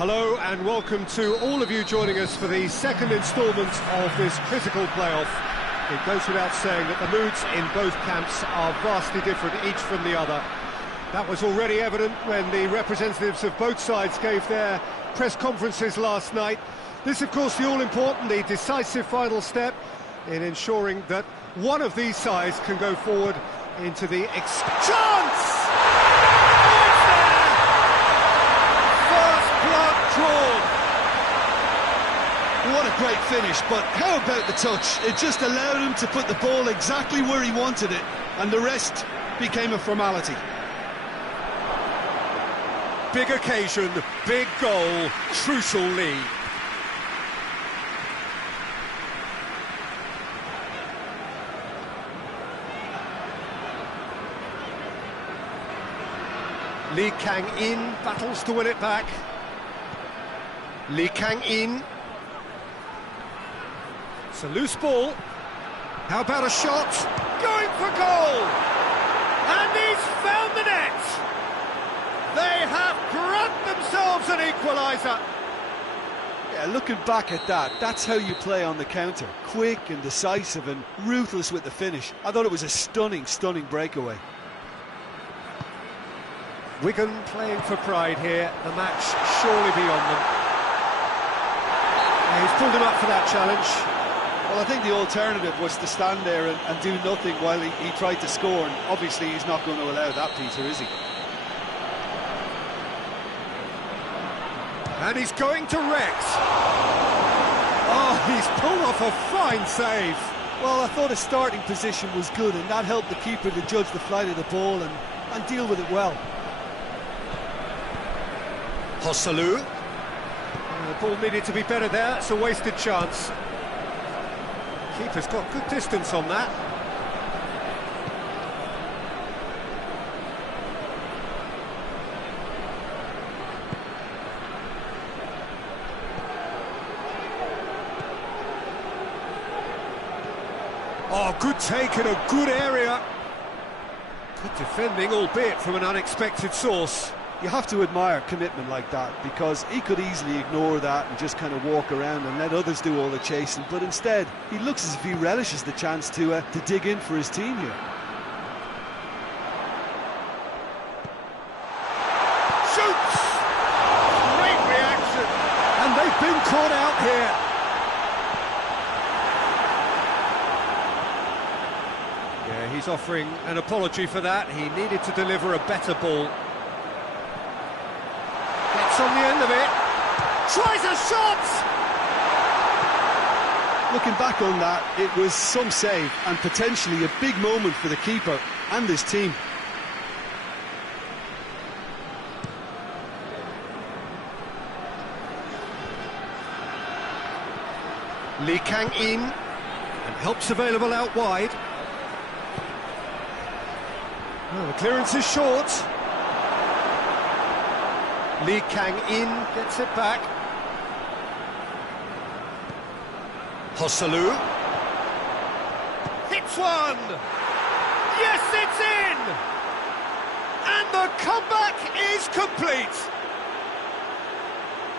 Hello and welcome to all of you joining us for the second instalment of this critical playoff. It goes without saying that the moods in both camps are vastly different, each from the other. That was already evident when the representatives of both sides gave their press conferences last night. This, of course, the all-important, the decisive final step in ensuring that one of these sides can go forward into the chance! Drawn. What a great finish, but how about the touch? It just allowed him to put the ball exactly where he wanted it, and the rest became a formality. Big occasion, big goal, crucial lead. Lee Kang-in battles to win it back. Lee Kang-in. It's a loose ball. How about a shot? Going for goal! And he's found the net! They have grabbed themselves an equaliser! Yeah, looking back at that, that's how you play on the counter. Quick and decisive and ruthless with the finish. I thought it was a stunning, stunning breakaway. Wigan playing for pride here. The match surely beyond them. He's pulled him up for that challenge. Well, I think the alternative was to stand there and do nothing while he tried to score, and obviously he's not going to allow that, Peter, is he? And he's going to Rex. Oh, he's pulled off a fine save. Well, I thought his starting position was good, and that helped the keeper to judge the flight of the ball and deal with it well. Hosselu. The ball needed to be better there, it's a wasted chance. Keeper's got good distance on that. Oh, good take in a good area. Good defending, albeit from an unexpected source. You have to admire commitment like that, because he could easily ignore that and just kind of walk around and let others do all the chasing, but instead he looks as if he relishes the chance to dig in for his team here. Shoots! Great reaction! And they've been caught out here. Yeah, he's offering an apology for that. He needed to deliver a better ball. On the end of it, tries a shot! Looking back on that, it was some save and potentially a big moment for the keeper and his team. Lee Kang-in, and help's available out wide. Well, the clearance is short. Lee Kang-in gets it back. Hosselu. Hits one! Yes, it's in! And the comeback is complete!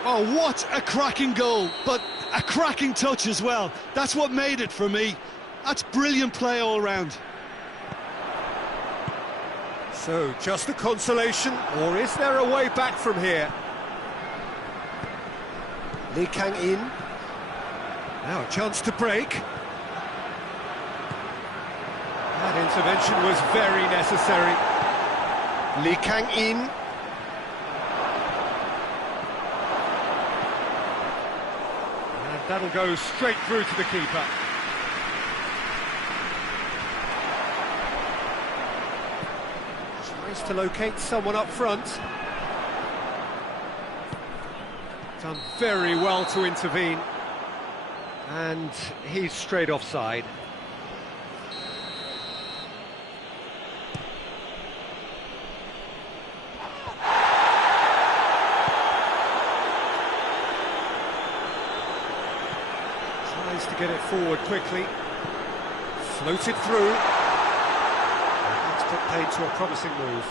Oh, what a cracking goal, but a cracking touch as well. That's what made it for me. That's brilliant play all round. So, just a consolation, or is there a way back from here? Lee Kang-in. Now a chance to break. That intervention was very necessary. Lee Kang-in. And that'll go straight through to the keeper. To locate someone up front. Done very well to intervene, and he's straight offside. Tries to get it forward quickly, floated through. Put paid to a promising move.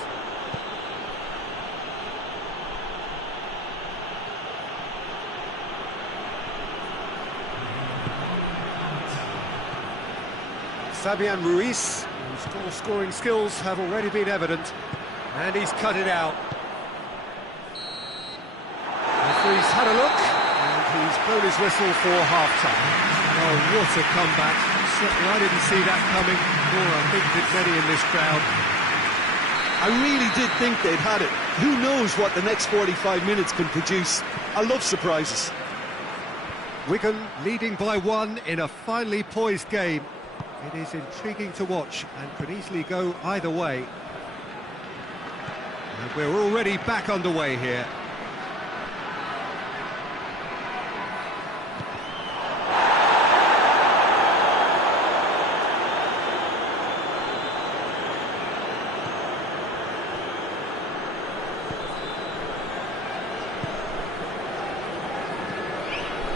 Fabian Ruiz, whose goal-scoring skills have already been evident, and he's cut it out. Referee's had a look, and he's blown his whistle for half-time. Oh, what a comeback. Certainly I didn't see that coming, nor I think did many in this crowd. I really did think they'd had it. Who knows what the next 45 minutes can produce? I love surprises. Wigan leading by 1 in a finely poised game. It is intriguing to watch and could easily go either way. And we're already back underway here.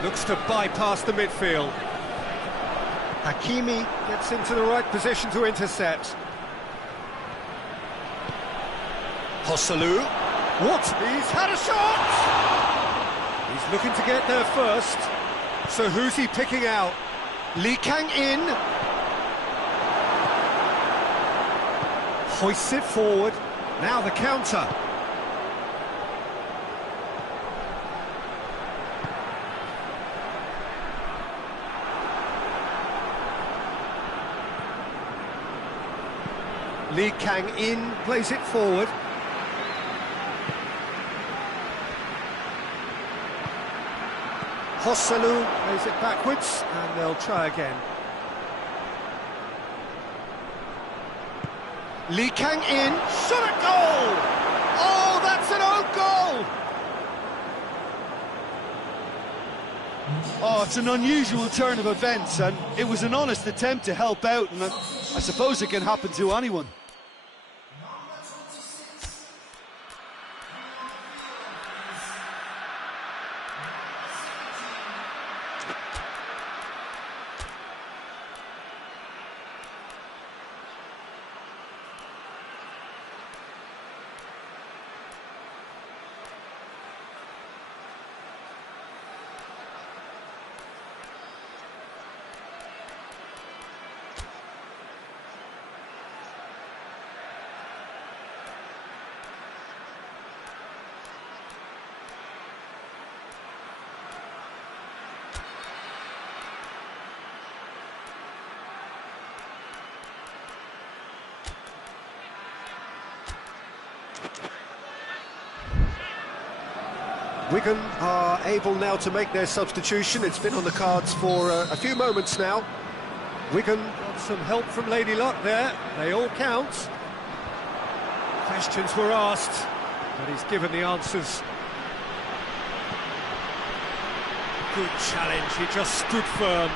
Looks to bypass the midfield. Hakimi gets into the right position to intercept. Hosselu. What? He's had a shot! He's looking to get there first. So who's he picking out? Lee Kang-in. Hoists it forward. Now the counter. Lee Kang-in plays it forward. Hosselu plays it backwards, and they'll try again. Lee Kang-in, shot at goal! Oh, that's an own goal! Oh, it's an unusual turn of events, and it was an honest attempt to help out, and I suppose it can happen to anyone. Wigan are able now to make their substitution. It's been on the cards for a few moments now. Wigan got some help from Lady Luck there. They all count. Questions were asked, but he's given the answers. Good challenge, he just stood firm.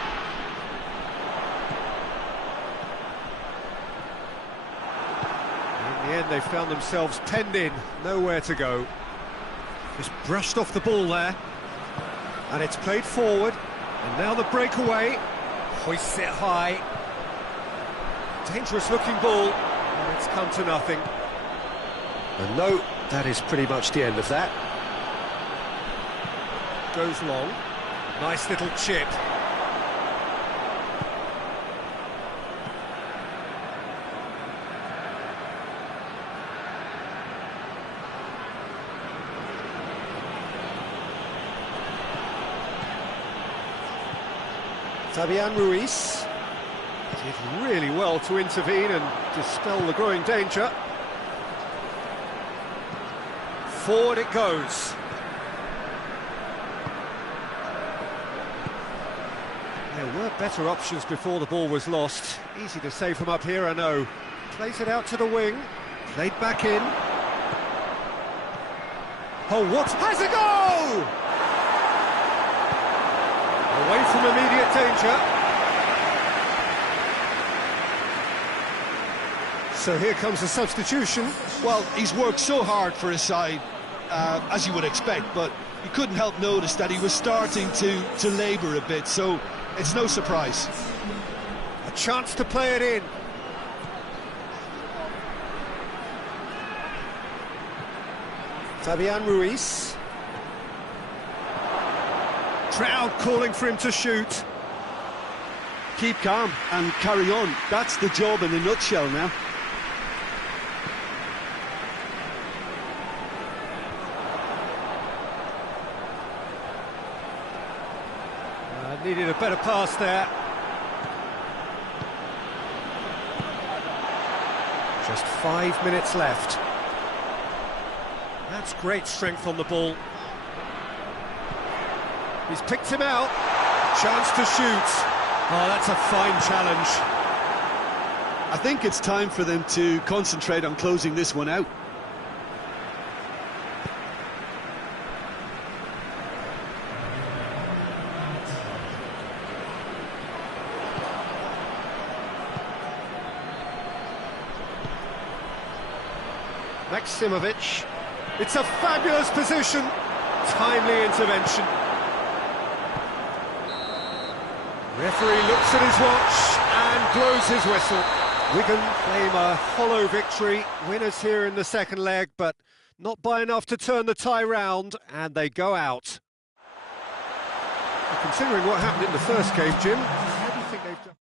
In the end, they found themselves penned in, nowhere to go. Just brushed off the ball there, and it's played forward, and now the breakaway, hoists it high. Dangerous looking ball, and it's come to nothing. And no, that is pretty much the end of that. Goes long, nice little chip. Fabian Ruiz did really well to intervene and dispel the growing danger. Forward it goes. There were better options before the ball was lost. Easy to save from up here, I know. Plays it out to the wing. Played back in. Oh, what? Has a goal! Away from immediate danger. So here comes the substitution. Well, he's worked so hard for his side, as you would expect, but you couldn't help notice that he was starting to labour a bit, so it's no surprise. A chance to play it in. Fabian Ruiz. Crowd calling for him to shoot. keep calm and carry on. That's the job in a nutshell now. Needed a better pass there. Just 5 minutes left. That's great strength on the ball. He's picked him out. Chance to shoot. Oh, that's a fine challenge. I think it's time for them to concentrate on closing this one out. Maximovic. It's a fabulous position. Timely intervention. Referee looks at his watch and blows his whistle. Wigan claim a hollow victory. Winners here in the second leg, but not by enough to turn the tie round, and they go out. Considering what happened in the first game, Jim, how do you think they've done?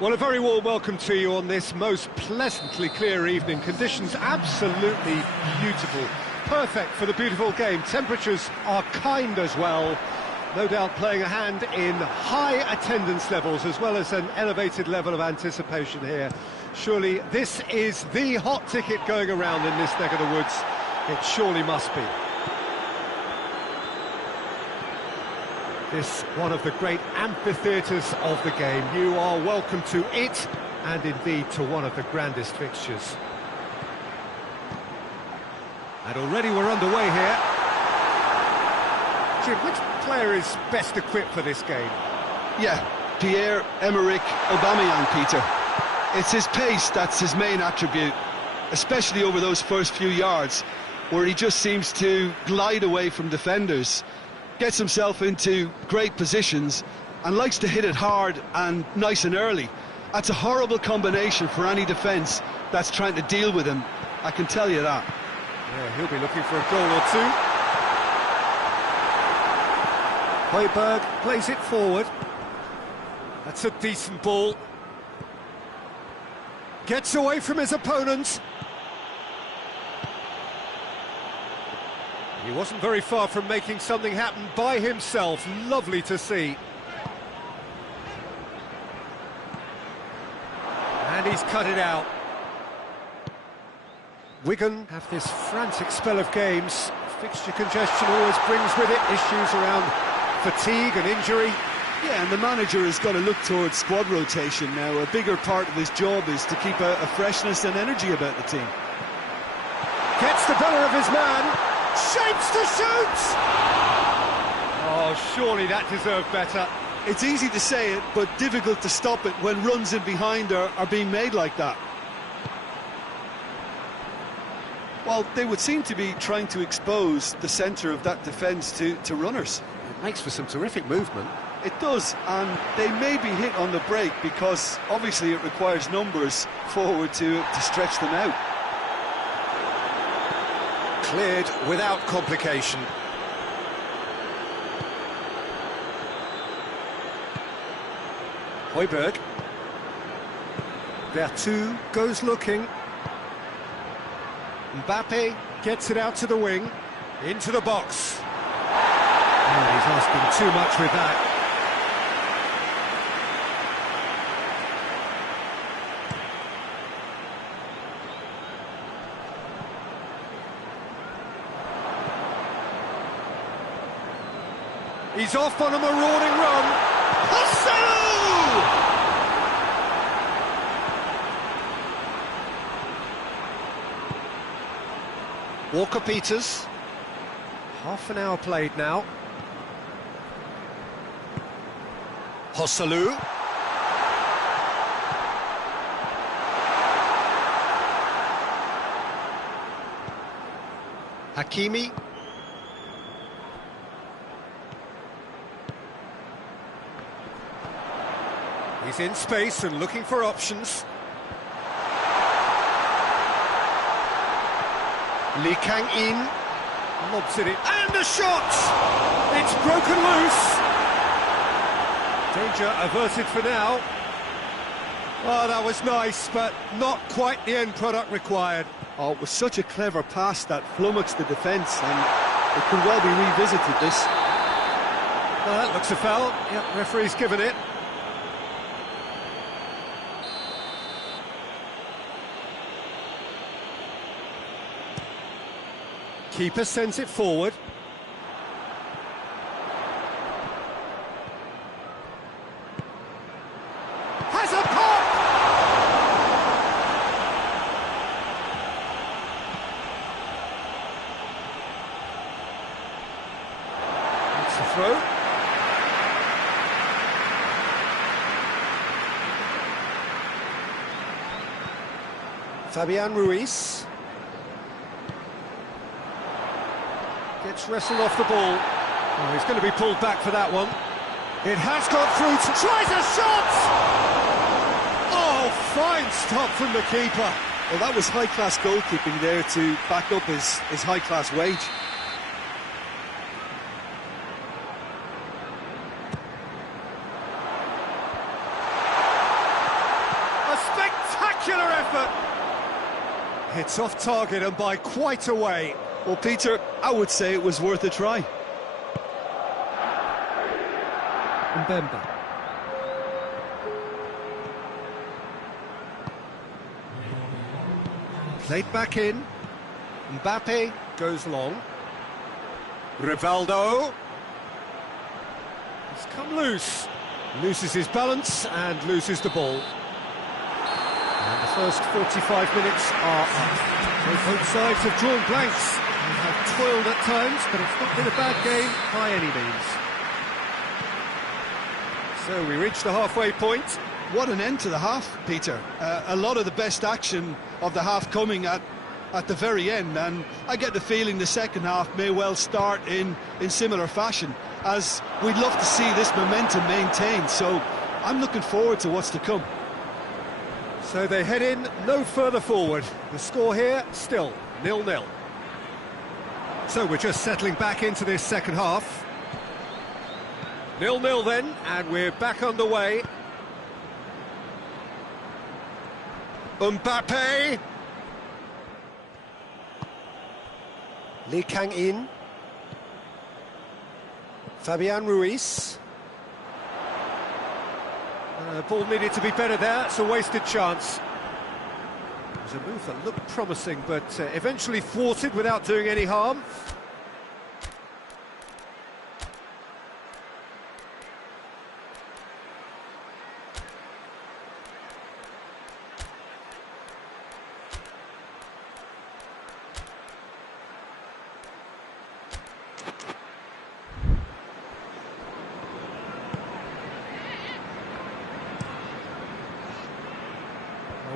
Well, a very warm welcome to you on this most pleasantly clear evening. Conditions absolutely beautiful. Perfect for the beautiful game. Temperatures are kind as well. No doubt playing a hand in high attendance levels as well as an elevated level of anticipation here. Surely this is the hot ticket going around in this neck of the woods. It surely must be. This one of the great amphitheatres of the game. You are welcome to it, and indeed to one of the grandest fixtures. And already we're underway here. Jim, which player is best equipped for this game? Yeah, Pierre-Emerick Aubameyang, Peter. It's his pace that's his main attribute, especially over those first few yards, where he just seems to glide away from defenders. Gets himself into great positions and likes to hit it hard and nice and early. That's a horrible combination for any defence that's trying to deal with him, I can tell you that. Yeah, he'll be looking for a goal or two. Højbjerg plays it forward. That's a decent ball. Gets away from his opponent. He wasn't very far from making something happen by himself. Lovely to see. And he's cut it out. Wigan have this frantic spell of games. Fixture congestion always brings with it issues around fatigue and injury. Yeah, and the manager has got to look towards squad rotation now. A bigger part of his job is to keep a freshness and energy about the team. Gets the better of his man. Shapes to shoot! Oh, surely that deserved better. It's easy to say it, but difficult to stop it when runs in behind are being made like that. Well, they would seem to be trying to expose the centre of that defence to runners. It makes for some terrific movement. It does, and they may be hit on the break because obviously it requires numbers forward to stretch them out. Cleared without complication. Højbjerg. Vertu goes looking. Mbappe gets it out to the wing. Into the box. Oh, he's asking too much with that. He's off on a marauding run. Hustle! Walker-Peters. Half an hour played now. Hosselu. Hakimi. He's in space and looking for options. Lee Kang-in lobs it in, and a shot! It's broken loose. Danger averted for now. Oh, that was nice, but not quite the end product required. Oh, it was such a clever pass that flummoxed the defence, and it could well be revisited, this. Well, that looks a foul. Yep, referee's given it. Keeper sends it forward. Has a pop! It's a throw. Fabian Ruiz. Gets wrestled off the ball. Oh, he's going to be pulled back for that one. It has got through to... Tries a shot! Oh, fine stop from the keeper. Well, that was high-class goalkeeping there to back up his high-class wage. It's off target and by quite a way. Well, Peter, I would say it was worth a try. Mbemba. Played back in. Mbappe goes long. Rivaldo. He's come loose. Loses his balance and loses the ball. And the first 45 minutes are up. Both sides have drawn blanks. They have toiled at times, but it's not been a bad game by any means. So we reach the halfway point. What an end to the half, Peter. A lot of the best action of the half coming at the very end, and I get the feeling the second half may well start in similar fashion, as we'd love to see this momentum maintained, so I'm looking forward to what's to come. So they head in no further forward. The score here, still 0-0. So we're just settling back into this second half. 0-0 then, and we're back underway. Mbappe. Lee Kang-in. Fabian Ruiz. Ball needed to be better there, it's a wasted chance. It was a move that looked promising, but eventually thwarted without doing any harm.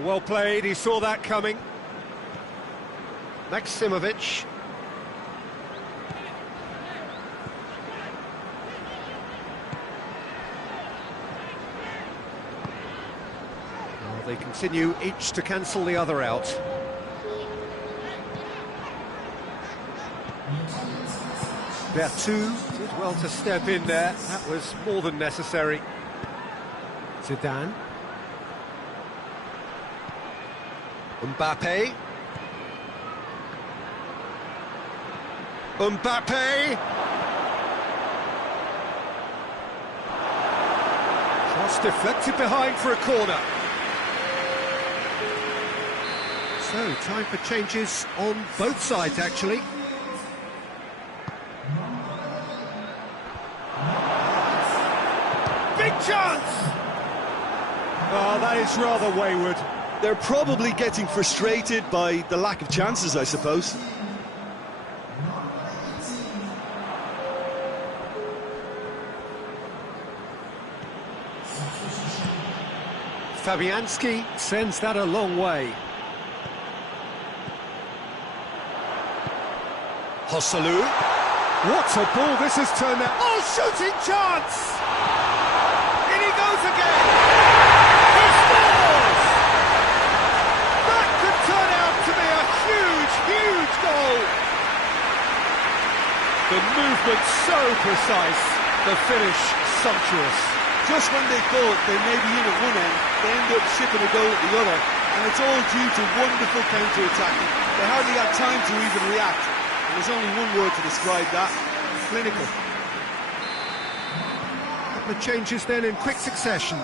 Well played, he saw that coming. Maximovic. Well, they continue each to cancel the other out. Bertu did well to step in there, that was more than necessary. Zidane. Mbappe. Mbappe. Cross deflected behind for a corner. So, time for changes on both sides, actually. Big chance! Oh, that is rather wayward. They're probably getting frustrated by the lack of chances, I suppose. Fabianski sends that a long way. Hosselu. What a ball this has turned out. Oh, shooting chance! In he goes again! He scores! That could turn out to be a huge, huge goal! The movement so precise, the finish sumptuous. Just when they thought they may be in at one end, they end up shipping a goal at the other, and it's all due to wonderful counter-attacking. They hardly had time to even react. There's only one word to describe that: clinical. A couple of changes then in quick succession.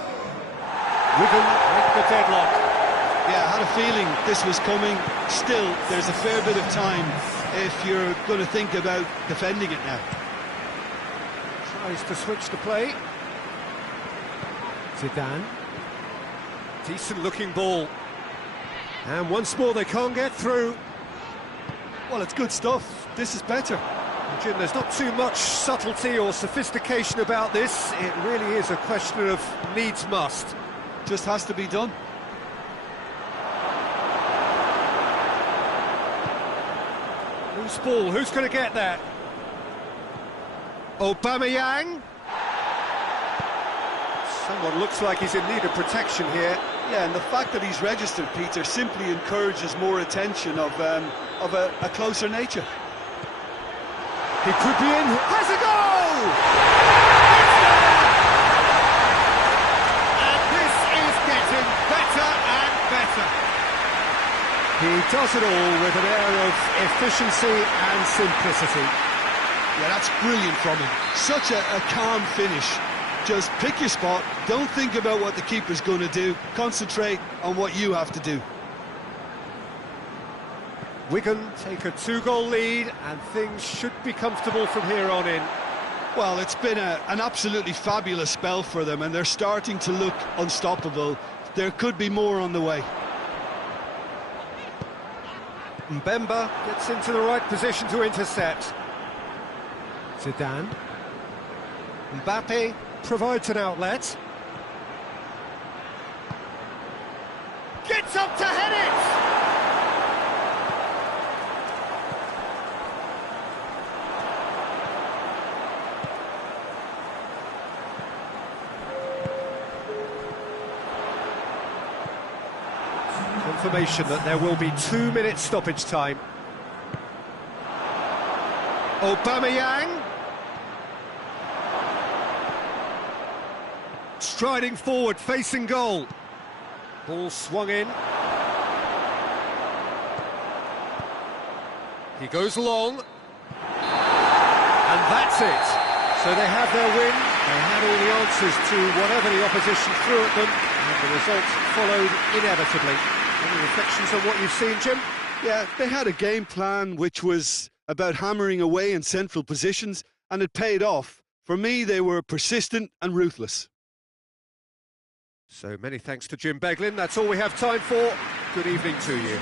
Wigan break the deadlock. Yeah, I had a feeling this was coming. Still, there's a fair bit of time if you're going to think about defending it now. Tries to switch the play. Zidane. Decent looking ball. And once more they can't get through. Well, it's good stuff. This is better. Jim, there's not too much subtlety or sophistication about this. It really is a question of needs must. Just has to be done. Loose ball, who's going to get that? Aubameyang. Someone looks like he's in need of protection here. Yeah, and the fact that he's registered, Peter, simply encourages more attention of a closer nature. He could be in. Has a goal! And this is getting better and better. He does it all with an air of efficiency and simplicity. Yeah, that's brilliant from him. Such a calm finish. Just pick your spot, don't think about what the keeper's going to do, concentrate on what you have to do. Wigan take a 2-goal lead and things should be comfortable from here on in. Well, it's been an absolutely fabulous spell for them and they're starting to look unstoppable. There could be more on the way. Mbemba gets into the right position to intercept. Zidane. Mbappe provides an outlet. Gets up to head it! Confirmation that there will be 2-minute stoppage time. Aubameyang. Striding forward, facing goal. Ball swung in. He goes long. And that's it. So they have their win. They had all the answers to whatever the opposition threw at them. And the result followed inevitably. Any reflections on what you've seen, Jim? Yeah, they had a game plan which was about hammering away in central positions, and it paid off. For me, they were persistent and ruthless. So many thanks to Jim Beglin. That's all we have time for. Good evening to you.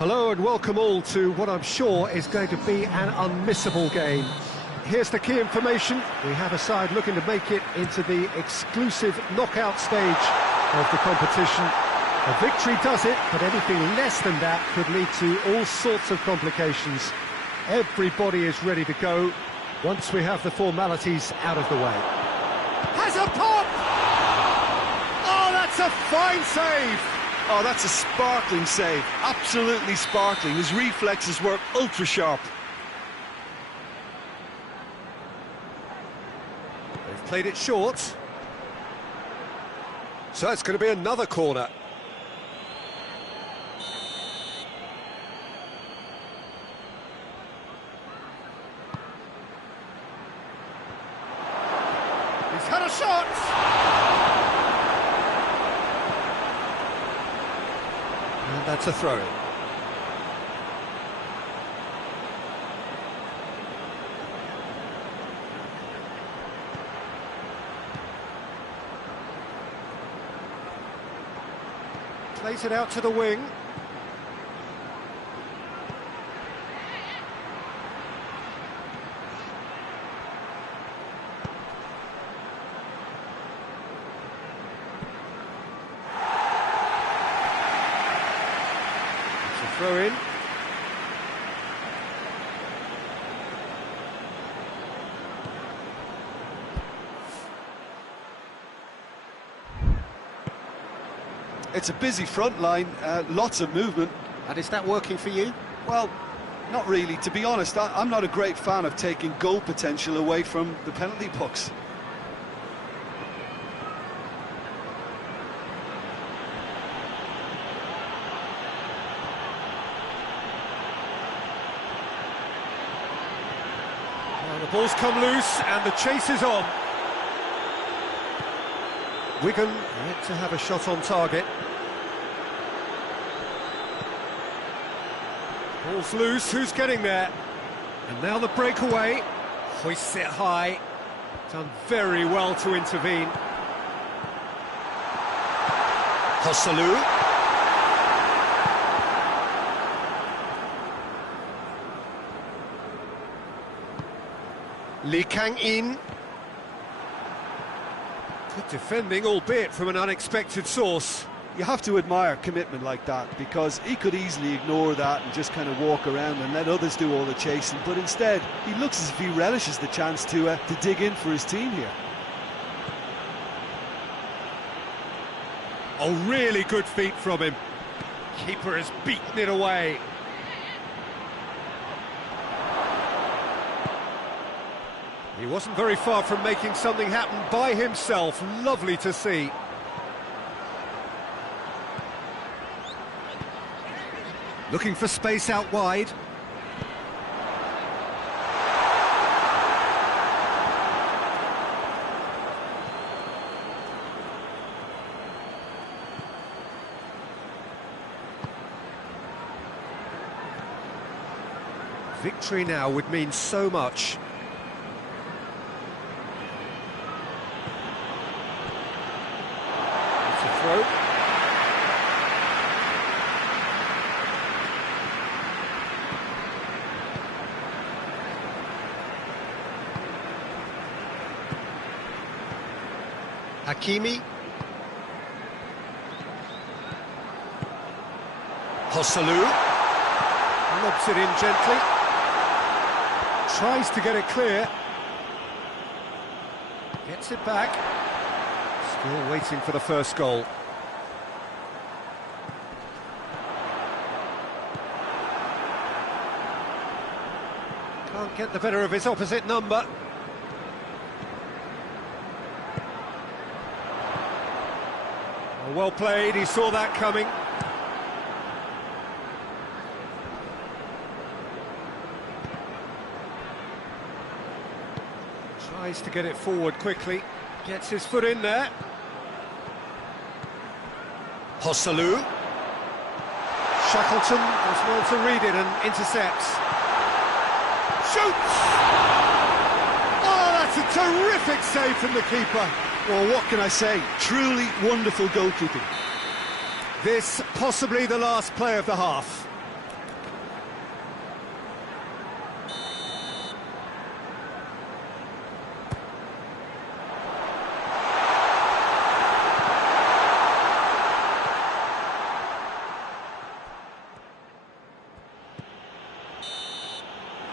Hello and welcome all to what I'm sure is going to be an unmissable game. Here's the key information. We have a side looking to make it into the exclusive knockout stage of the competition. A victory does it, but anything less than that could lead to all sorts of complications. Everybody is ready to go once we have the formalities out of the way. Has a pop! Oh, that's a fine save! Oh, that's a sparkling save. Absolutely sparkling. His reflexes were ultra sharp. They've played it short. So it's going to be another corner. He's had a shot! And that's a throw-in. Plays it out to the wing. Throw in. It's a busy front line, lots of movement. And is that working for you? Well, not really. To be honest, I'm not a great fan of taking goal potential away from the penalty box. The ball's come loose and the chase is on. Wigan yet to have a shot on target. Ball's loose, who's getting there? And now the breakaway. Hoists it high. Done very well to intervene. Hosselu. Lee Kang-in. Good defending, albeit from an unexpected source. You have to admire commitment like that, because he could easily ignore that and just kind of walk around and let others do all the chasing, but instead he looks as if he relishes the chance to dig in for his team here. Oh, really good feet from him. Keeper has beaten it away. He wasn't very far from making something happen by himself. Lovely to see. Looking for space out wide. Victory now would mean so much. Throw. Hakimi. Hosselu. Lobs it in gently. Tries to get it clear. Gets it back. Still waiting for the first goal. Can't get the better of his opposite number. Well played, he saw that coming. Tries to get it forward quickly. Gets his foot in there. Hosselu. Shackleton does well to read it and intercepts. Shoots! Oh, that's a terrific save from the keeper. Well, what can I say? Truly wonderful goalkeeping. This possibly the last play of the half.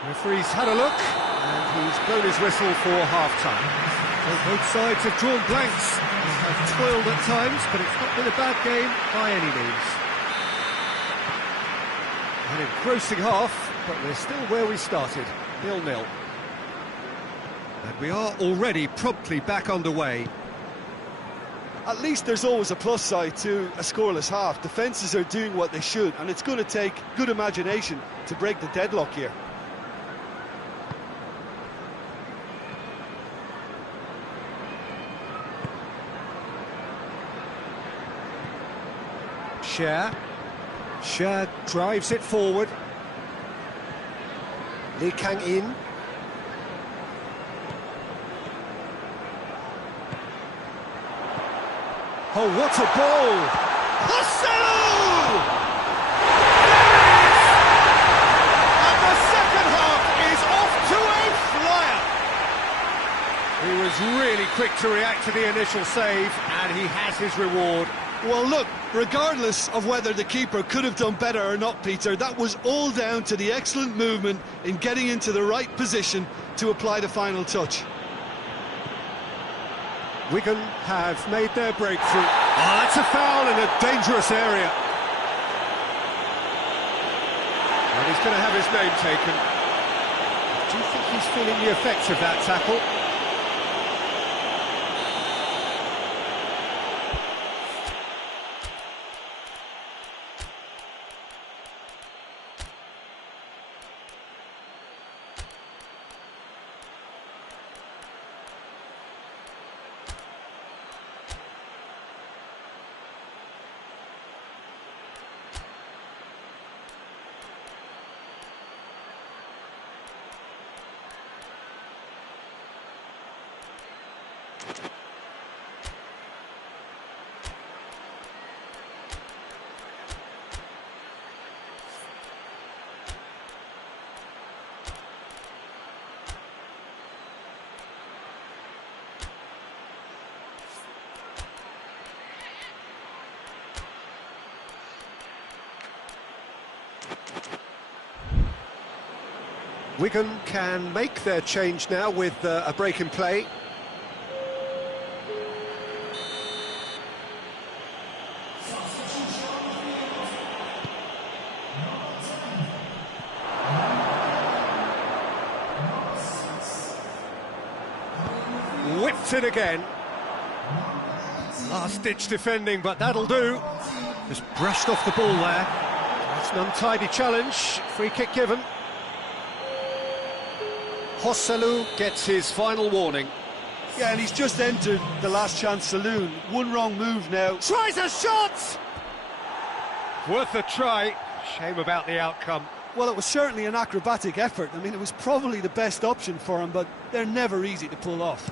Referee's had a look, and he's blown his whistle for half-time. So both sides have drawn blanks, have toiled at times, but it's not been a bad game by any means. An engrossing half, but we're still where we started, 0-0. And we are already promptly back underway. At least there's always a plus side to a scoreless half. Defences are doing what they should, and it's going to take good imagination to break the deadlock here. Sher drives it forward. Lee Kang in. Oh, what a ball! Hosselu! And the second half is off to a flyer. He was really quick to react to the initial save, and he has his reward. Well, look, regardless of whether the keeper could have done better or not, Peter, that was all down to the excellent movement in getting into the right position to apply the final touch. Wigan have made their breakthrough. Oh, that's a foul in a dangerous area. And he's going to have his name taken. Do you think he's feeling the effects of that tackle? Wigan can make their change now with a break in play. Whipped it again. Last-ditch defending, but that'll do. Just brushed off the ball there. That's an untidy challenge. Free kick given. Hosselu gets his final warning. Yeah, and he's just entered the last chance saloon. One wrong move now. Tries a shot! Worth a try. Shame about the outcome. Well, it was certainly an acrobatic effort. I mean, it was probably the best option for him, but they're never easy to pull off.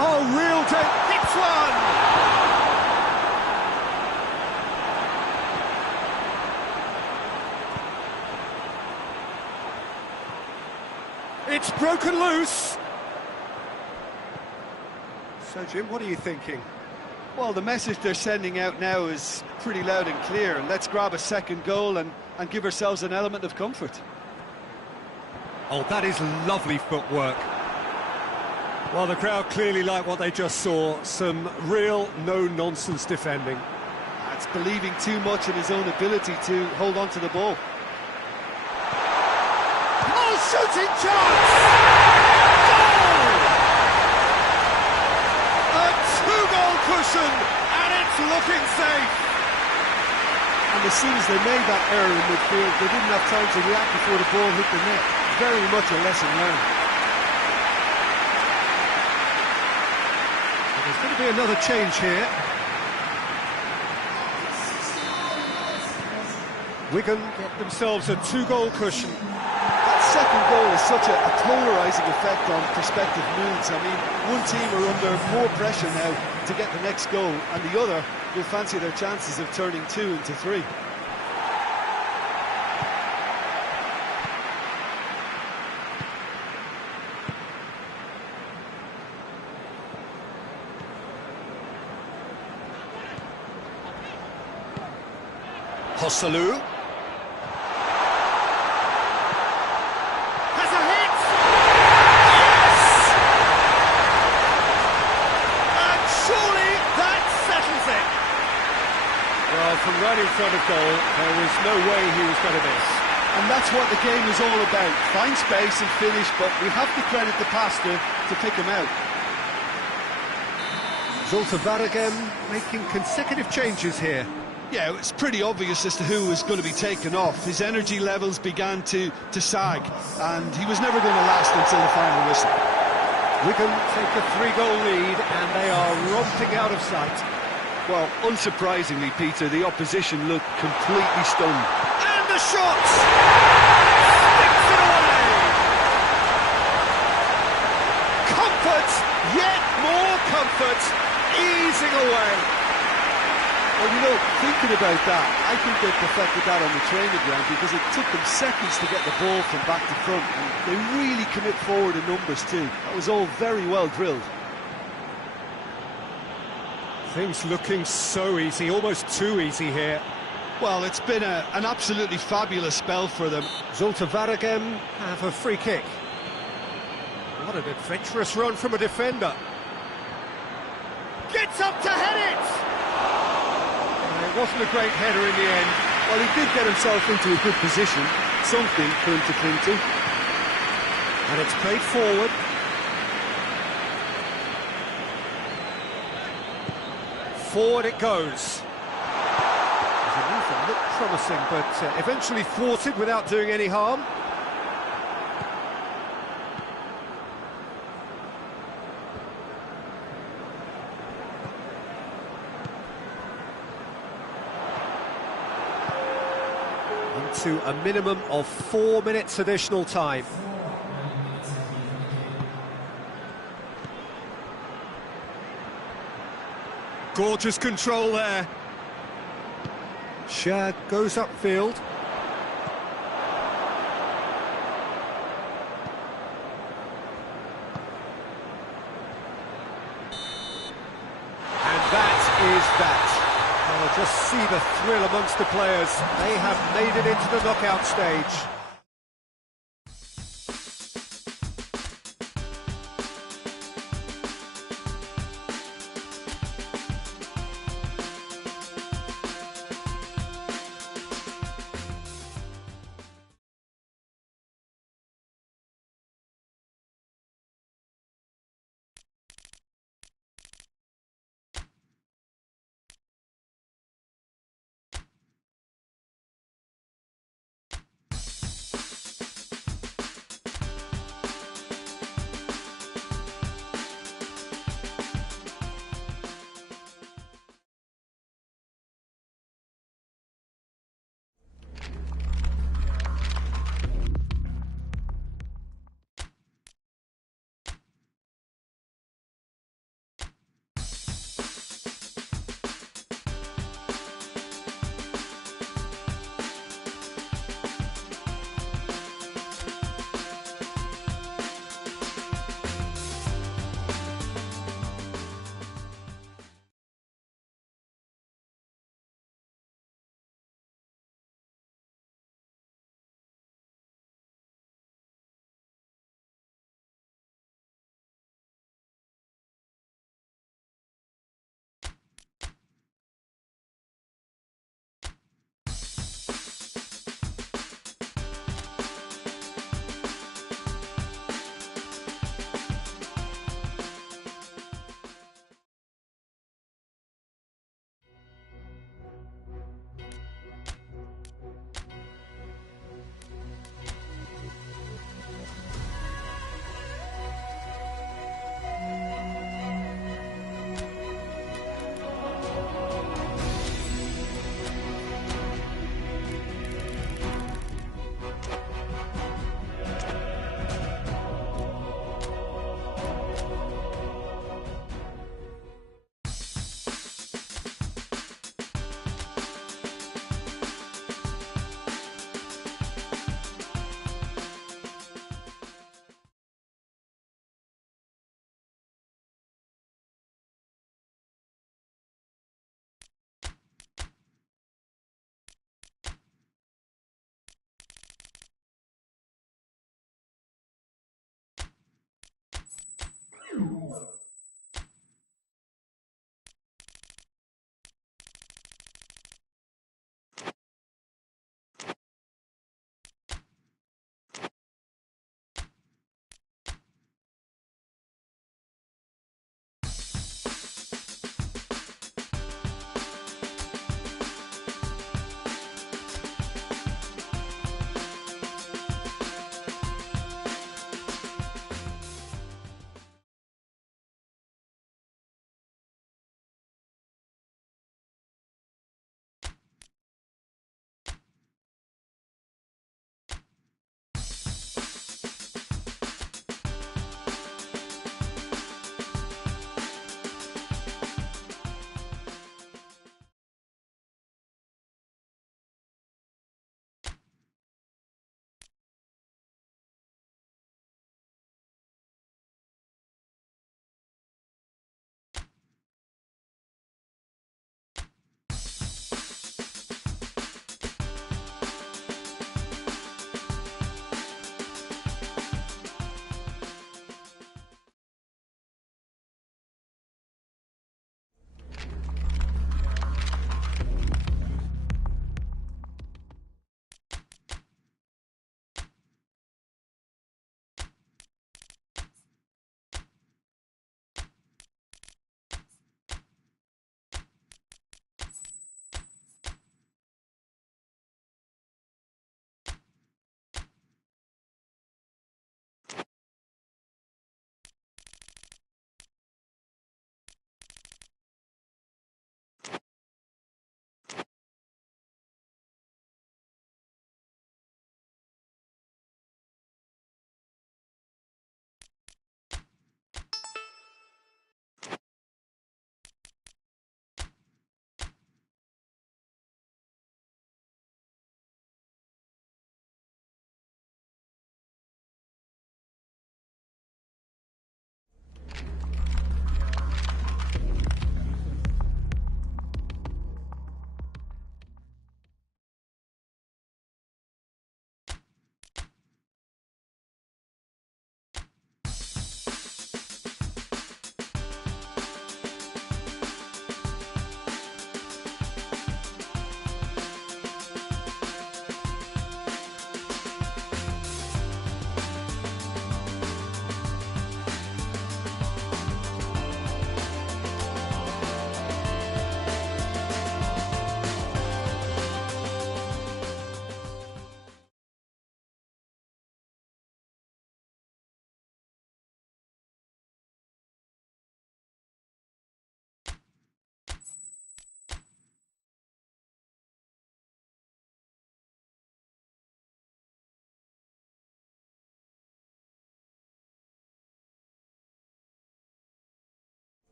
Oh, real take. Hits one! It's broken loose. So, Jim, what are you thinking? Well, the message they're sending out now is pretty loud and clear. Let's grab a second goal and give ourselves an element of comfort. Oh, that is lovely footwork. Well, the crowd clearly like what they just saw. Some real no-nonsense defending. That's believing too much in his own ability to hold on to the ball. Shooting chance! Goal! A two-goal cushion, and it's looking safe. And as soon as they made that error in midfield, they didn't have time to react before the ball hit the net. Very much a lesson learned. But there's going to be another change here. Wigan get themselves a two-goal cushion. Second goal is such a polarising effect on prospective moods. I mean, one team are under more pressure now to get the next goal, and the other will fancy their chances of turning 2 into 3. Hosselu. Has a hit! Yes! And surely that settles it. Well, from right in front of goal, there was no way he was going to miss. And that's what the game is all about. Find space and finish, but we have to credit the passer to pick him out. Zulte making consecutive changes here. Yeah, it's pretty obvious as to who was going to be taken off. His energy levels began to sag, and he was never going to last until the final whistle. Wigan take a 3-goal lead, and they are romping out of sight. Well, unsurprisingly, Peter, the opposition looked completely stunned. And the shot! Sticks it away! Comfort! Yet more comfort! Easing away! Well, you know, thinking about that, I think they perfected that on the training ground because it took them seconds to get the ball from back to front, and they really commit forward in numbers too. That was all very well drilled. Things looking so easy, almost too easy here. Well, it's been an absolutely fabulous spell for them. Zulte have a free kick. What an adventurous run from a defender. Gets up to head it! It wasn't a great header in the end. Well, he did get himself into a good position, something for him to cling to. And it's played forward. Forward it goes. The movement looked promising, but eventually thwarted without doing any harm. Into a minimum of 4 minutes additional time. Gorgeous control there. Shag goes upfield. And that is that. Oh, just see the thrill amongst the players. They have made it into the knockout stage.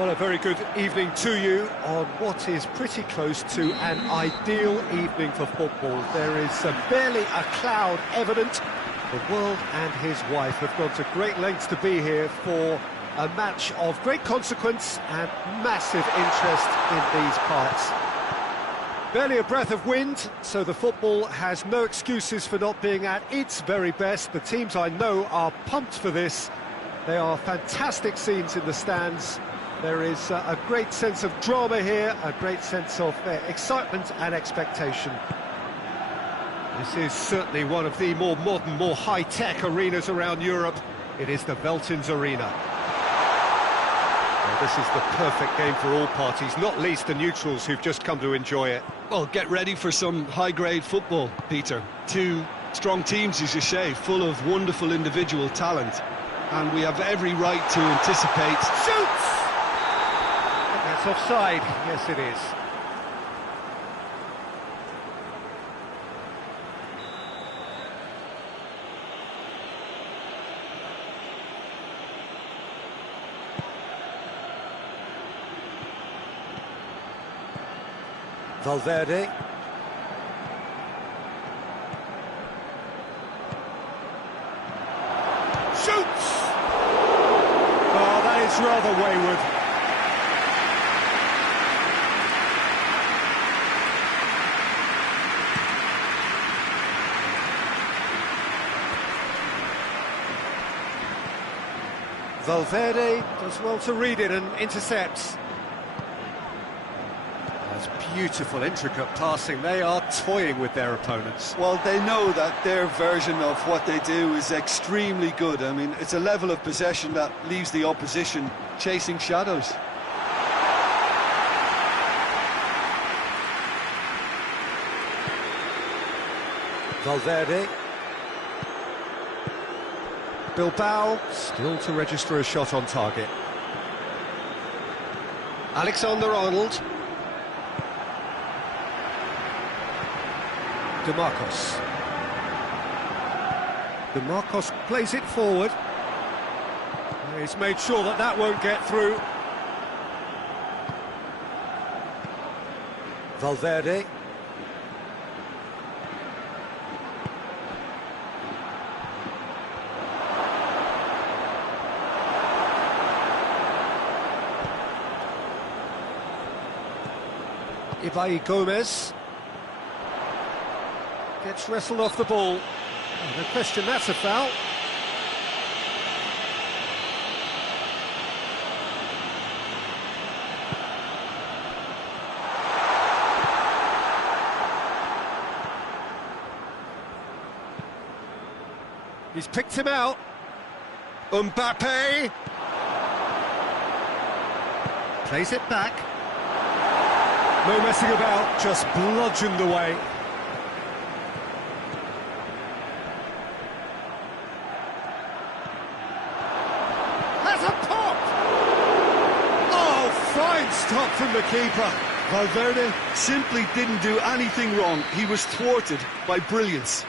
Well, a very good evening to you on what is pretty close to an ideal evening for football. There is barely a cloud evident. The world and his wife have gone to great lengths to be here for a match of great consequence and massive interest in these parts. Barely a breath of wind, so the football has no excuses for not being at its very best. The teams I know are pumped for this. They are fantastic scenes in the stands. There is a great sense of drama here, a great sense of excitement and expectation. This is certainly one of the more modern, more high-tech arenas around Europe. It is the Veltins Arena. Well, this is the perfect game for all parties, not least the neutrals who've just come to enjoy it. Well, get ready for some high-grade football, Peter. Two strong teams, as you say, full of wonderful individual talent. And we have every right to anticipate... Shoots! That's offside. Yes, it is. Valverde. Shoots! Oh, that is rather wayward. Valverde does well to read it and intercepts. Beautiful, intricate passing. They are toying with their opponents. Well, they know that their version of what they do is extremely good. I mean, it's a level of possession that leaves the opposition chasing shadows. Valverde. Bilbao still to register a shot on target. Alexander-Arnold. DeMarcos plays it forward. He's made sure that that won't get through. Valverde. Ibai Gomez. Gets wrestled off the ball. Oh, no question, that's a foul. He's picked him out. Mbappe. Plays it back. No messing about, just bludgeoned away. Stop from the keeper. Valverde simply didn't do anything wrong. He was thwarted by brilliance.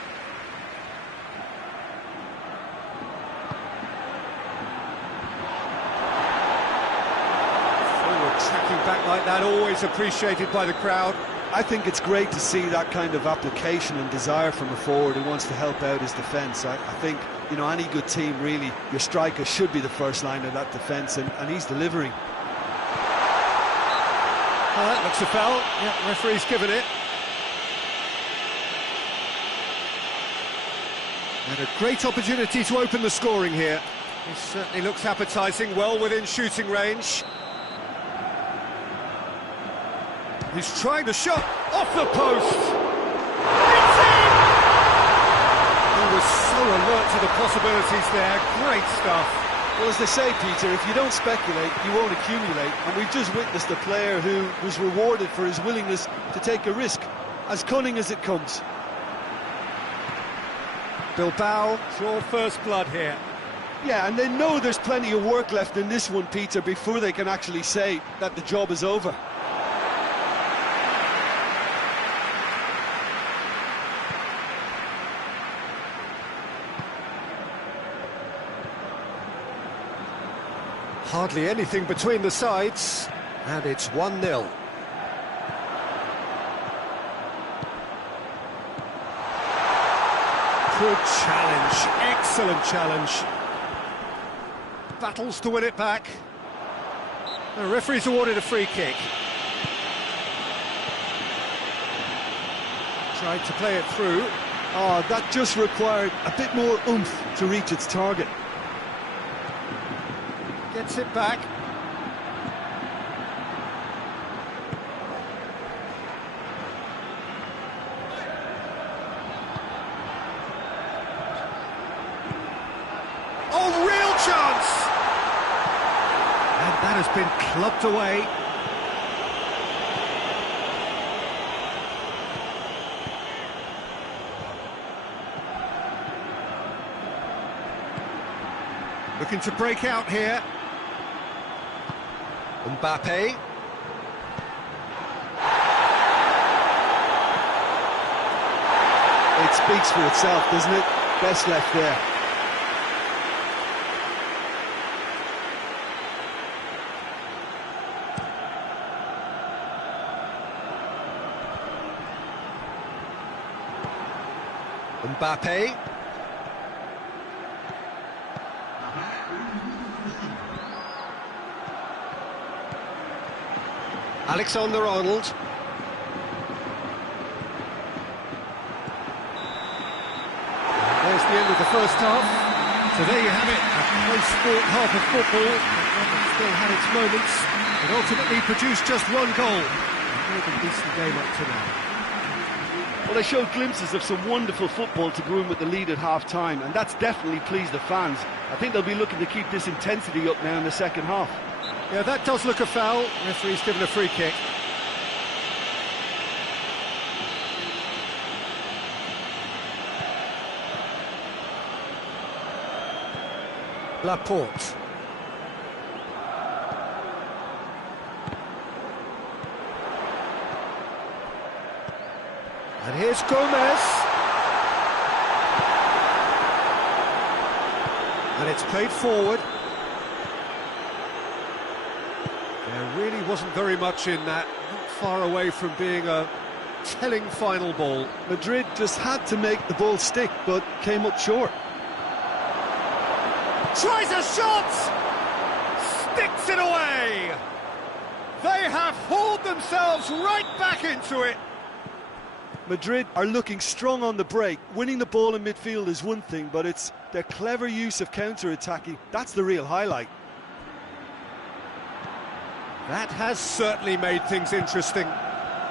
Forward tracking back like that, always appreciated by the crowd. I think it's great to see that kind of application and desire from a forward who wants to help out his defence. I think, you know, any good team, really, your striker should be the first line of that defence, and he's delivering. Oh, that looks a foul. Yeah, referee's given it. And a great opportunity to open the scoring here. This certainly looks appetising, well within shooting range. He's trying the shot off the post. It's in! He was so alert to the possibilities there. Great stuff. Well, as they say, Peter, if you don't speculate, you won't accumulate. And we've just witnessed a player who was rewarded for his willingness to take a risk, as cunning as it comes. Bilbao draw first blood here. Yeah, and they know there's plenty of work left in this one, Peter, before they can actually say that the job is over. Hardly anything between the sides, and it's 1-0. Good challenge, excellent challenge. Battles to win it back. The referee's awarded a free kick. Tried to play it through. Oh, that just required a bit more oomph to reach its target. Gets it back. Oh, real chance! And that has been clubbed away. Looking to break out here. Mbappe. It speaks for itself, doesn't it? Best left there. Mbappe. Alexander-Arnold. There's the end of the first half. So there you have it, a close-fought half of football. It still had its moments, but ultimately produced just one goal. A really decent game up to now. Well, they showed glimpses of some wonderful football to go in with the lead at half-time, and that's definitely pleased the fans. I think they'll be looking to keep this intensity up now in the second half. Yeah, that does look a foul. Referee's given a free kick. Laporte. And here's Gomez. And it's played forward. There really wasn't very much in that, not far away from being a telling final ball. Madrid just had to make the ball stick, but came up short. Tries a shot! Sticks it away! They have hauled themselves right back into it! Madrid are looking strong on the break. Winning the ball in midfield is one thing, but it's their clever use of counter-attacking. That's the real highlight. That has certainly made things interesting.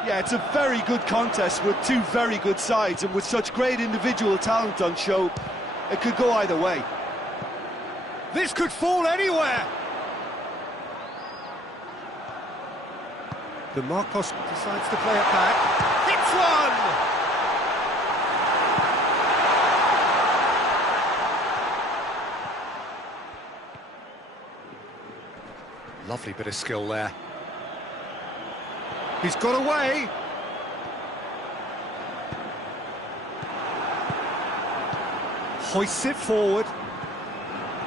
Yeah, it's a very good contest with two very good sides, and with such great individual talent on show, it could go either way. This could fall anywhere! The Marcos decides to play it back. Hits one! Lovely bit of skill there. He's got away. Hoists it forward.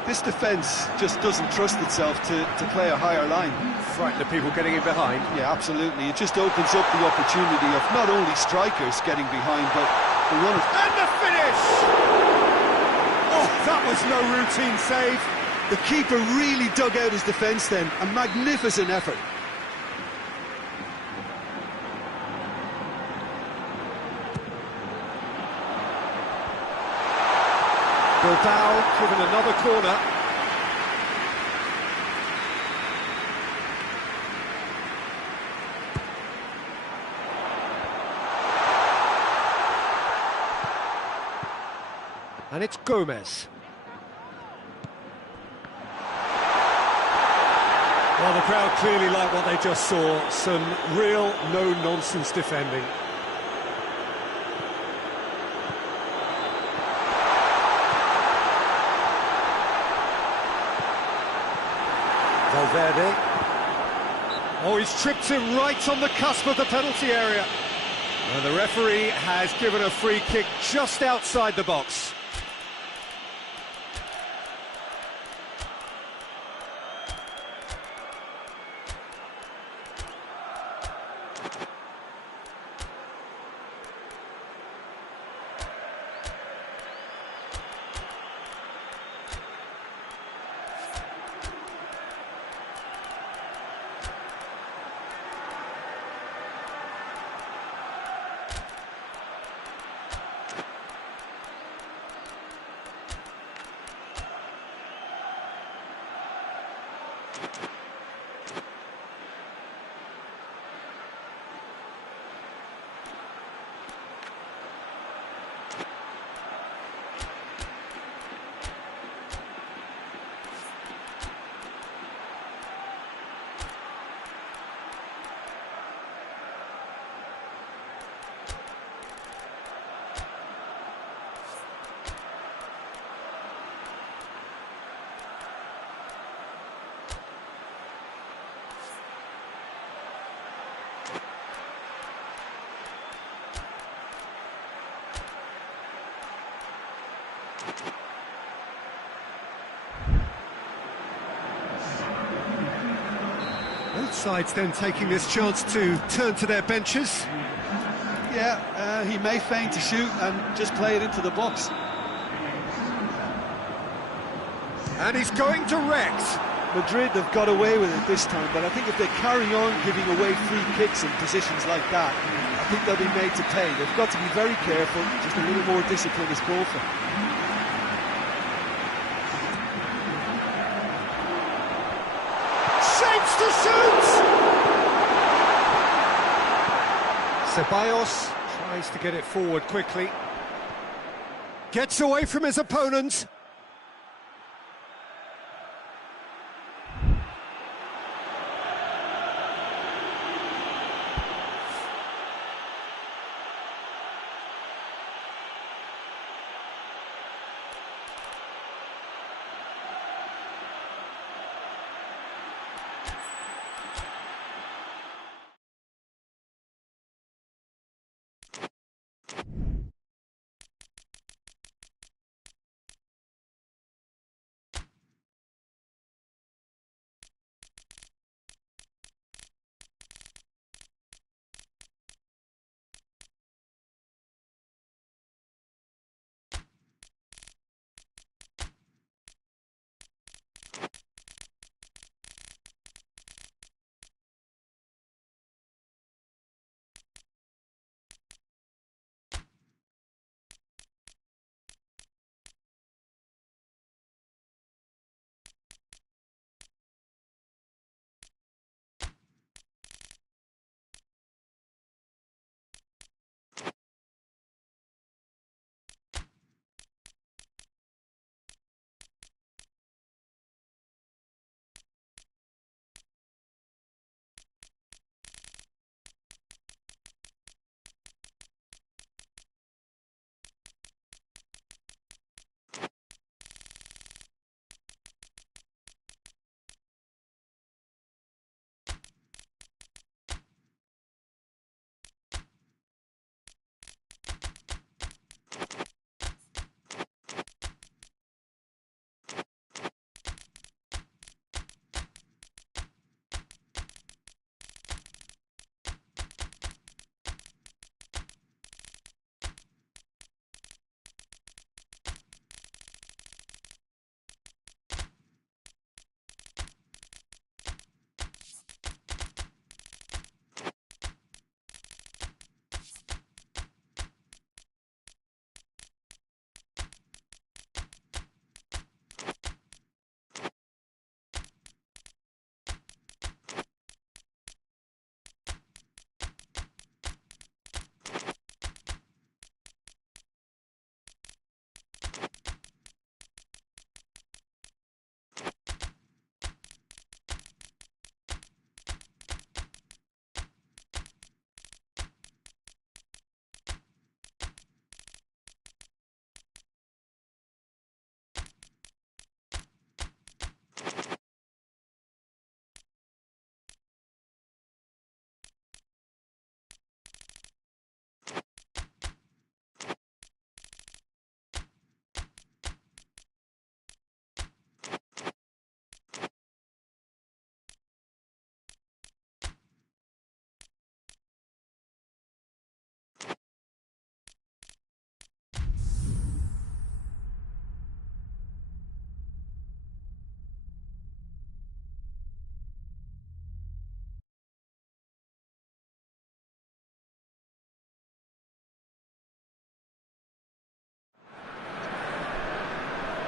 This defence just doesn't trust itself to play a higher line. Frighten the people getting in behind. Yeah, absolutely. It just opens up the opportunity of not only strikers getting behind, but the runners. And the finish! Oh, that was no routine save. The keeper really dug out his defence then. A magnificent effort. Bilbao given another corner. And it's Gomez. Well, the crowd clearly like what they just saw. Some real no-nonsense defending. Valverde. Oh, he's tripped him right on the cusp of the penalty area. And the referee has given a free kick just outside the box. Both sides then taking this chance to turn to their benches. Yeah, he may feign to shoot and just play it into the box. And he's going direct. Madrid have got away with it this time, but I think if they carry on giving away free kicks in positions like that, I think they'll be made to pay. They've got to be very careful, just a little more discipline is called for. Shapes to shoot! Ceballos tries to get it forward quickly. Gets away from his opponent.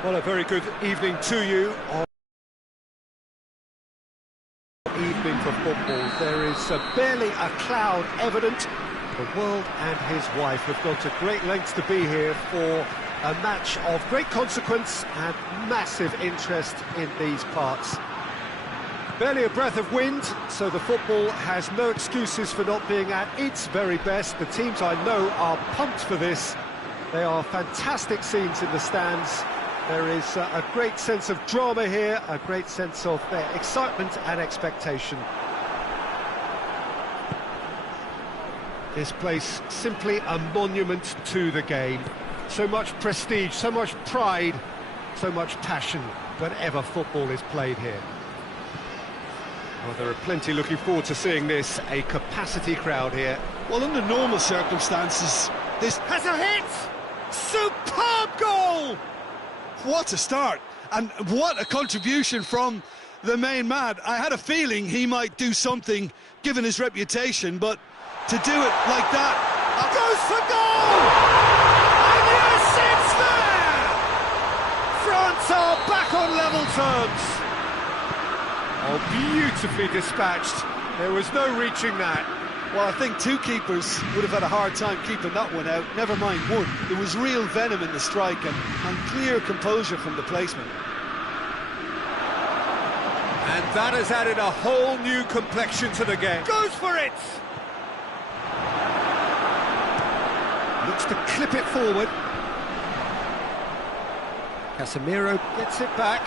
Well, a very good evening to you. Evening for football. There is barely a cloud evident. The world and his wife have gone to great lengths to be here for a match of great consequence and massive interest in these parts. Barely a breath of wind, so the football has no excuses for not being at its very best. The teams I know are pumped for this. They are fantastic scenes in the stands. There is a great sense of drama here, a great sense of excitement and expectation. This place simply a monument to the game. So much prestige, so much pride, so much passion whenever football is played here. Well, there are plenty looking forward to seeing this, a capacity crowd here. Well, under normal circumstances, this Has a hit! Superb goal! What a start, and what a contribution from the main man. I had a feeling he might do something, given his reputation, but to do it like that... Goes for goal! And yes, it's there! France are back on level terms. Oh, beautifully dispatched. There was no reaching that. Well, I think two keepers would have had a hard time keeping that one out, never mind one. There was real venom in the strike and clear composure from the placement. And that has added a whole new complexion to the game. Goes for it! Looks to clip it forward. Casemiro gets it back.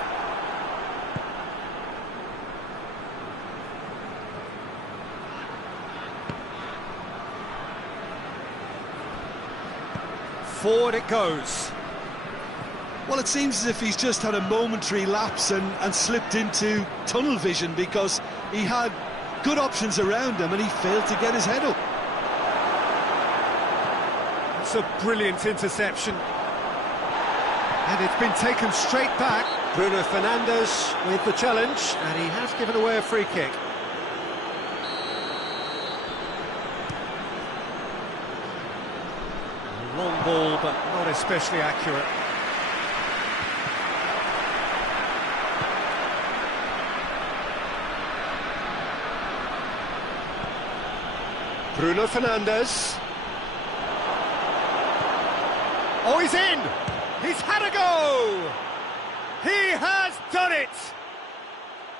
Forward it goes. Well, it seems as if he's just had a momentary lapse and slipped into tunnel vision, because he had good options around him and he failed to get his head up. That's a brilliant interception. And it's been taken straight back. Bruno Fernandes with the challenge, and he has given away a free kick. Long ball, but not especially accurate. Bruno Fernandes. Oh, he's in! He's had a go! He has done it!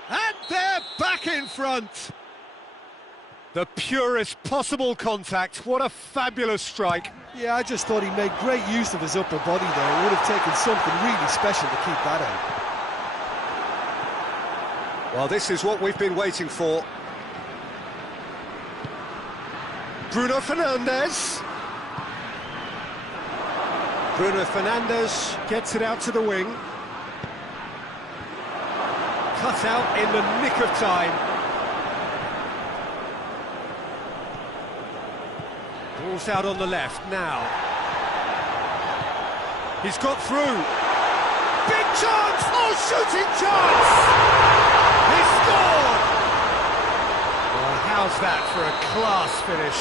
And they're back in front! The purest possible contact. What a fabulous strike. Yeah, I just thought he made great use of his upper body there. It would have taken something really special to keep that out. Well, this is what we've been waiting for. Bruno Fernandes. Bruno Fernandes gets it out to the wing. Cut out in the nick of time. Ball's out on the left now. He's got through. Big chance! Oh, shooting chance! He scored! Well, how's that for a class finish?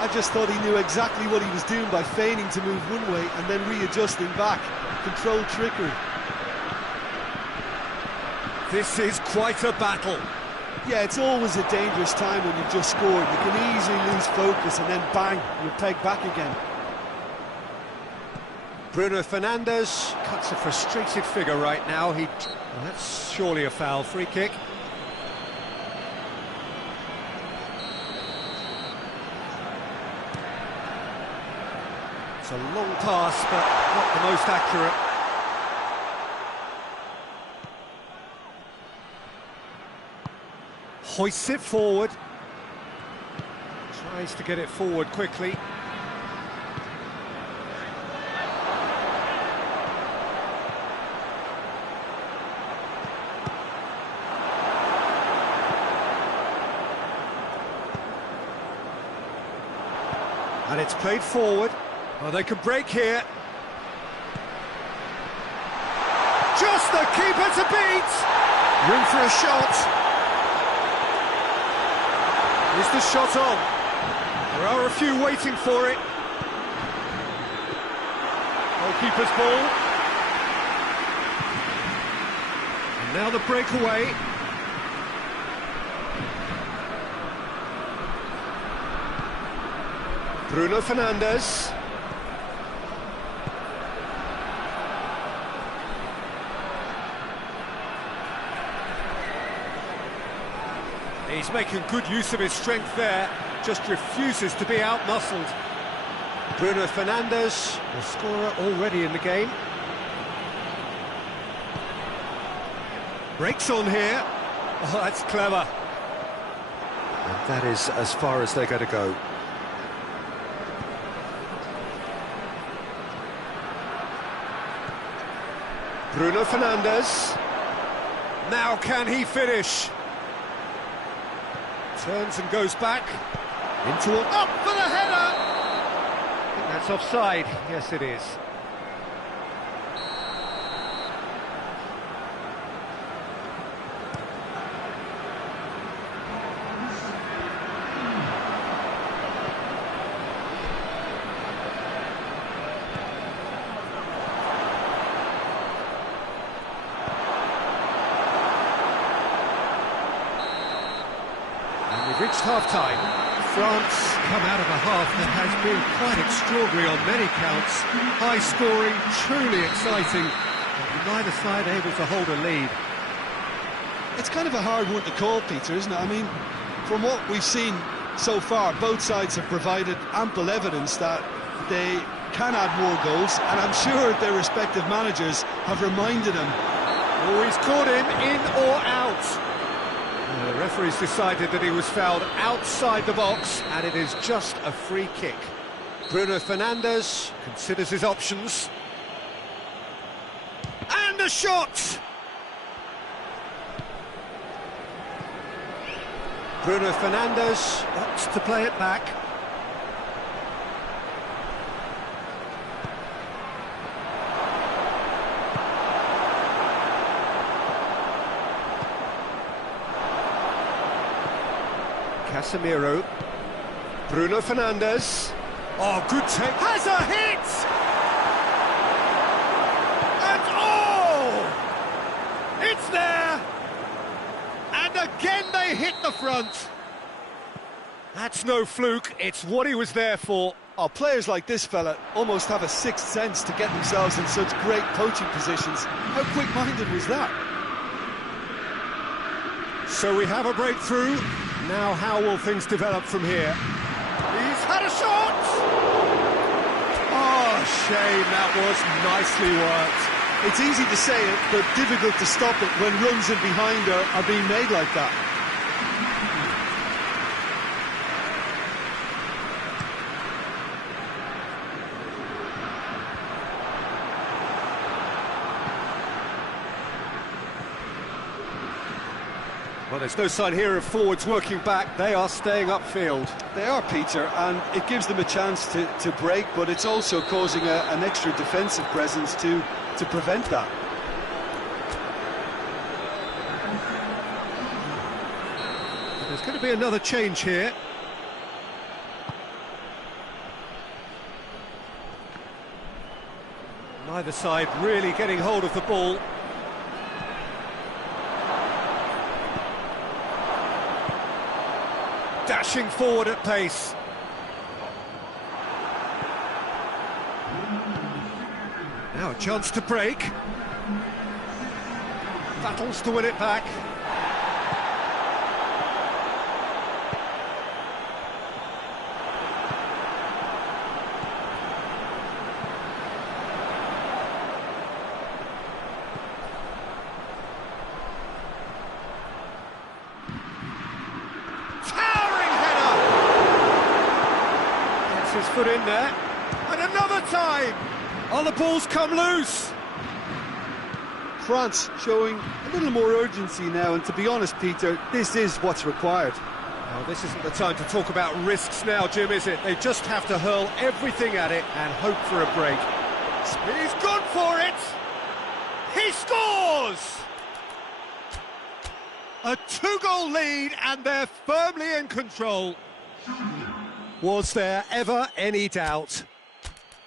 I just thought he knew exactly what he was doing by feigning to move one way and then readjusting back. Controlled trickery. This is quite a battle. Yeah, it's always a dangerous time when you've just scored. You can easily lose focus and then bang, you're pegged back again. Bruno Fernandes cuts a frustrated figure right now. Well, that's surely a foul. Free kick. It's a long pass, but not the most accurate. Hoists it forward. Tries to get it forward quickly. And it's played forward. Oh, they could break here. Just the keeper to beat! Room for a shot. Is the shot on? There are a few waiting for it. Goalkeeper's ball. And now the breakaway. Bruno Fernandes. He's making good use of his strength there, just refuses to be out-muscled. Bruno Fernandes, the scorer already in the game. Breaks on here. Oh, that's clever. And that is as far as they're going to go. Bruno Fernandes. Now can he finish? Turns and goes back. Into a... Up for the header! I think that's offside. Yes, it is. We've reached half-time. France come out of a half that has been quite extraordinary on many counts. High-scoring, truly exciting, but neither side able to hold a lead. It's kind of a hard one to call, Peter, isn't it? I mean, from what we've seen so far, both sides have provided ample evidence that they can add more goals, and I'm sure their respective managers have reminded them. Oh, he's caught him, in or out. The referee's decided that he was fouled outside the box, and it is just a free kick. Bruno Fernandes considers his options. And a shot! Bruno Fernandes opts to play it back. Casemiro, Bruno Fernandes. Oh, good take. Has a hit! And oh! It's there! And again they hit the front. That's no fluke, it's what he was there for. Oh, players like this fella almost have a sixth sense to get themselves in such great poaching positions. How quick-minded was that? So we have a breakthrough. Now how will things develop from here? He's had a shot! Oh, shame, that was nicely worked. It's easy to say it, but difficult to stop it when runs in behind are being made like that. Well, there's no sign here of forwards working back. They are staying upfield. They are, Peter, and it gives them a chance to break, but it's also causing an extra defensive presence to prevent that. There's going to be another change here. Neither side really getting hold of the ball. Dashing forward at pace. Now a chance to break. Battles to win it back. His foot in there, and another time! Oh, the ball's come loose! France showing a little more urgency now, and to be honest, Peter, this is what's required. Well, this isn't the time to talk about risks now, Jim, is it? They just have to hurl everything at it and hope for a break. He's gone for it! He scores! A two-goal lead, and they're firmly in control. Was there ever any doubt?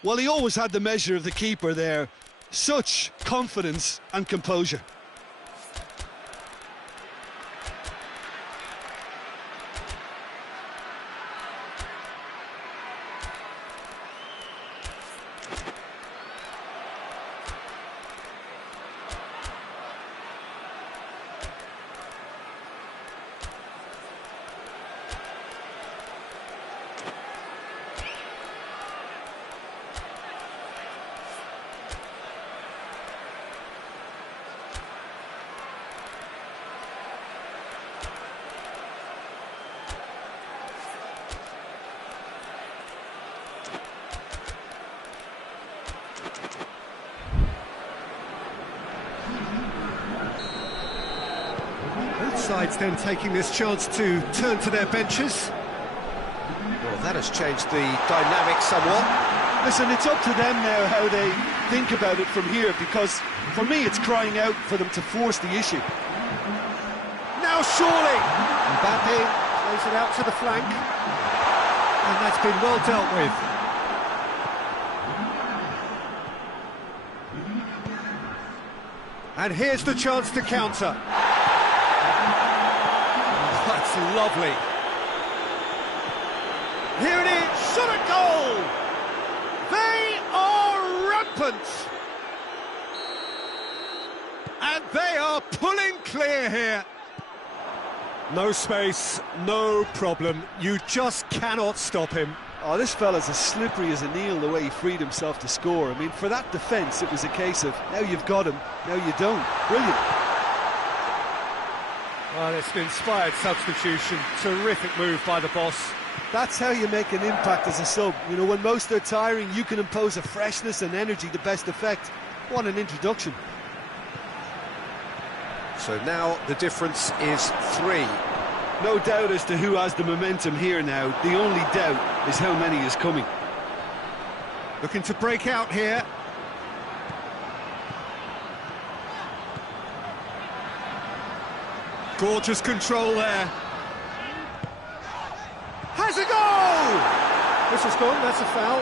Well, he always had the measure of the keeper there. Such confidence and composure. sides then taking this chance to turn to their benches. Well, that has changed the dynamic somewhat. Listen, it's up to them now how they think about it from here, because for me it's crying out for them to force the issue. Now surely! Mbappe plays it out to the flank. And that's been well dealt with. And here's the chance to counter. That's lovely. Here it is, shot at goal! They are rampant! And they are pulling clear here. No space, no problem. You just cannot stop him. Oh, this fella's as slippery as a needle the way he freed himself to score. I mean, for that defence, it was a case of, now you've got him, now you don't. Brilliant. Well, it's an inspired substitution. Terrific move by the boss. That's how you make an impact as a sub. You know, when most are tiring, you can impose a freshness and energy to best effect. What an introduction. So now the difference is 3. No doubt as to who has the momentum here now. The only doubt is how many is coming. Looking to break out here. Gorgeous control there. Has a goal! This has gone, that's a foul.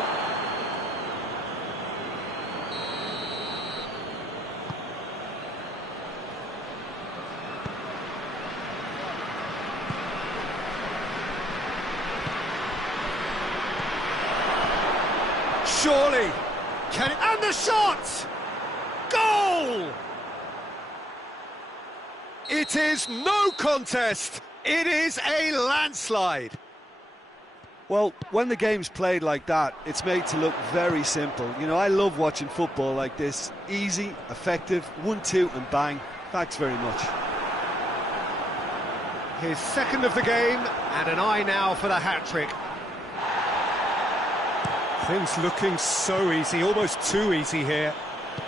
Surely, can it, and the shot! Goal! It is no contest, it is a landslide. Well, when the game's played like that, it's made to look very simple. You know, I love watching football like this. Easy, effective, 1-2 and bang. Thanks very much. His second of the game, and an eye now for the hat-trick. Things looking so easy, almost too easy here.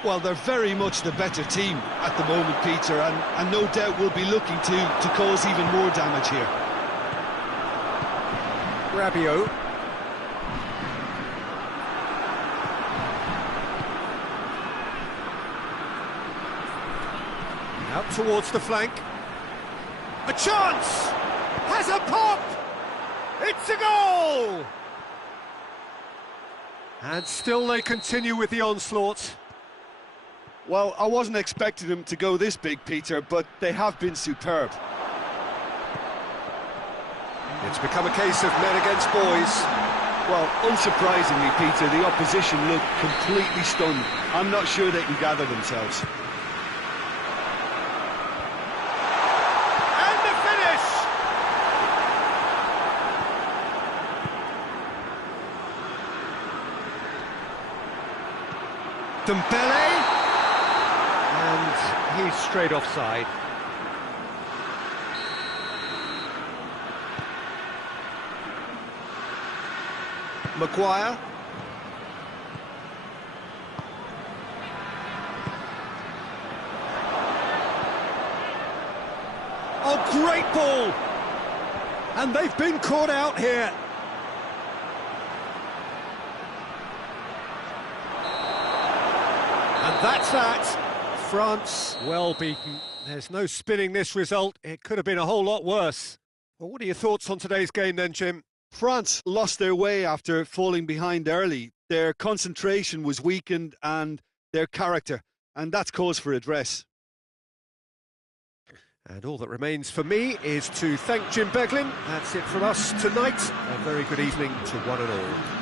Well, they're very much the better team at the moment, Peter, and no doubt will be looking to cause even more damage here. Rabiot. Out towards the flank. A chance! Has a pop! It's a goal! And still they continue with the onslaught. Well, I wasn't expecting them to go this big, Peter, but they have been superb. It's become a case of men against boys. Well, unsurprisingly, Peter, the opposition look completely stunned. I'm not sure they can gather themselves. And the finish! Dembele, and he's straight offside. Maguire. Oh, great ball! And they've been caught out here. And that's that. France well beaten. There's no spinning this result. It could have been a whole lot worse. Well, what are your thoughts on today's game then, Jim? France lost their way after falling behind early. Their concentration was weakened and their character, and that's cause for address. And all that remains for me is to thank Jim Beglin. That's it from us tonight. A very good evening to one and all.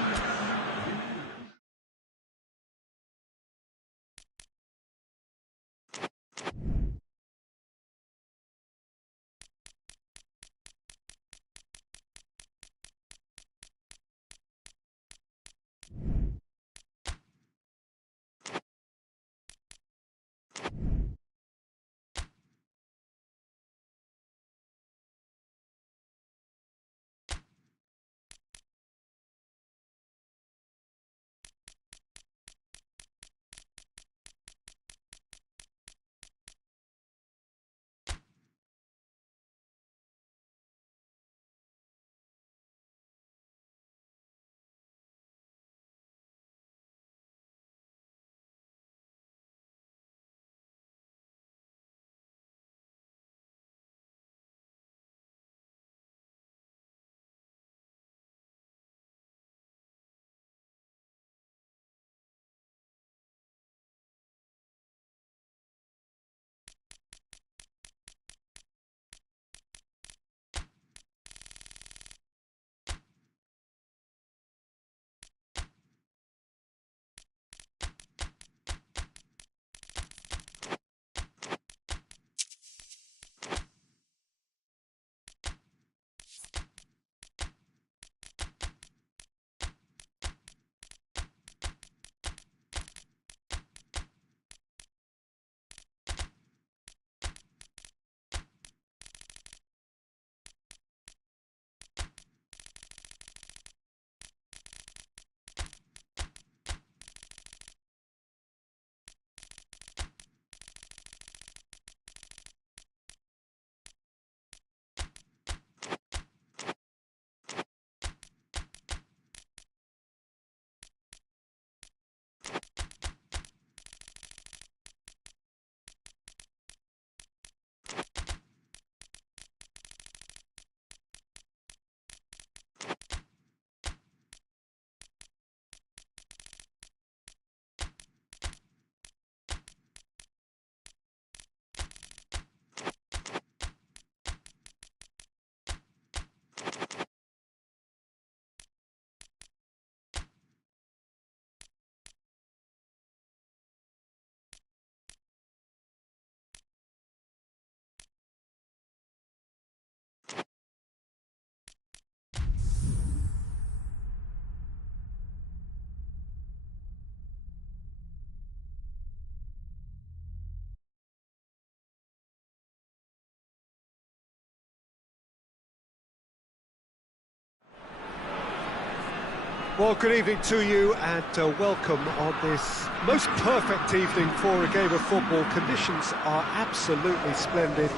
Well, good evening to you and welcome on this most perfect evening for a game of football. Conditions are absolutely splendid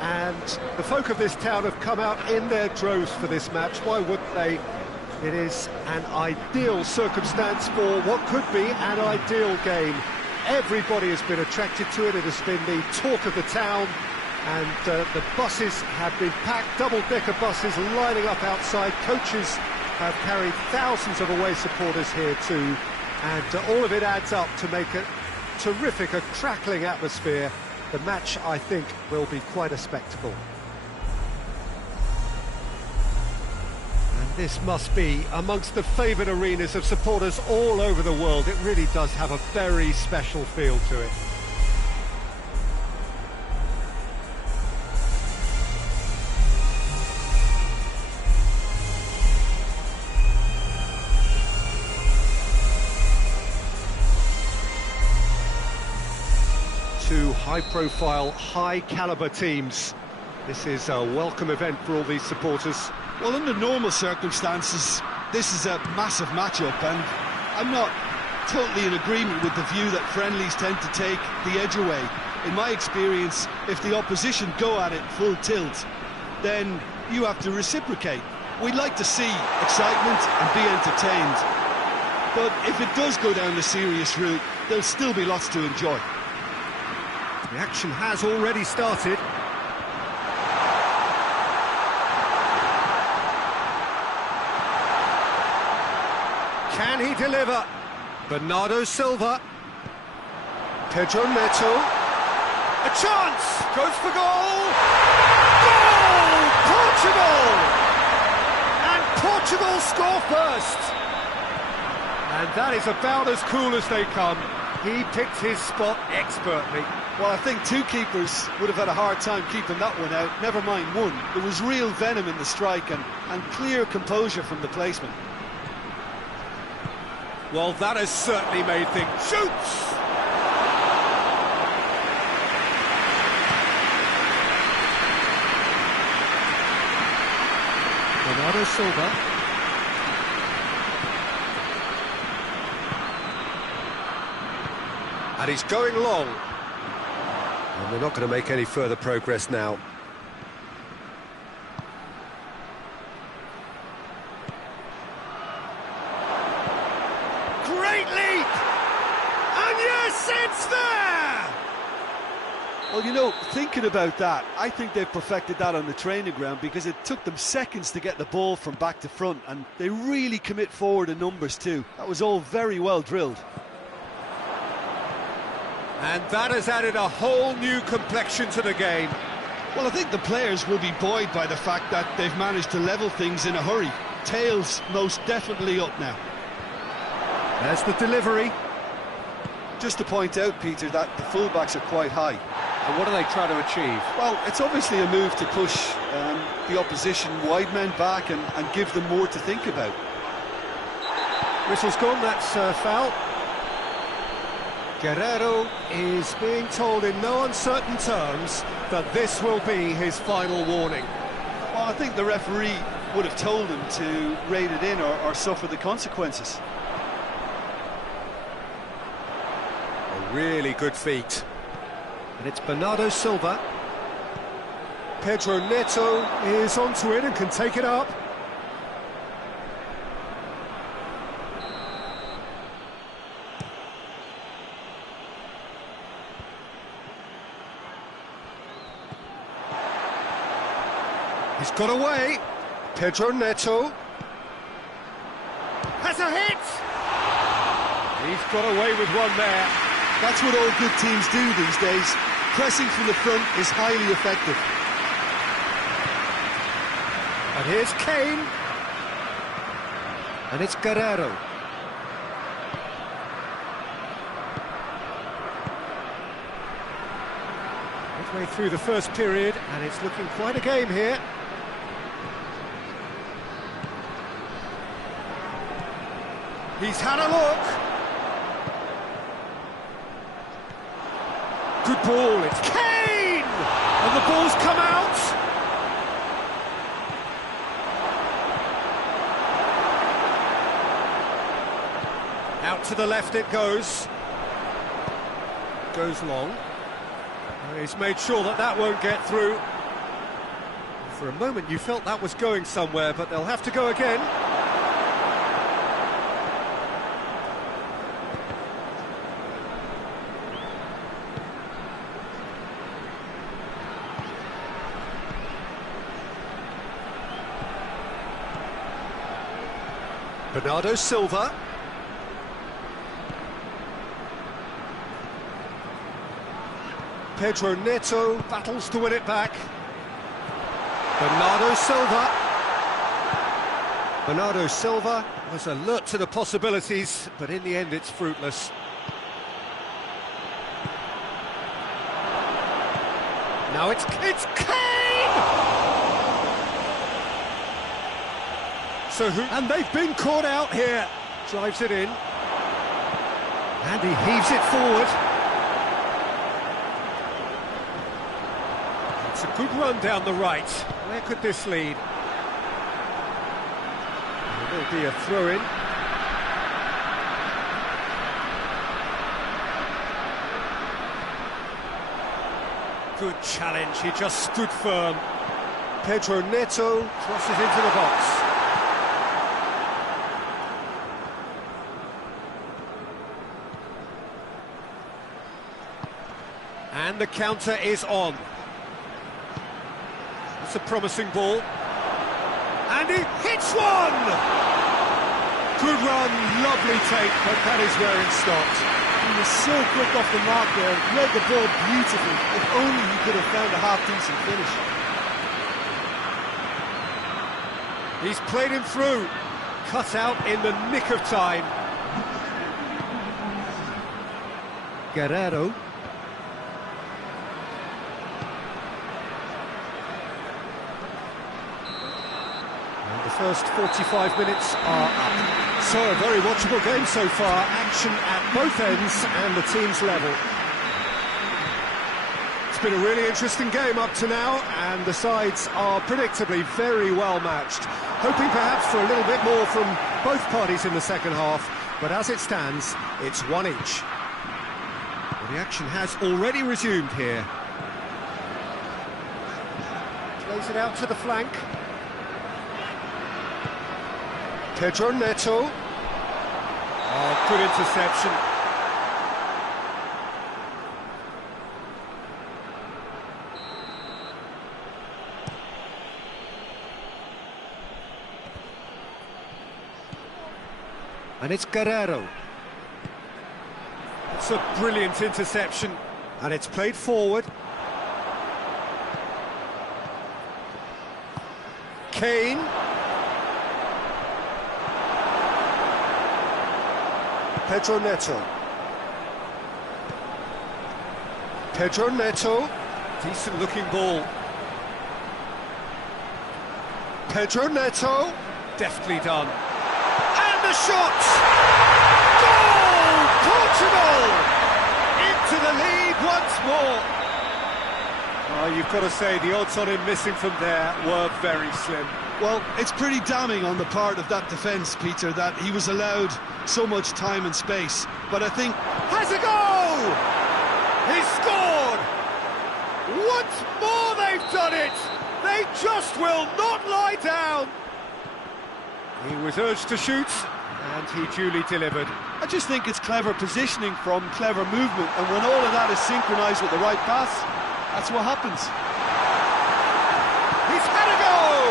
and the folk of this town have come out in their droves for this match. Why wouldn't they? It is an ideal circumstance for what could be an ideal game. Everybody has been attracted to it. It has been the talk of the town, and the buses have been packed, double-decker buses lining up outside. Coaches have carried thousands of away supporters here too, and all of it adds up to make a terrific, a crackling atmosphere. The match, I think, will be quite a spectacle. And this must be amongst the favoured arenas of supporters all over the world. It really does have a very special feel to it. Two high-profile, high-caliber teams. This is a welcome event for all these supporters. Well, under normal circumstances, this is a massive matchup, and I'm not totally in agreement with the view that friendlies tend to take the edge away. In my experience, if the opposition go at it full tilt, then you have to reciprocate. We'd like to see excitement and be entertained, but if it does go down the serious route, there'll still be lots to enjoy. The action has already started. Can he deliver? Bernardo Silva. Pedro Neto. A chance! Goes for goal! Goal! Portugal! And Portugal score first! And that is about as cool as they come. He picked his spot expertly. Well, I think two keepers would have had a hard time keeping that one out, never mind one. There was real venom in the strike and clear composure from the placement. Well, that has certainly made things... Shoots! Bernardo Silva. And he's going long. And they're not going to make any further progress now. Great leap! And yes, it's there! Well, you know, thinking about that, I think they've perfected that on the training ground because it took them seconds to get the ball from back to front, and they really commit forward in numbers too. That was all very well drilled. And that has added a whole new complexion to the game. Well, I think the players will be buoyed by the fact that they've managed to level things in a hurry. Tails most definitely up now. There's the delivery. Just to point out, Peter, that the fullbacks are quite high. And what are they trying to achieve? Well, it's obviously a move to push the opposition wide men back and give them more to think about. Whistle's gone, that's foul. Guerrero is being told in no uncertain terms that this will be his final warning. Well, I think the referee would have told him to rein it in or suffer the consequences. A really good feat. And it's Bernardo Silva. Pedro Neto is onto it and can take it up. He's got away. Pedro Neto has a hit. He's got away with one there. That's what all good teams do these days. Pressing from the front is highly effective. And here's Kane. And it's Guerrero. Midway through the first period, and it's looking quite a game here. He's had a look. Good ball, it's Kane! And the ball's come out. to the left it goes. Goes long. He's made sure that that won't get through. For a moment you felt that was going somewhere, but they'll have to go again. Bernardo Silva. Pedro Neto battles to win it back. Bernardo Silva. Bernardo Silva was alert to the possibilities, but in the end it's fruitless. Now it's Kane! And they've been caught out here. Drives it in. And he heaves it forward. It's a good run down the right. Where could this lead? There'll be a throw-in. Good challenge, he just stood firm. Pedro Neto crosses into the box. And the counter is on. It's a promising ball. And he hits one! Good run, lovely take, but that is where it stopped. He was so quick off the mark there, read the ball beautifully. If only he could have found a half-decent finish. He's played him through. Cut out in the nick of time. Guerrero. First 45 minutes are up. So a very watchable game so far. Action at both ends and the team's level. It's been a really interesting game up to now, and the sides are predictably very well matched. Hoping perhaps for a little bit more from both parties in the second half, but as it stands, it's one each. Well, the action has already resumed here. Plays it out to the flank. Pedro Neto. Oh, good interception. And it's Guerrero. It's a brilliant interception. And it's played forward. Kane. Pedro Neto. Pedro Neto. Decent looking ball. Pedro Neto. Deftly done. And the shot! Goal! Portugal! Into the lead once more. Oh, you've got to say, the odds on him missing from there were very slim. Well, it's pretty damning on the part of that defence, Peter, that he was allowed so much time and space. But I think... Has a goal! He's scored! Once more they've done it! They just will not lie down! He was urged to shoot, and he duly delivered. I just think it's clever positioning from clever movement, and when all of that is synchronised with the right pass, that's what happens. He's had a goal!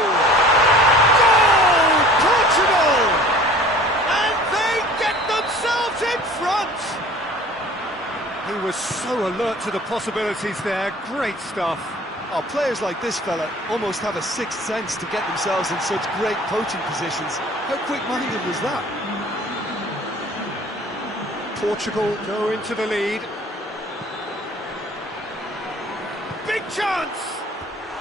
Goal! Portugal! And they get themselves in front! He was so alert to the possibilities there. Great stuff. Oh, players like this fella almost have a sixth sense to get themselves in such great poaching positions. How quick-minded was that? Portugal go into the lead. Big chance!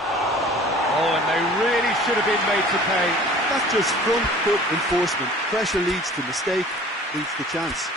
Oh, and they really should have been made to pay. That's just front foot enforcement. Pressure leads to mistake, leads to chance.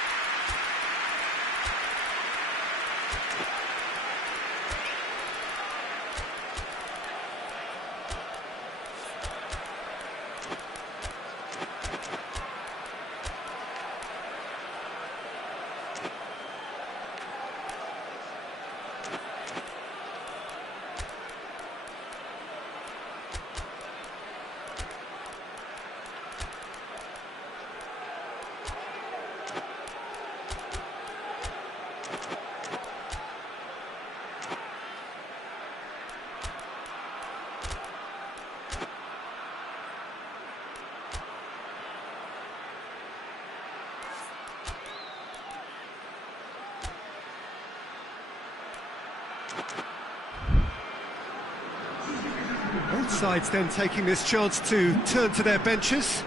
Both sides then taking this chance to turn to their benches.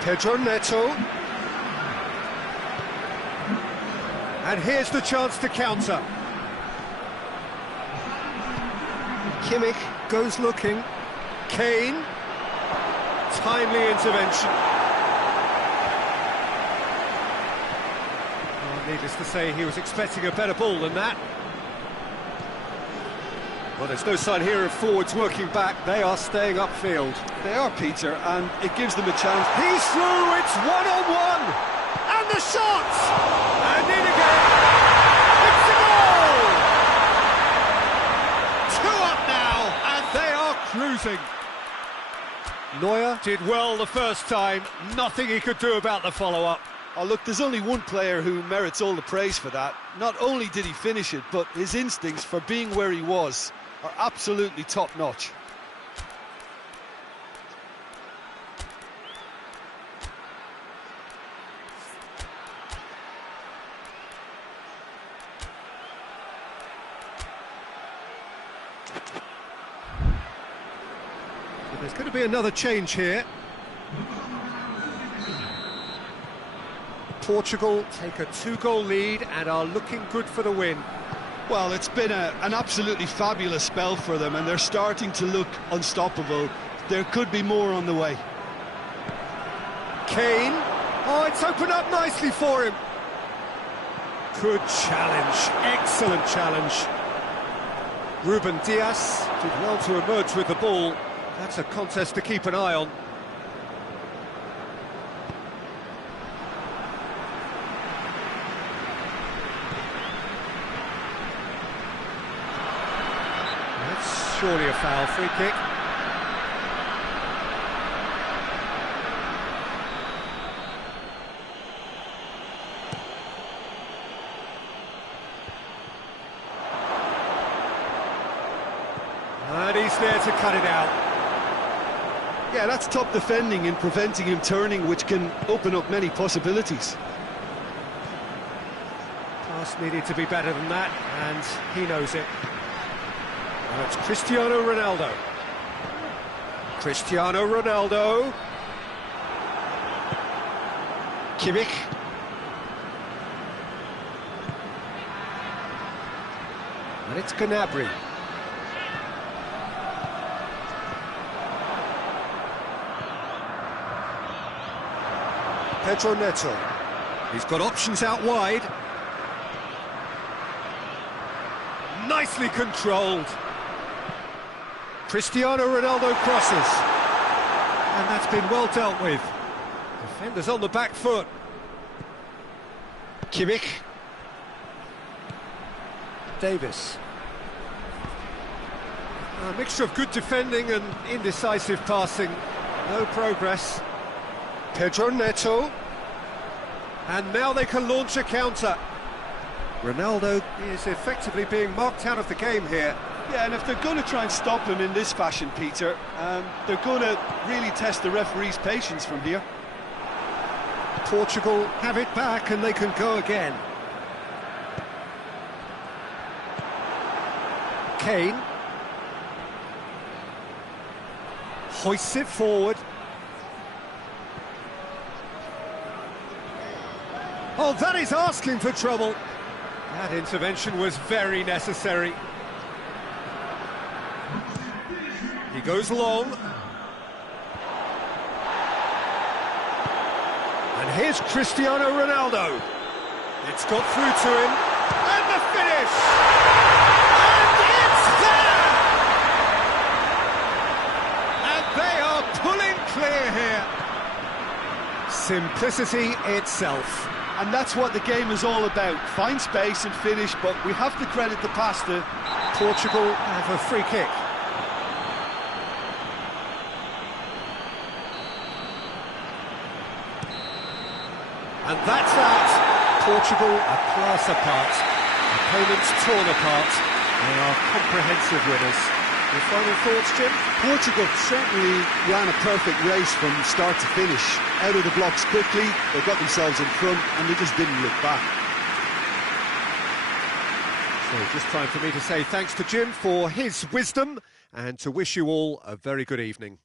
Pedro Neto. And here's the chance to counter. Kimmich goes looking. Kane. Timely intervention. Well, needless to say, he was expecting a better ball than that. Well, there's no sign here of forwards working back. They are staying upfield. They are, Peter, and it gives them a chance. He's through, it's one-on-one! And the shot! And in again! It's a goal! 2 up now, and they are cruising. Neuer did well the first time, nothing he could do about the follow-up. Oh, look, there's only one player who merits all the praise for that. Not only did he finish it, but his instincts for being where he was are absolutely top-notch. There's going to be another change here. Portugal take a 2-goal lead and are looking good for the win. Well, it's been an absolutely fabulous spell for them, and they're starting to look unstoppable. There could be more on the way. Kane. Oh, it's opened up nicely for him. Good challenge. Excellent challenge. Ruben Dias did well to emerge with the ball. That's a contest to keep an eye on. That's surely a foul. Free kick. And he's there to cut it out. Yeah, that's top defending and preventing him turning, which can open up many possibilities. Pass needed to be better than that, and he knows it. And it's Cristiano Ronaldo. Cristiano Ronaldo. Kimmich. And it's Gnabry. Pedro Neto. He's got options out wide. Nicely controlled. Cristiano Ronaldo crosses. And that's been well dealt with. Defenders on the back foot. Kimmich. Davis. A mixture of good defending and indecisive passing. No progress. Pedro Neto. And now they can launch a counter. Ronaldo is effectively being marked out of the game here. Yeah, and if they're going to try and stop him in this fashion, Peter, they're going to really test the referee's patience from here. Portugal have it back and they can go again. Kane. Hoists it forward. Oh, that is asking for trouble. That intervention was very necessary. He goes long. And here's Cristiano Ronaldo. It's got through to him. And the finish! And it's there! And they are pulling clear here. Simplicity itself. And that's what the game is all about. Find space and finish, but we have to credit the pasta. Portugal have a free kick. And that's that. Portugal a class apart. Opponents torn apart. They are comprehensive winners. Your final thoughts, Jim? Portugal certainly ran a perfect race from start to finish. Out of the blocks quickly, they got themselves in front and they just didn't look back. So just time for me to say thanks to Jim for his wisdom and to wish you all a very good evening.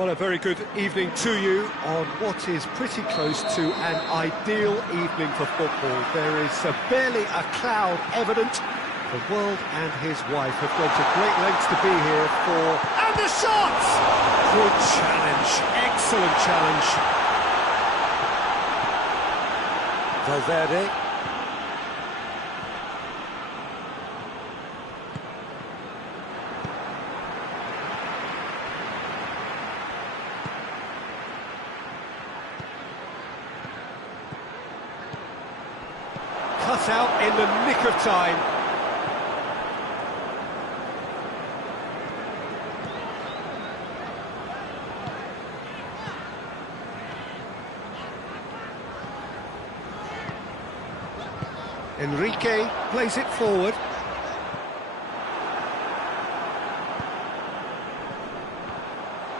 Well, a very good evening to you on what is pretty close to an ideal evening for football. There is barely a cloud evident. The world and his wife have gone to great lengths to be here for... And the shot! Good challenge, excellent challenge. Valverde. Cut out in the nick of time. Enrique plays it forward.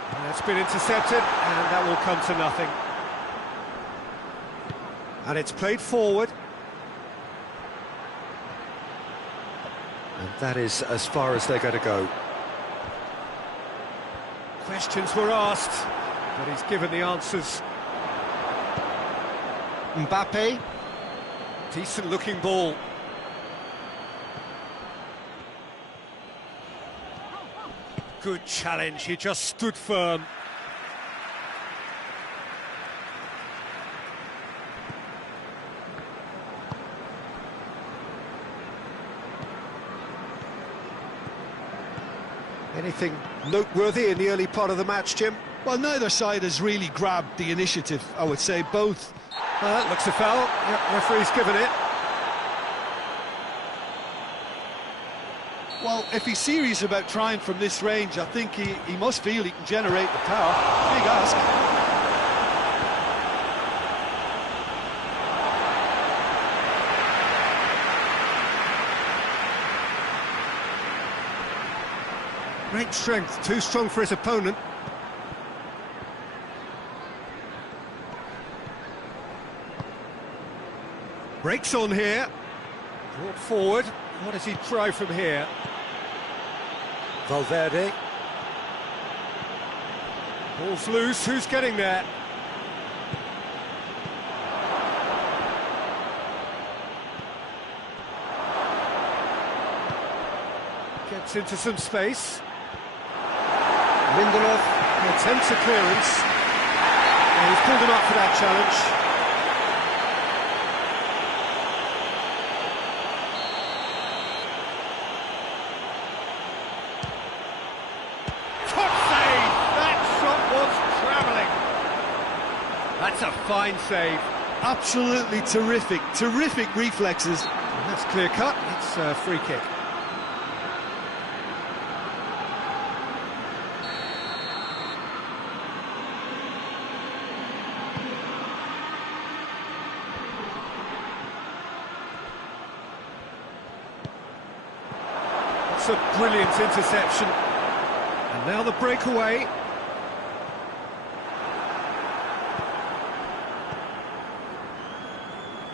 And that's been intercepted, and that will come to nothing. And it's played forward. And that is as far as they're going to go. Questions were asked, but he's given the answers. Mbappe. Decent-looking ball. Good challenge, he just stood firm. Anything noteworthy in the early part of the match, Jim? Well, neither side has really grabbed the initiative, I would say. Both. Looks a foul. Yep, referee's given it. Well, if he's serious about trying from this range, I think he must feel he can generate the power. Big ask. Great strength, too strong for his opponent. Breaks on here. Brought forward. What does he try from here? Valverde. Ball's loose. Who's getting there? Gets into some space. Lindelof. Attempts a clearance. And he's pulled him up for that challenge. That's a fine save. Absolutely terrific, terrific reflexes. And that's clear cut, it's a free kick. That's a brilliant interception. And now the breakaway.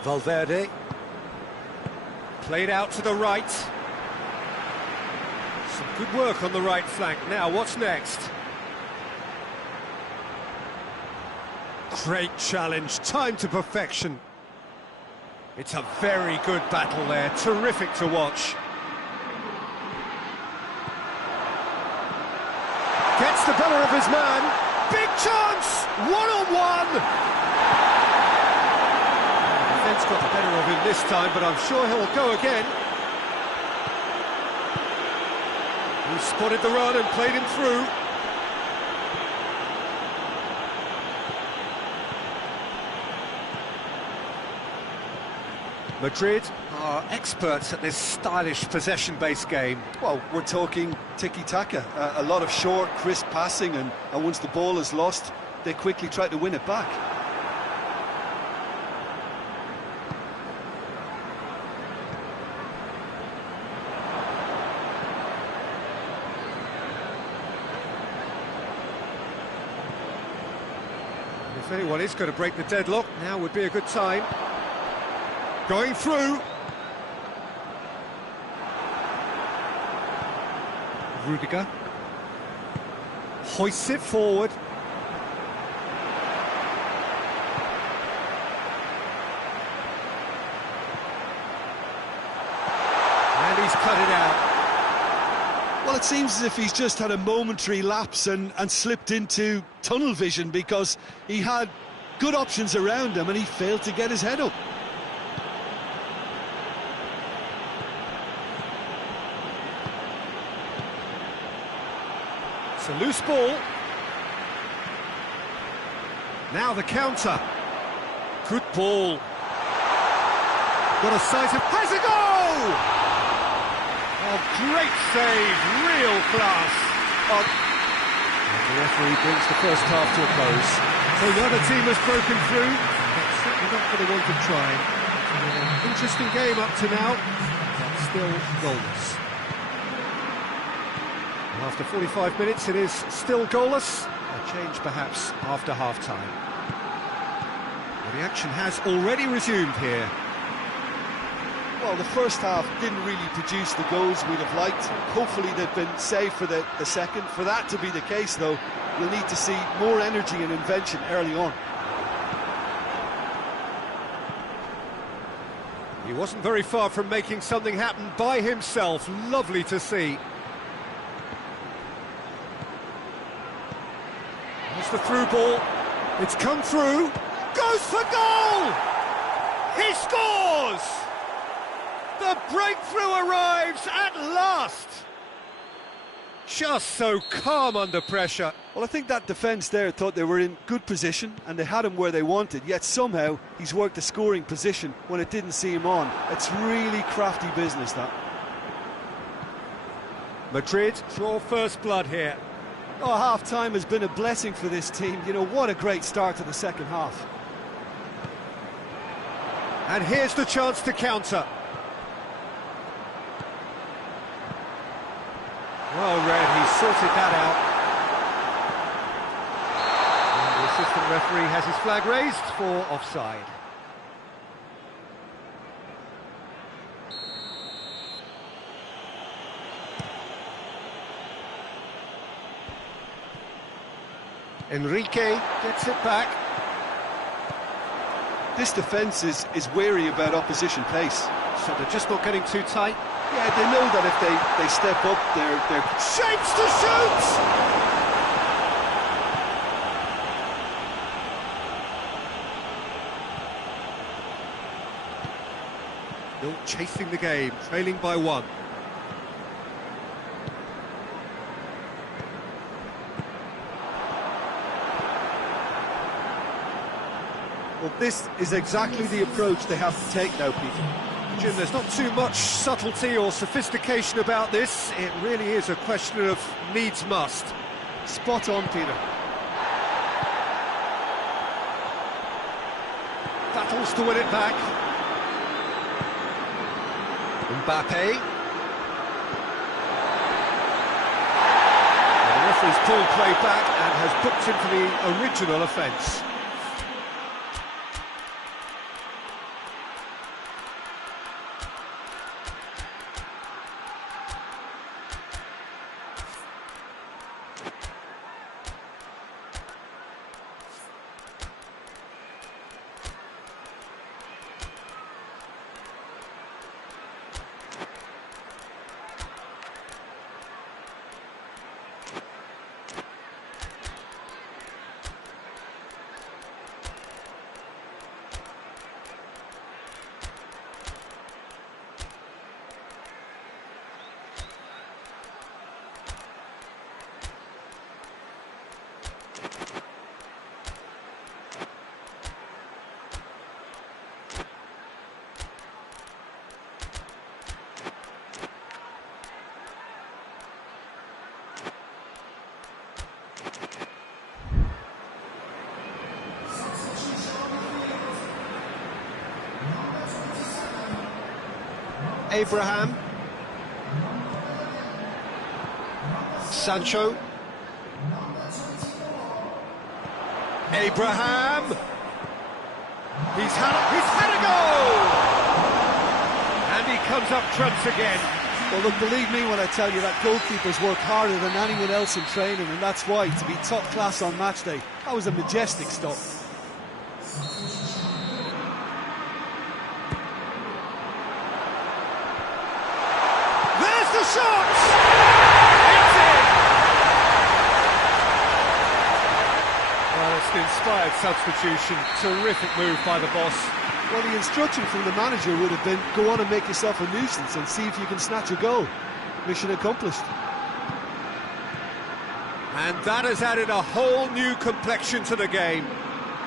Valverde. Played out to the right. Some good work on the right flank. Now, what's next? Great challenge, time to perfection. It's a very good battle there, terrific to watch. Gets the better of his man. Big chance! One-on-one! Got the better of him this time, but I'm sure he'll go again. He spotted the run and played him through. Madrid are experts at this stylish possession-based game. Well, we're talking tiki-taka, a lot of short, crisp passing, and once the ball is lost, they quickly try to win it back. If anyone is going to break the deadlock, now would be a good time. Going through. Rudiger. Hoists it forward. And he's cut it out. Well, it seems as if he's just had a momentary lapse and slipped into tunnel vision, because he had good options around him and he failed to get his head up. It's a loose ball. Now the counter. Good ball. Got a sight of... Has a goal! Oh, great save, real class. Oh. And the referee brings the first half to a close. So the other team has broken through. It's certainly not for the want of trying. An interesting game up to now, but still goalless. And after 45 minutes, it is still goalless. A change perhaps after half-time. Well, the action has already resumed here. Well, the first half didn't really produce the goals we'd have liked. Hopefully they've been saved for the second. For that to be the case, though, you'll need to see more energy and invention early on. He wasn't very far from making something happen by himself. Lovely to see. There's the through ball. It's come through. Goes for goal! He scores! The breakthrough arrives at last! Just so calm under pressure. Well, I think that defence there thought they were in good position and they had him where they wanted, yet somehow he's worked a scoring position when it didn't see him on. It's really crafty business, that. Madrid draw first blood here. Oh, half-time has been a blessing for this team. You know, what a great start to the second half. And here's the chance to counter. Well read, he sorted that out. And the assistant referee has his flag raised for offside. Enrique gets it back. This defence is wary about opposition pace. So they're just not getting too tight. Yeah, they know that if they step up, they're Shapes to shoot! Still chasing the game, trailing by 1. Well, this is exactly the approach they have to take now, Peter. Jim, there's not too much subtlety or sophistication about this. It really is a question of needs must. Spot on, Peter. Battles to win it back. Mbappe. Well, the referee's pulled play back and has booked him for the original offence. Abraham. Sancho. Abraham. He's had a goal! And he comes up trumps again. Well, look, believe me when I tell you that goalkeepers work harder than anyone else in training, and that's why, to be top class on match day, that was a majestic stop. There's the shot! It's in! Well, it's an inspired substitution. Terrific move by the boss. Well, the instruction from the manager would have been, go on and make yourself a nuisance and see if you can snatch a goal. Mission accomplished. And that has added a whole new complexion to the game.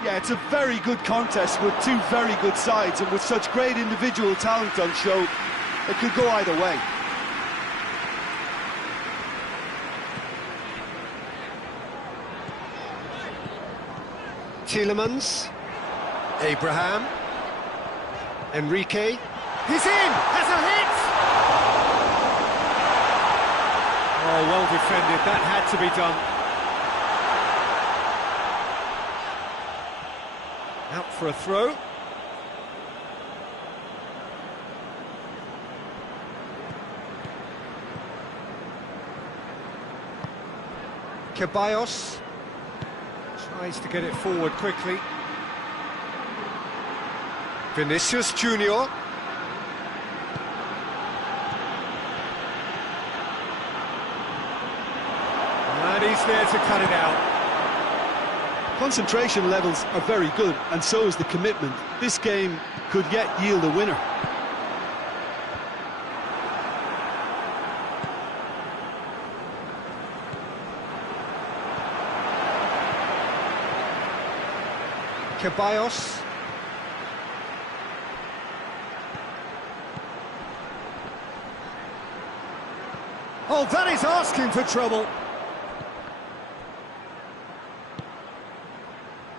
Yeah, it's a very good contest with two very good sides, and with such great individual talent on show, it could go either way. Tielemans. Abraham. Enrique. He's in! Has a hit! Oh, well defended. That had to be done. Out for a throw. Ceballos tries to get it forward quickly. Vinicius Junior. And he's there to cut it out. Concentration levels are very good, and so is the commitment. This game could yet yield a winner. Ceballos. Oh, that is asking for trouble.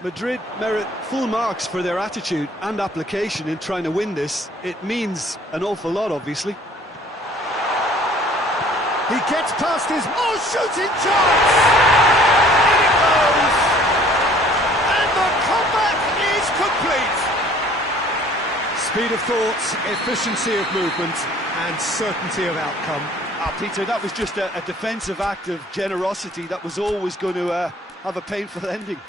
Madrid merit full marks for their attitude and application in trying to win this. It means an awful lot, obviously. He gets past his... Oh, shooting chance! In it goes! And the comeback is complete! Speed of thought, efficiency of movement, and certainty of outcome. Peter, that was just a defensive act of generosity that was always going to have a painful ending.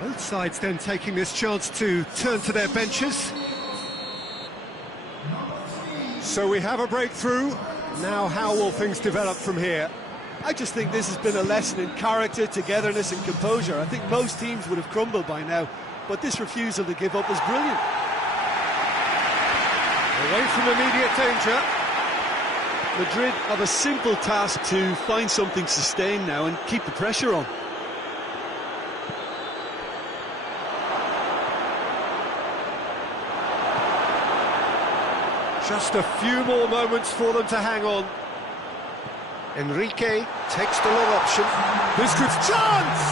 Both sides then taking this chance to turn to their benches. So we have a breakthrough. Now how will things develop from here? I just think this has been a lesson in character, togetherness and composure. I think most teams would have crumbled by now, but this refusal to give up is brilliant. Away from immediate danger. Madrid have a simple task to find something sustained now and keep the pressure on. Just a few more moments for them to hang on. Enrique takes the long option. This could chance!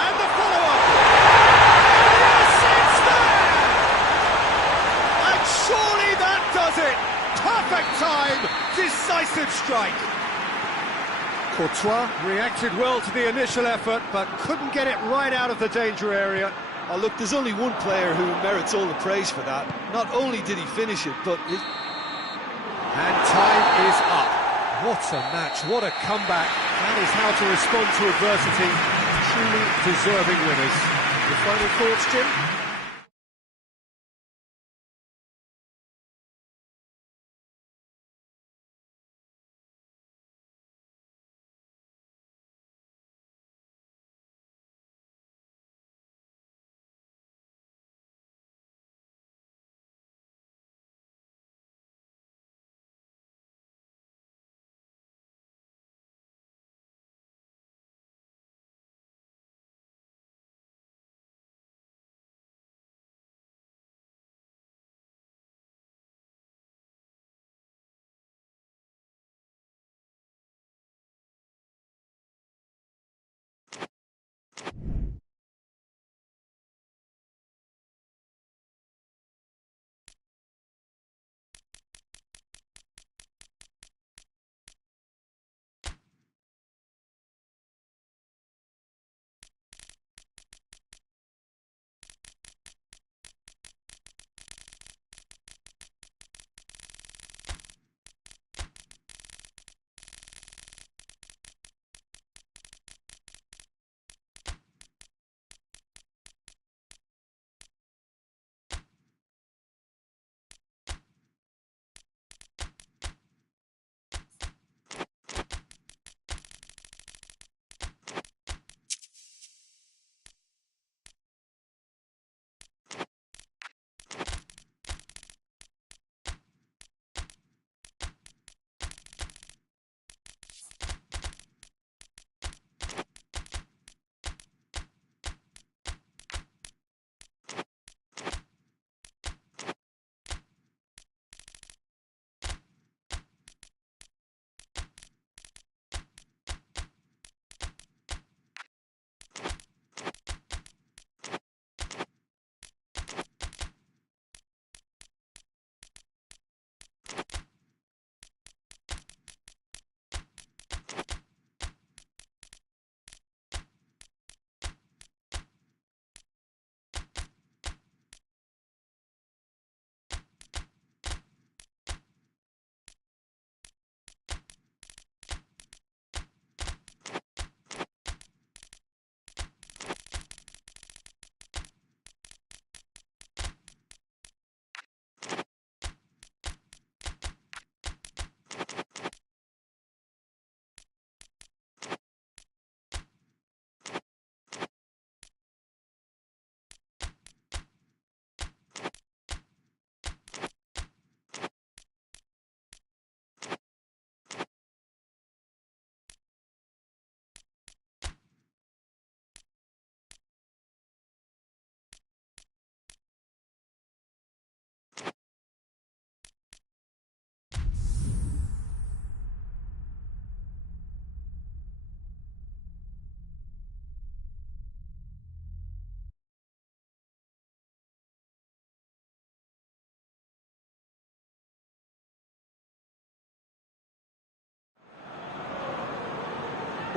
And the follow-up! Yes, it's there! And surely that does it! Perfect time! Decisive strike! Courtois reacted well to the initial effort, but couldn't get it right out of the danger area. Oh, look, there's only one player who merits all the praise for that. Not only did he finish it, but... And time is up. What a match, what a comeback. That is how to respond to adversity. Truly deserving winners. Your final thoughts, Jim?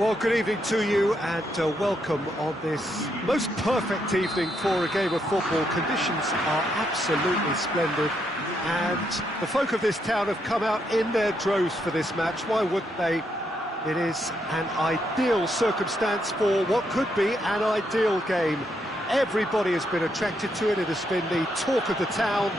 Well, good evening to you and welcome on this most perfect evening for a game of football. Conditions are absolutely splendid and the folk of this town have come out in their droves for this match. Why wouldn't they? It is an ideal circumstance for what could be an ideal game. Everybody has been attracted to it. It has been the talk of the town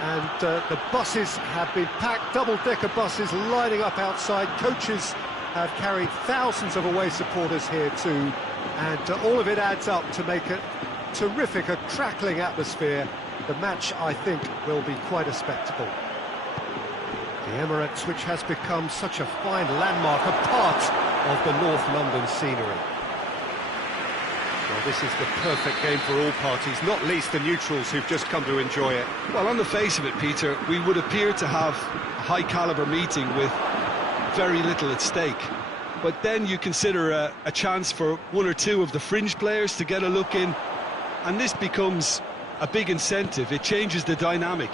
and the buses have been packed, double-decker buses lining up outside. Coaches have carried thousands of away supporters here too, and all of it adds up to make a terrific, a crackling atmosphere. The match, I think, will be quite a spectacle. The Emirates, which has become such a fine landmark, a part of the North London scenery. Well, this is the perfect game for all parties, not least the neutrals who've just come to enjoy it. Well, on the face of it, Peter, we would appear to have a high-caliber meeting with very little at stake. But then you consider a chance for one or two of the fringe players to get a look in, and this becomes a big incentive. It changes the dynamic.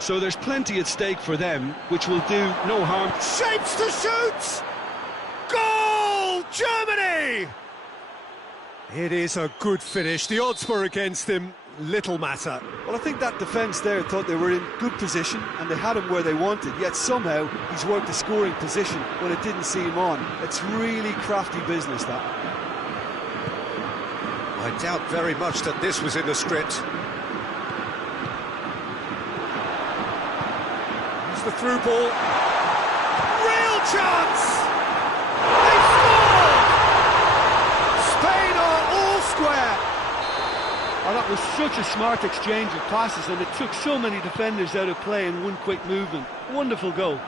So there's plenty at stake for them, which will do no harm. Shapes to shoot! Goal! Germany! It is a good finish. The odds were against him. Little matter. Well, I think that defence there thought they were in good position and they had him where they wanted, yet somehow he's worked the scoring position when it didn't see him on. It's really crafty business, that. I doubt very much that this was in the script. Here's the through ball. Real chance! They scored! Spain are all square. Oh, that was such a smart exchange of passes and it took so many defenders out of play in one quick movement. Wonderful goal.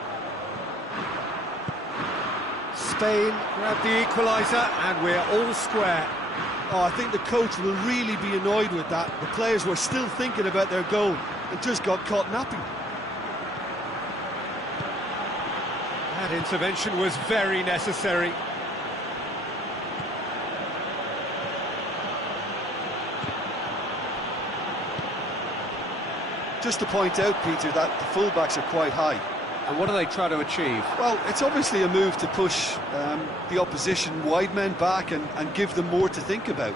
Spain grab the equaliser and we're all square. Oh, I think the coach will really be annoyed with that. The players were still thinking about their goal and just got caught napping. That intervention was very necessary. Just to point out, Peter, that the fullbacks are quite high. And what are they trying to achieve? Well, it's obviously a move to push the opposition wide men back and give them more to think about.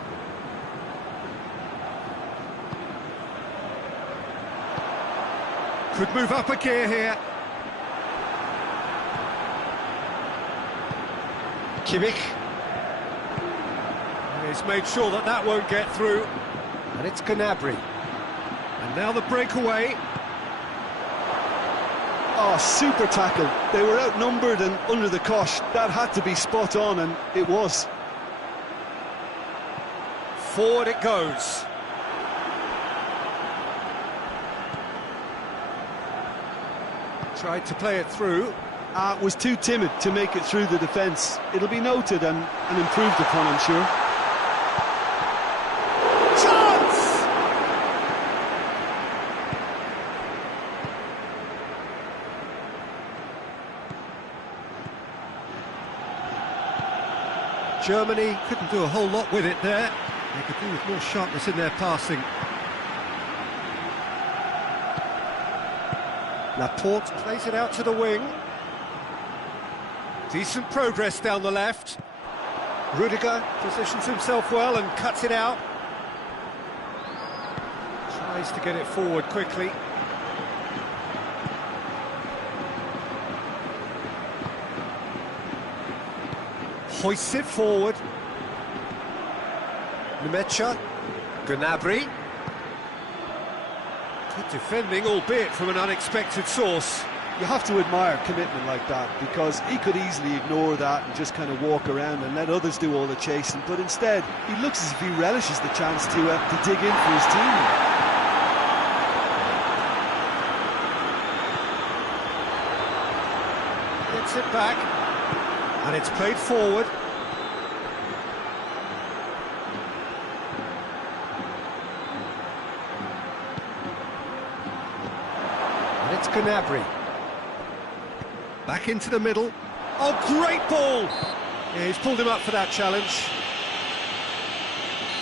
Could move up a gear here. Kimmich. And he's made sure that that won't get through. And it's Gnabry. And now the breakaway. Oh, super tackle. They were outnumbered and under the cosh. That had to be spot on, and it was. Forward it goes. Tried to play it through. Was too timid to make it through the defence. It'll be noted and improved upon, I'm sure. Germany couldn't do a whole lot with it there. They could do with more sharpness in their passing. Laporte plays it out to the wing. Decent progress down the left. Rudiger positions himself well and cuts it out. Tries to get it forward quickly. Hoists it forward. Nemecha. Gnabry. Good defending, albeit from an unexpected source. You have to admire commitment like that, because he could easily ignore that and just kind of walk around and let others do all the chasing, but instead he looks as if he relishes the chance to dig in for his team. Gets it back, and it's played forward. And it's Gnabry. Back into the middle. Oh, great ball! Yeah, he's pulled him up for that challenge.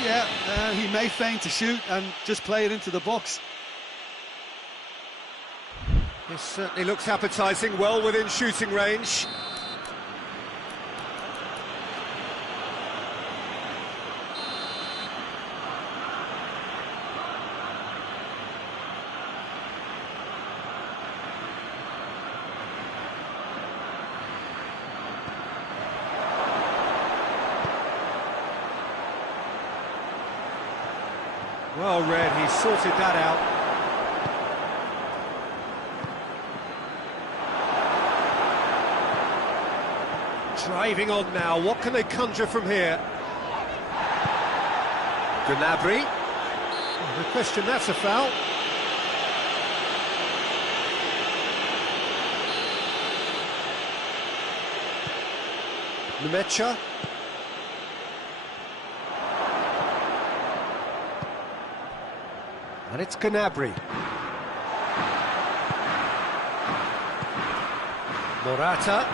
Yeah, he may feign to shoot and just play it into the box. This certainly looks appetising, well within shooting range. Well read, he sorted that out. Driving on now, what can they conjure from here? Gnabry. Oh, no question, that's a foul. Nemecha. And it's Gnabry. Morata.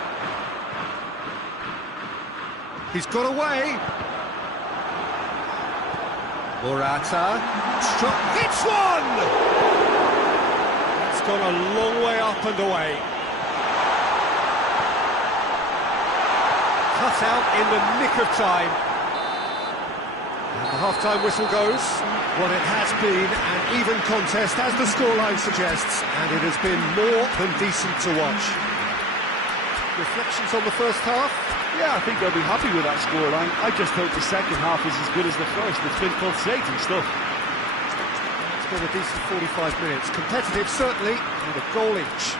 He's got away. Morata. Hits one! It's gone a long way up and away. Cut out in the nick of time. And the half-time whistle goes. Well, it has been an even contest, as the scoreline suggests, and it has been more than decent to watch. Reflections on the first half? Yeah, I think they'll be happy with that scoreline. I just hope the second half is as good as the first. It's been pulsating stuff. It's been a decent 45 minutes. Competitive, certainly, and a goal each.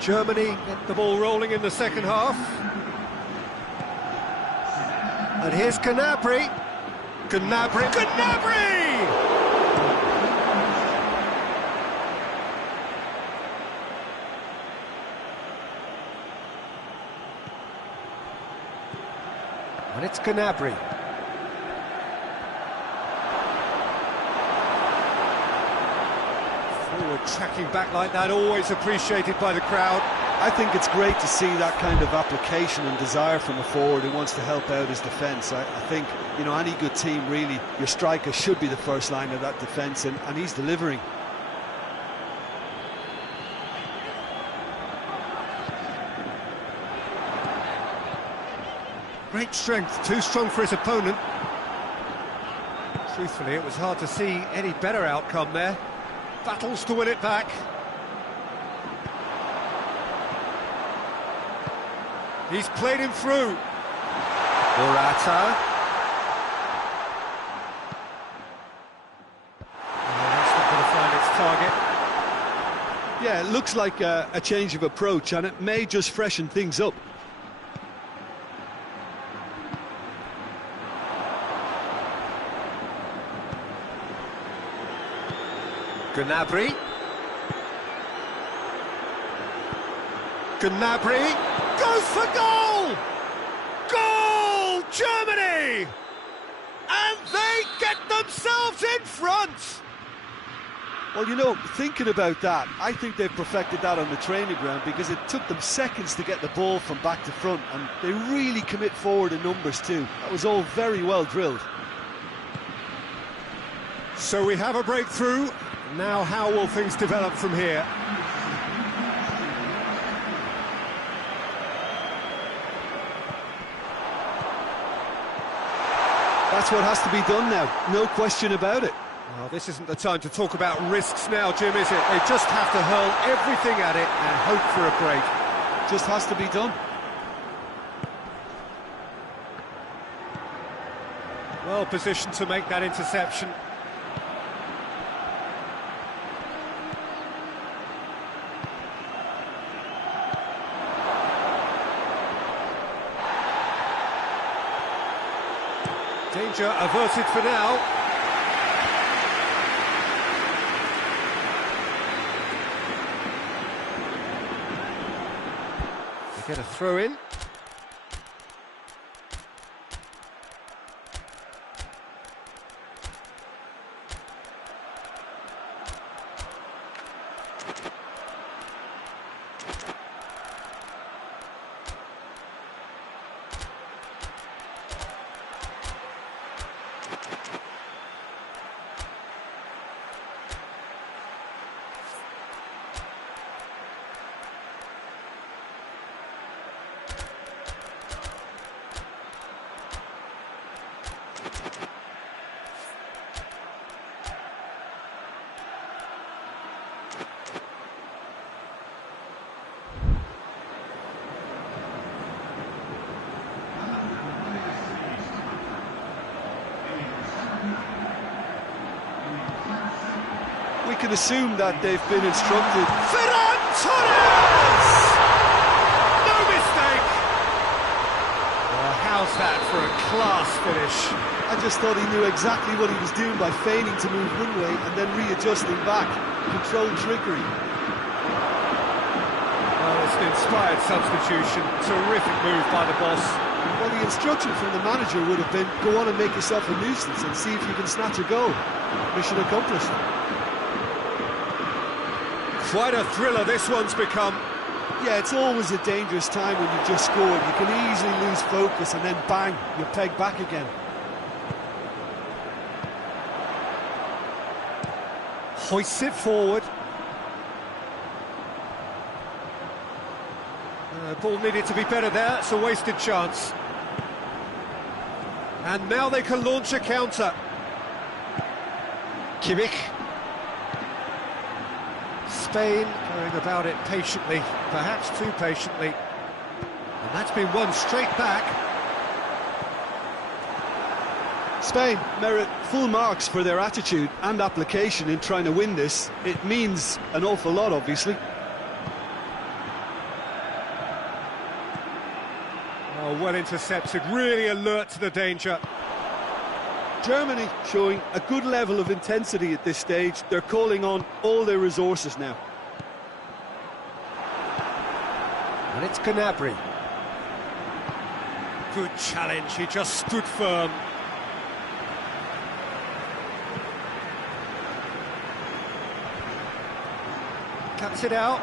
Germany get the ball rolling in the second half. And here's Gnabry. Gnabry! And it's Gnabry. Forward tracking back like that, always appreciated by the crowd. I think it's great to see that kind of application and desire from a forward who wants to help out his defence. I think, you know, any good team, really, your striker should be the first line of that defence, and he's delivering. Great strength, too strong for his opponent. Truthfully, it was hard to see any better outcome there. Battles to win it back. He's played him through. Morata. That's not going to find its target. Yeah, it looks like a change of approach, and it may just freshen things up. Gnabry. Goes for goal! Goal! Germany! And they get themselves in front! Well, you know, thinking about that, I think they've perfected that on the training ground, because it took them seconds to get the ball from back to front, and they really commit forward in numbers too. That was all very well drilled. So we have a breakthrough. Now how will things develop from here? That's what has to be done now, no question about it. Well, this isn't the time to talk about risks now, Jim, is it? They just have to hurl everything at it and hope for a break. Just has to be done. Well positioned to make that interception. Danger averted for now. They get a throw in. can assume that they've been instructed. Ferran Torres! No mistake! Well, how's that for a class finish? I just thought he knew exactly what he was doing by feigning to move one way and then readjusting back. Controlled trickery. Well, it's an inspired substitution. Terrific move by the boss. Well, the instruction from the manager would have been, go on and make yourself a nuisance and see if you can snatch a goal. Mission accomplished. Quite a thriller this one's become. Yeah, it's always a dangerous time when you've just scored. You can easily lose focus and then bang, you're pegged back again. Hoists it forward. Ball needed to be better there, it's a wasted chance. And now they can launch a counter. Kimmich. Spain going about it patiently, perhaps too patiently. And that's been won straight back. Spain merit full marks for their attitude and application in trying to win this. It means an awful lot, obviously. Oh, well intercepted, really alert to the danger. Germany showing a good level of intensity at this stage. They're calling on all their resources now. And it's Gnabry. Good challenge, he just stood firm. Cuts it out.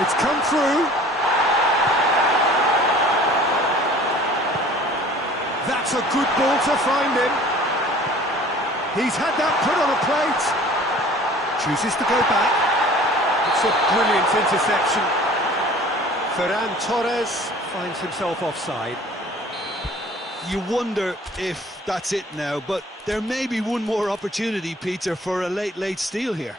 It's come through. That's a good ball to find him. He's had that put on a plate. Chooses to go back. It's a brilliant interception. Ferran Torres finds himself offside. You wonder if that's it now, but there may be one more opportunity, Peter, for a late steal here.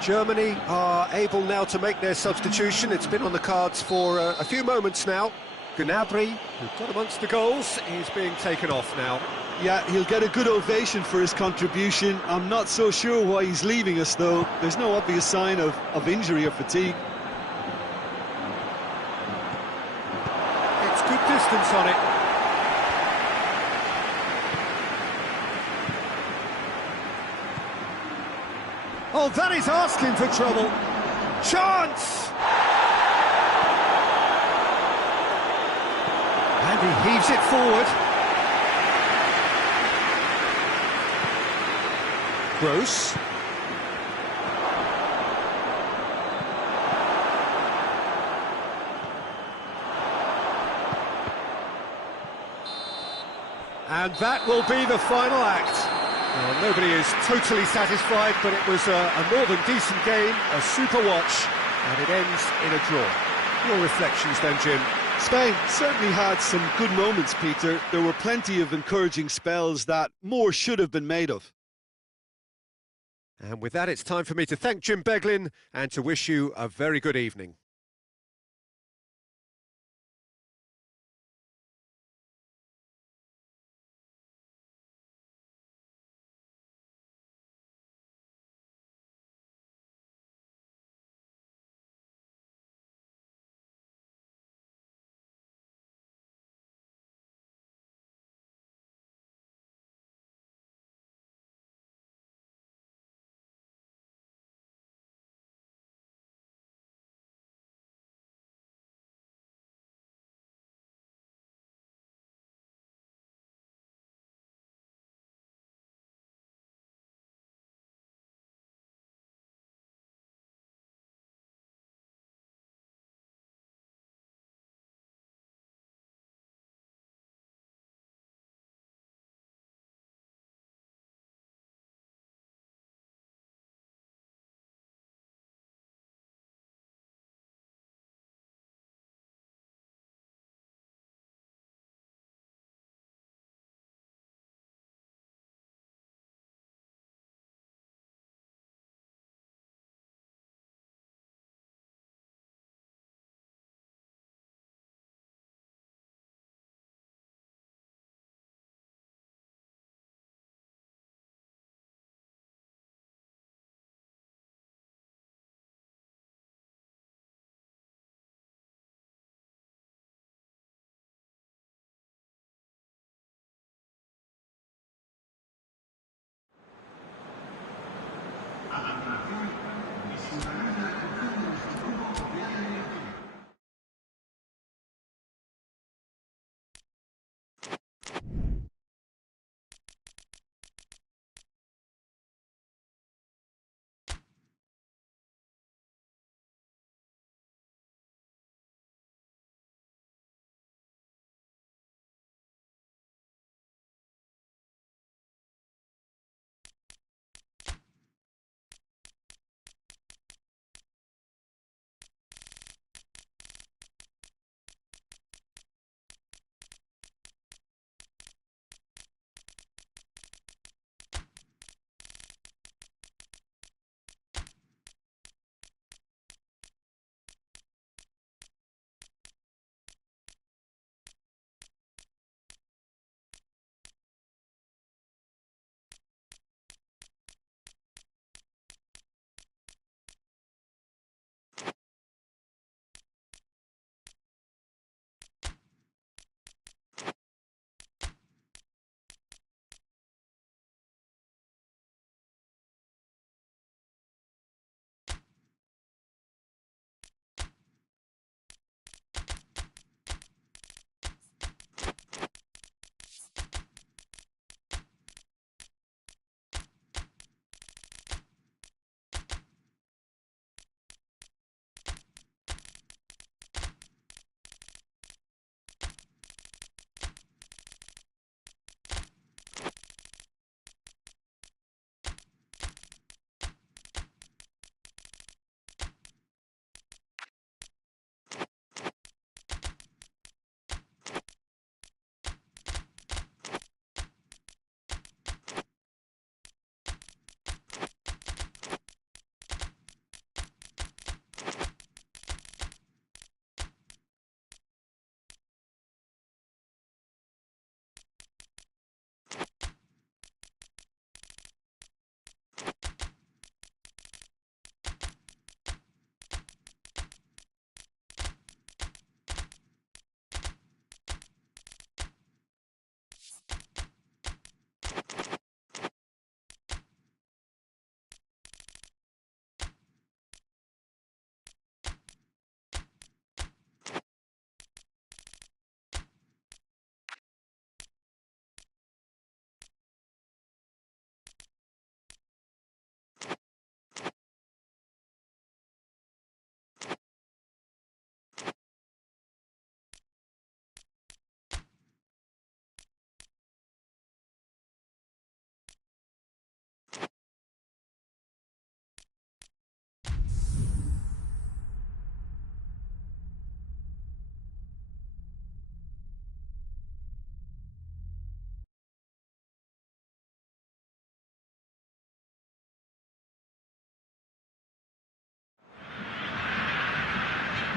Germany are able now to make their substitution. It's been on the cards for a few moments now. Gnabry, who got amongst the goals, is being taken off now. Yeah, he'll get a good ovation for his contribution. I'm not so sure why he's leaving us, though. There's no obvious sign of injury or fatigue. It's good distance on it. Oh, that is asking for trouble. Chance! And he heaves it forward. Gross. And that will be the final act. Well, nobody is totally satisfied, but it was a more than decent game, a super watch, and it ends in a draw. Your reflections then, Jim? Spain certainly had some good moments, Peter. There were plenty of encouraging spells that more should have been made of. And with that, it's time for me to thank Jim Beglin and to wish you a very good evening.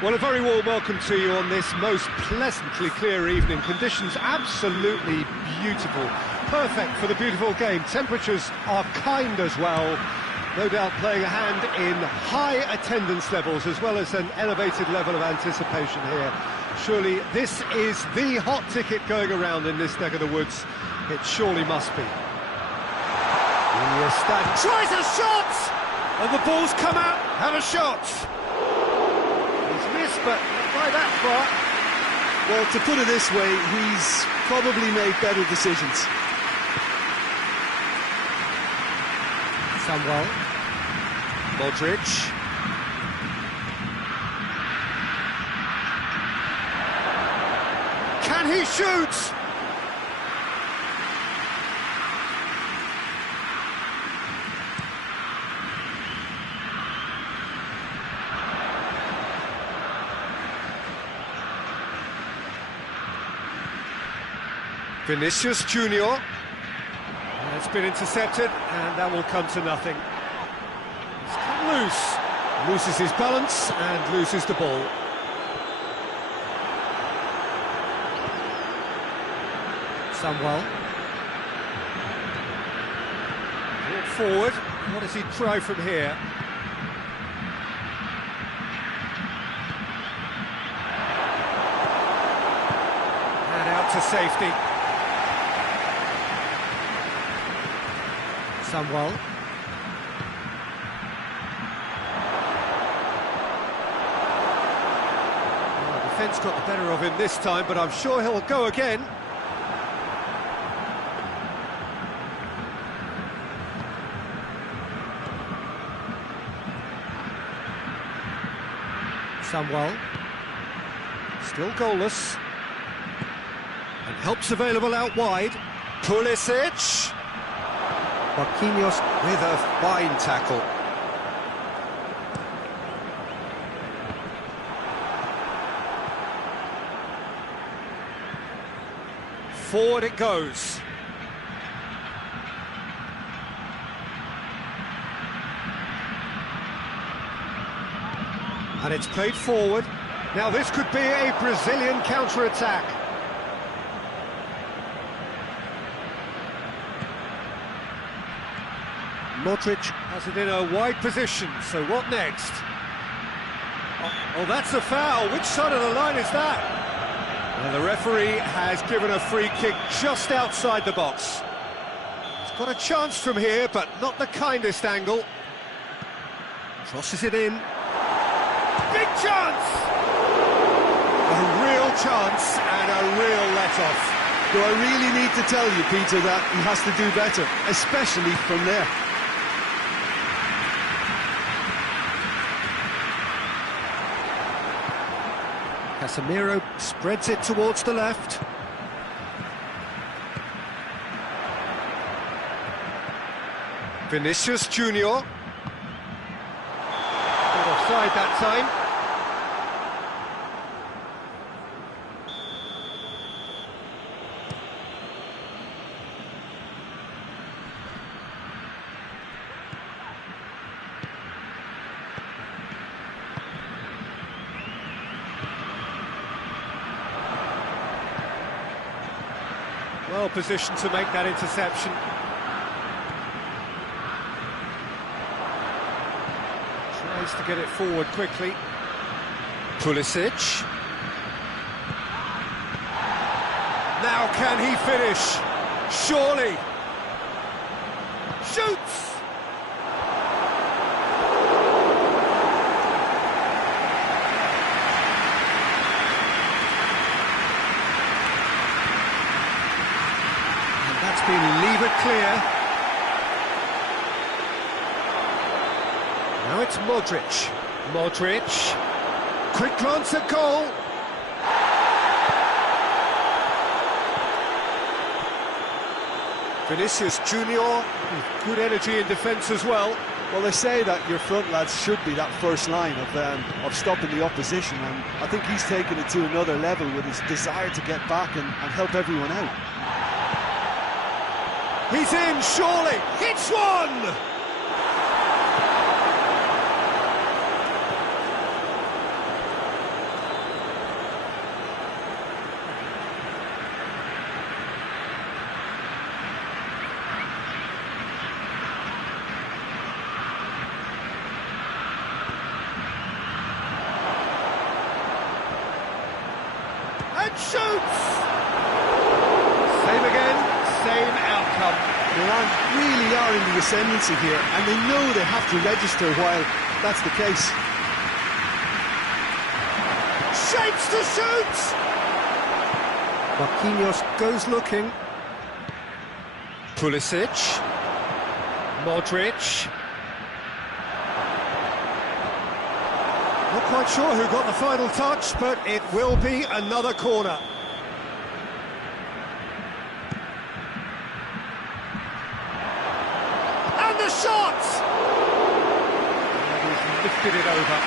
Well, a very warm welcome to you on this most pleasantly clear evening. Conditions absolutely beautiful. Perfect for the beautiful game. Temperatures are kind as well. No doubt playing a hand in high attendance levels as well as an elevated level of anticipation here. Surely this is the hot ticket going around in this neck of the woods. It surely must be. Q.Tan tries a shot! And the ball's come out. Have a shot! But not by that far. Well, to put it this way, he's probably made better decisions. Samuel. Modric. Can he shoot? Vinicius Junior. It's been intercepted, and that will come to nothing. It's come loose. Loses his balance and loses the ball. Samuel. Walk forward. What does he try from here? And out to safety. Samuel. Well, the defence got the better of him this time, but I'm sure he'll go again. Samuel. Still goalless. And help's available out wide. Pulisic. Marquinhos With a fine tackle. Forward it goes. And it's played forward. Now this could be a Brazilian counter-attack. Modric has it in a wide position, so what next? Oh, that's a foul. Which side of the line is that? And the referee has given a free kick just outside the box. He's got a chance from here, but not the kindest angle. Crosses it in. Big chance! A real chance and a real let-off. Do I really need to tell you, Peter, that he has to do better, especially from there? Casemiro spreads it towards the left. Vinicius Junior. Not offside that time. Well positioned to make that interception. Tries to get it forward quickly. Pulisic. Now can he finish? Surely. Shoots! That's been levered clear. Now it's Modric. Modric. Quick glance at goal. Vinicius Junior with good energy in defence as well. Well, they say that your front lads should be that first line of stopping the opposition, and I think he's taken it to another level with his desire to get back and help everyone out. He's in, surely. Hits one! shoots! Same again, same outcome. Milan really are in the ascendancy here, and they know they have to register while that's the case. Shapes to shoot! Marquinhos goes looking. Pulisic. Modric. Not quite sure who got the final touch, but it will be another corner. And the shot! And he's lifted it over.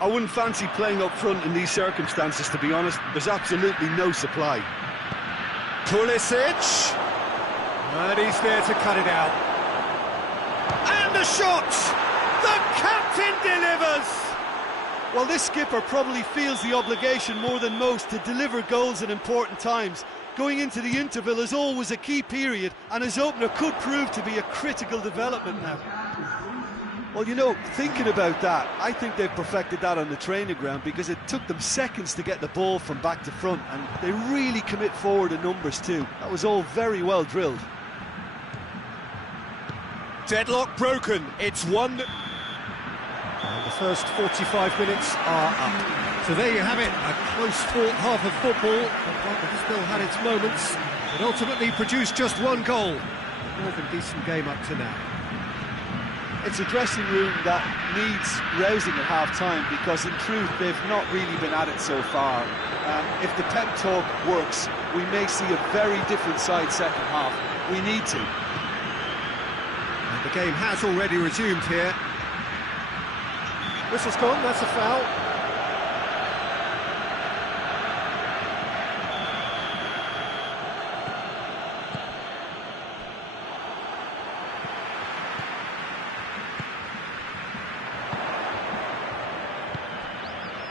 I wouldn't fancy playing up front in these circumstances, to be honest. There's absolutely no supply. Pulisic. And he's there to cut it out. And the shot! The captain delivers! Well, this skipper probably feels the obligation more than most to deliver goals at important times. Going into the interval is always a key period, and his opener could prove to be a critical development now. Well, you know, thinking about that, I think they've perfected that on the training ground, because it took them seconds to get the ball from back to front, and they really commit forward in numbers too. That was all very well drilled. Deadlock broken, it's 1. And the first 45 minutes are up. So there you have it, a close fought half of football, but one that still had its moments. It ultimately produced just 1 goal. More than decent game up to now. It's a dressing room that needs rousing at half-time, because in truth they've not really been at it so far. If the pep talk works, we may see a very different side second half. We need to. And the game has already resumed here. Whistle's gone, that's a foul.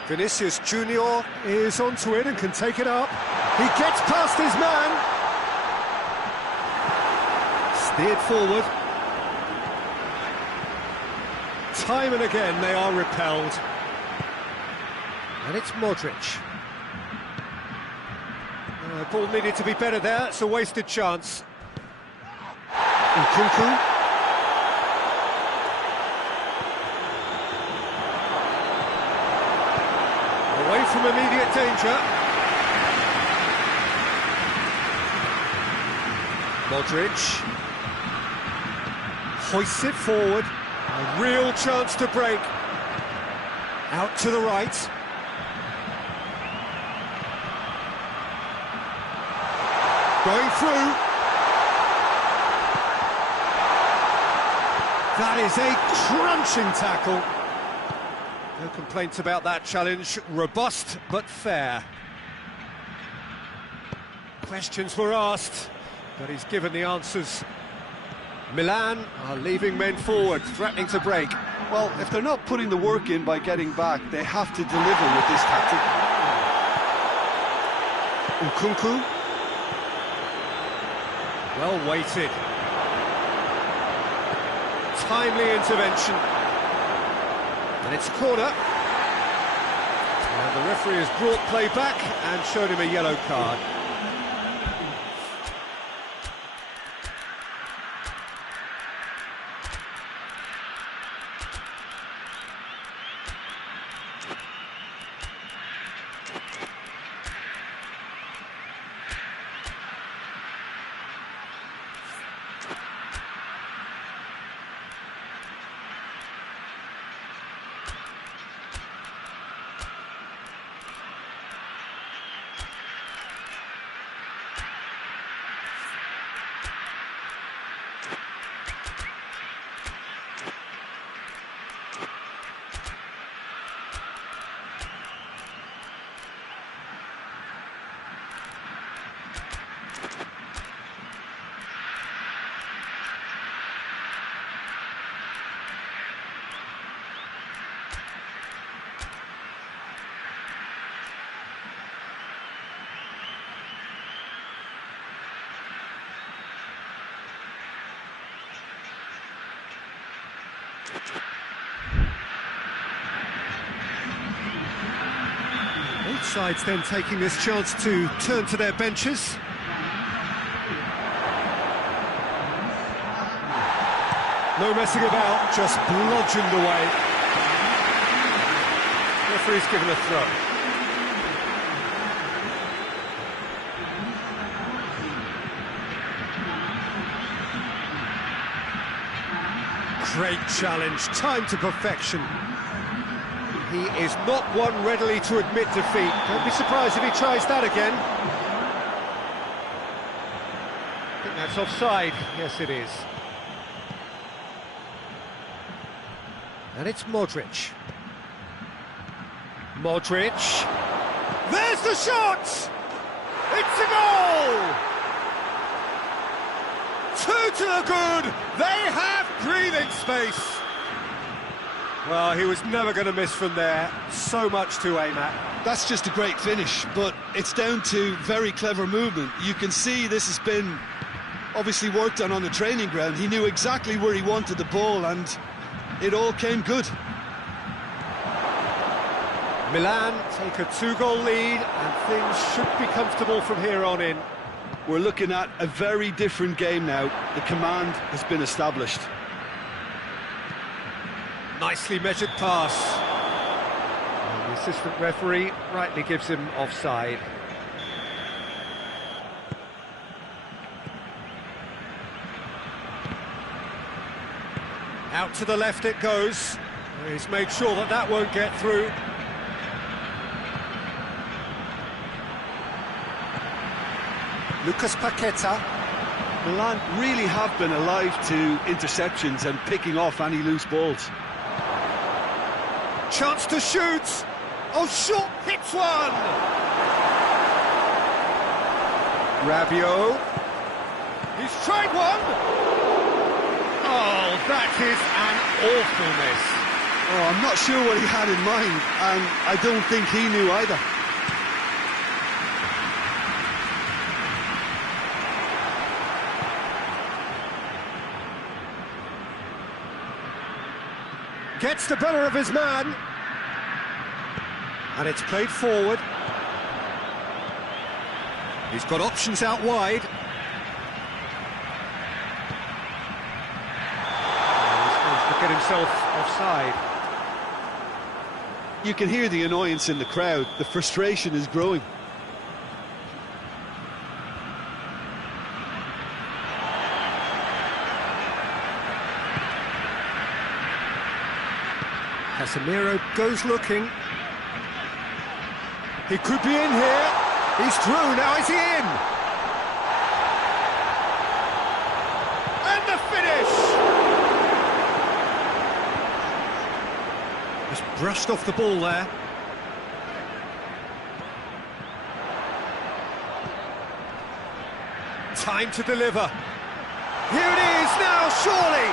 Vinicius Junior is onto it and can take it up. He gets past his man. Steered forward. Time and again they are repelled. And it's Modric. Ball needed to be better there, it's a wasted chance. Nkunku. Away from immediate danger. Modric hoists it forward. A real chance to break. Out to the right. Going through. That is a crunching tackle. No complaints about that challenge. Robust but fair. Questions were asked, but he's given the answers. Milan are leaving men forward, threatening to break. Well, if they're not putting the work in by getting back, they have to deliver with this tactic. Nkunku. Well weighted. Timely intervention. And it's a corner. And the referee has brought play back and showed him a yellow card. Both sides then taking this chance to turn to their benches. No messing about, just bludgeoned away. Referee's given a throw. Great challenge, time to perfection. He is not one readily to admit defeat. Don't be surprised if he tries that again. I think that's offside. Yes, it is. And it's Modric. Modric. There's the shot! It's a goal! 2 to the good! They have breathing space! Well, he was never going to miss from there. So much to aim at. That's just a great finish, but it's down to very clever movement. You can see this has been obviously worked on the training ground. He knew exactly where he wanted the ball, and it all came good. Milan take a 2-goal lead, and things should be comfortable from here on in. We're looking at a very different game now. The command has been established. Nicely measured pass. And the assistant referee rightly gives him offside. Out to the left it goes. He's made sure that that won't get through. Lucas Paqueta. Milan really have been alive to interceptions and picking off any loose balls. Chance to shoot. Oh, shot hits one. Rabiot. He's tried one. Oh, that is an awful miss. Oh, I'm not sure what he had in mind, and I don't think he knew either. Gets the better of his man. And it's played forward. He's got options out wide. He's managed to get himself offside. You can hear the annoyance in the crowd. The frustration is growing. Casemiro goes looking. He could be in here. He's through. Now is he in? And the finish! Just brushed off the ball there. Time to deliver. Here it is now, surely!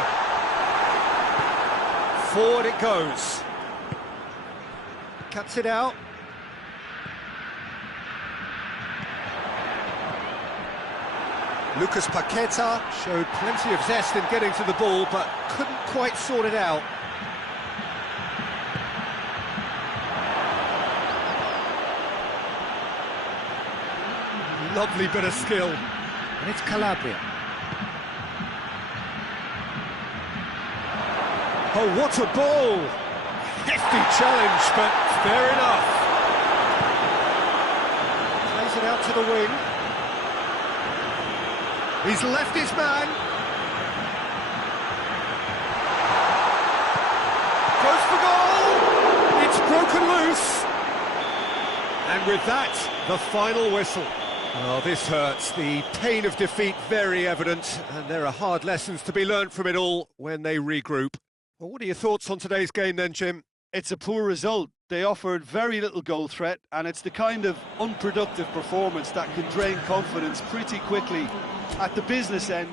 Forward it goes. Cuts it out. Lucas Paqueta showed plenty of zest in getting to the ball, but couldn't quite sort it out. Lovely bit of skill. And it's Calabria. Oh, what a ball! Hefty challenge, but fair enough. Plays it out to the wing. He's left his man. Goes for goal! It's broken loose. And with that, the final whistle. Oh, this hurts. The pain of defeat very evident, and there are hard lessons to be learnt from it all when they regroup. Well, what are your thoughts on today's game then, Jim? It's a poor result. They offered very little goal threat, and it's the kind of unproductive performance that can drain confidence pretty quickly at the business end.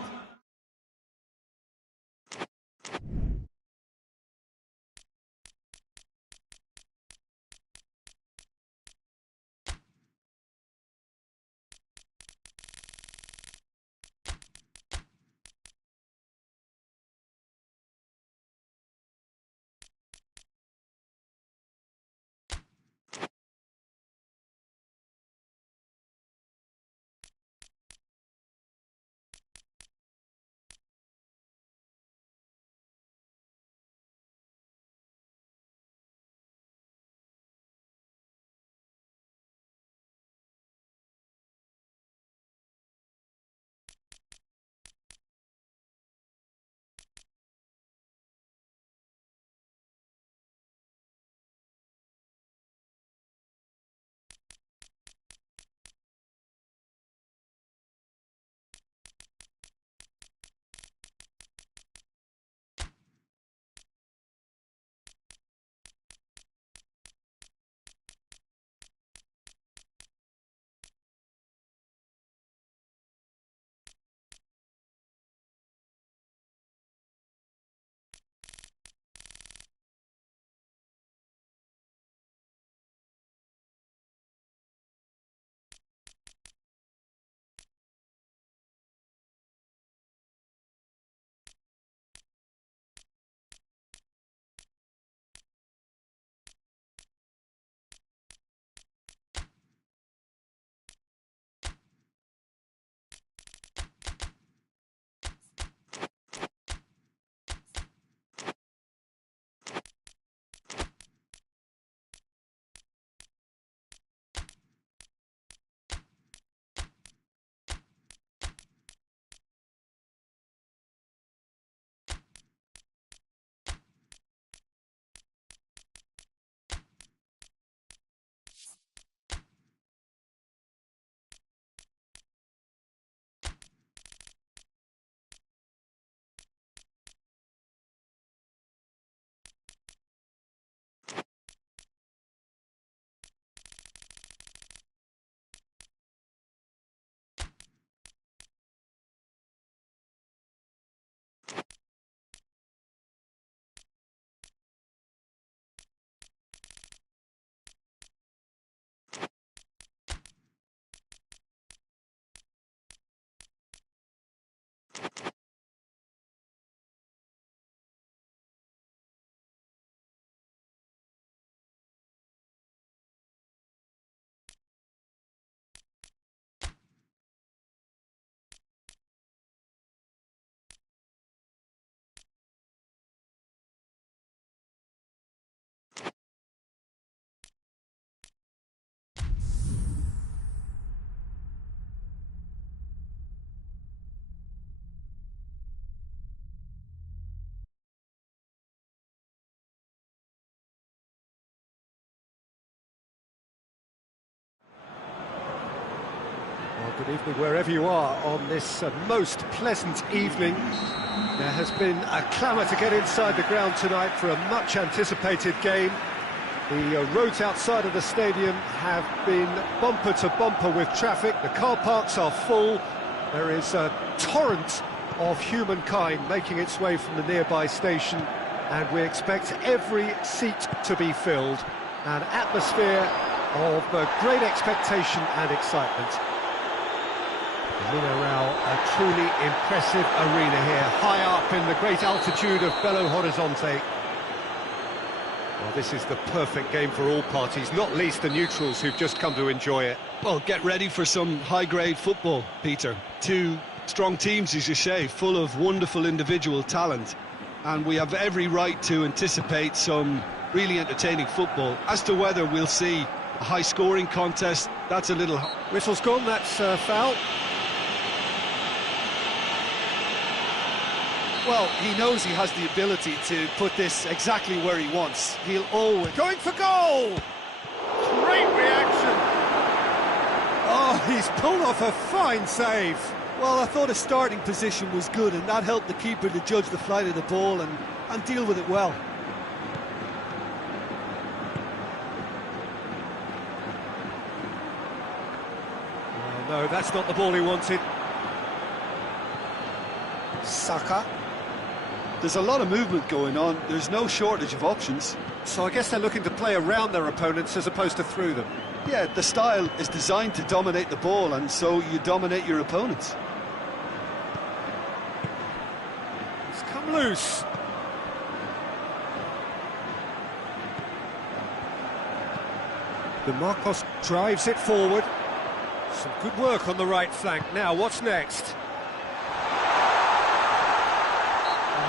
Good evening wherever you are on this most pleasant evening. There has been a clamour to get inside the ground tonight for a much-anticipated game. The roads outside of the stadium have been bumper to bumper with traffic. The car parks are full. There is a torrent of humankind making its way from the nearby station, and we expect every seat to be filled. An atmosphere of great expectation and excitement. Mineral, a truly impressive arena here, high up in the great altitude of Belo Horizonte. Well, this is the perfect game for all parties, not least the neutrals who've just come to enjoy it. Well, get ready for some high-grade football, Peter. Two strong teams, as you say, full of wonderful individual talent. And we have every right to anticipate some really entertaining football. As to whether we'll see a high-scoring contest, that's a little... Whistle's gone, that's foul. Well, he knows he has the ability to put this exactly where he wants. He'll always... Going for goal! Great reaction! Oh, he's pulled off a fine save. Well, I thought his starting position was good, and that helped the keeper to judge the flight of the ball and deal with it well. Oh, no, that's not the ball he wanted. Saka. There's a lot of movement going on. There's no shortage of options. So I guess they're looking to play around their opponents as opposed to through them. Yeah, the style is designed to dominate the ball, and so you dominate your opponents. It's come loose. The Marcos drives it forward. Some good work on the right flank. Now, what's next?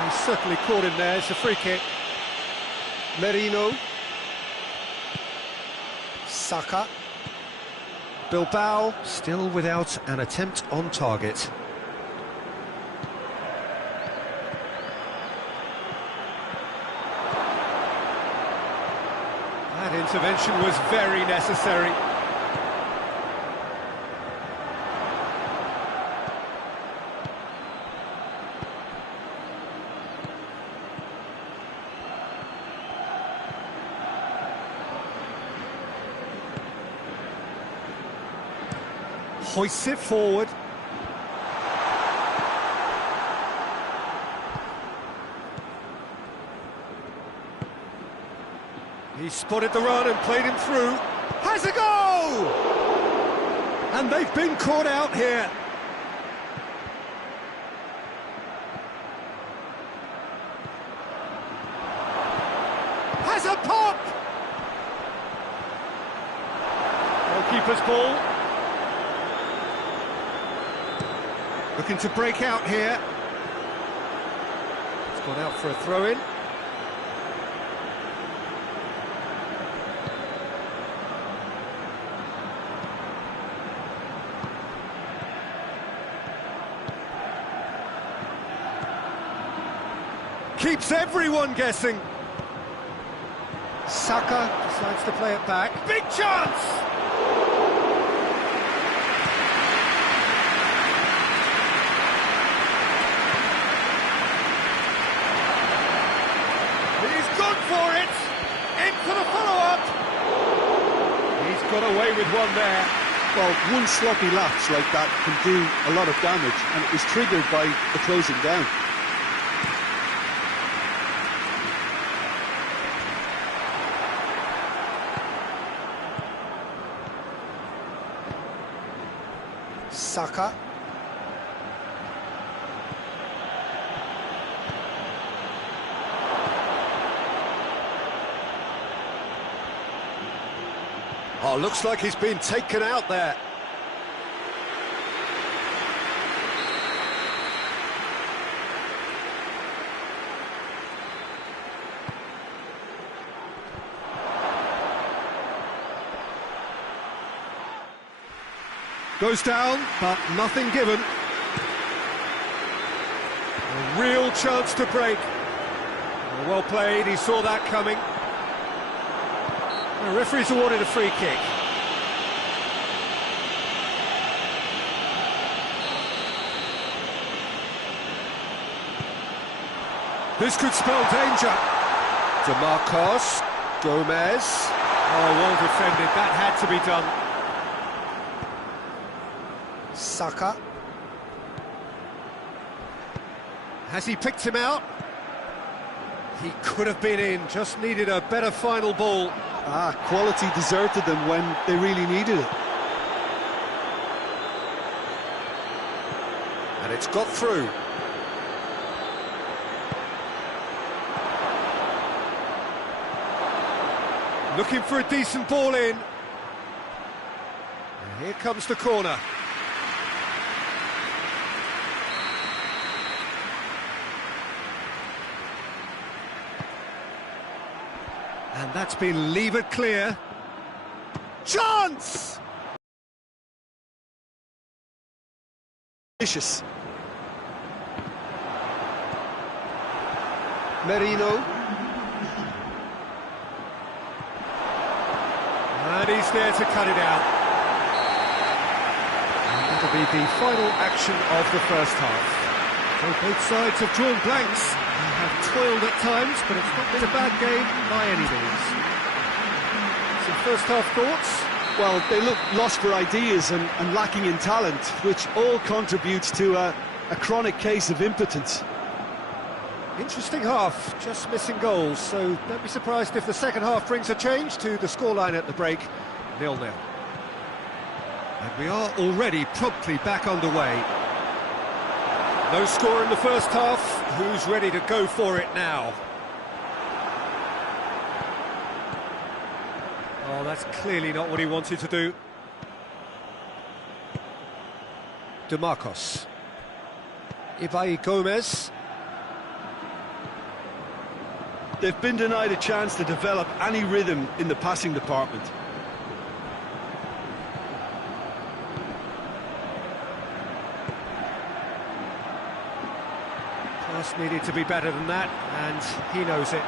He's certainly caught him there. It's a free kick. Merino. Saka. Bilbao still without an attempt on target. That intervention was very necessary. Hoists it forward. He spotted the run and played him through. Has a go! And they've been caught out here. Has a pop! Goalkeeper's ball. Looking to break out here. It's gone out for a throw-in. Keeps everyone guessing. Saka decides to play it back. Big chance! For it, in for the follow-up. He's got away with one there. Well, one sloppy lapse like that can do a lot of damage, and it was triggered by the closing down. Saka. Oh, looks like he's been taken out there. Goes down, but nothing given. A real chance to break. Well played, he saw that coming. The referee's awarded a free kick. This could spell danger. DeMarcos, Gomez. Oh, well defended. That had to be done. Saka. Has he picked him out? He could have been in, just needed a better final ball. Quality deserted them when they really needed it. And it's got through. Looking for a decent ball in. And here comes the corner. And that's been levered clear. Chance! Vicious. Merino. And he's there to cut it out. And that'll be the final action of the first half. So both sides have drawn blanks. They have toiled at times, but it's not been a bad game by any means. Some first half thoughts? Well, they look lost for ideas and lacking in talent, which all contributes to a chronic case of impotence. Interesting half, just missing goals, so don't be surprised if the second half brings a change to the scoreline at the break, 0-0. And we are already promptly back underway. No score in the first half, who's ready to go for it now? Oh, that's clearly not what he wanted to do. DeMarcos. Ibai Gomez. They've been denied a chance to develop any rhythm in the passing department. Pass needed to be better than that, and he knows it.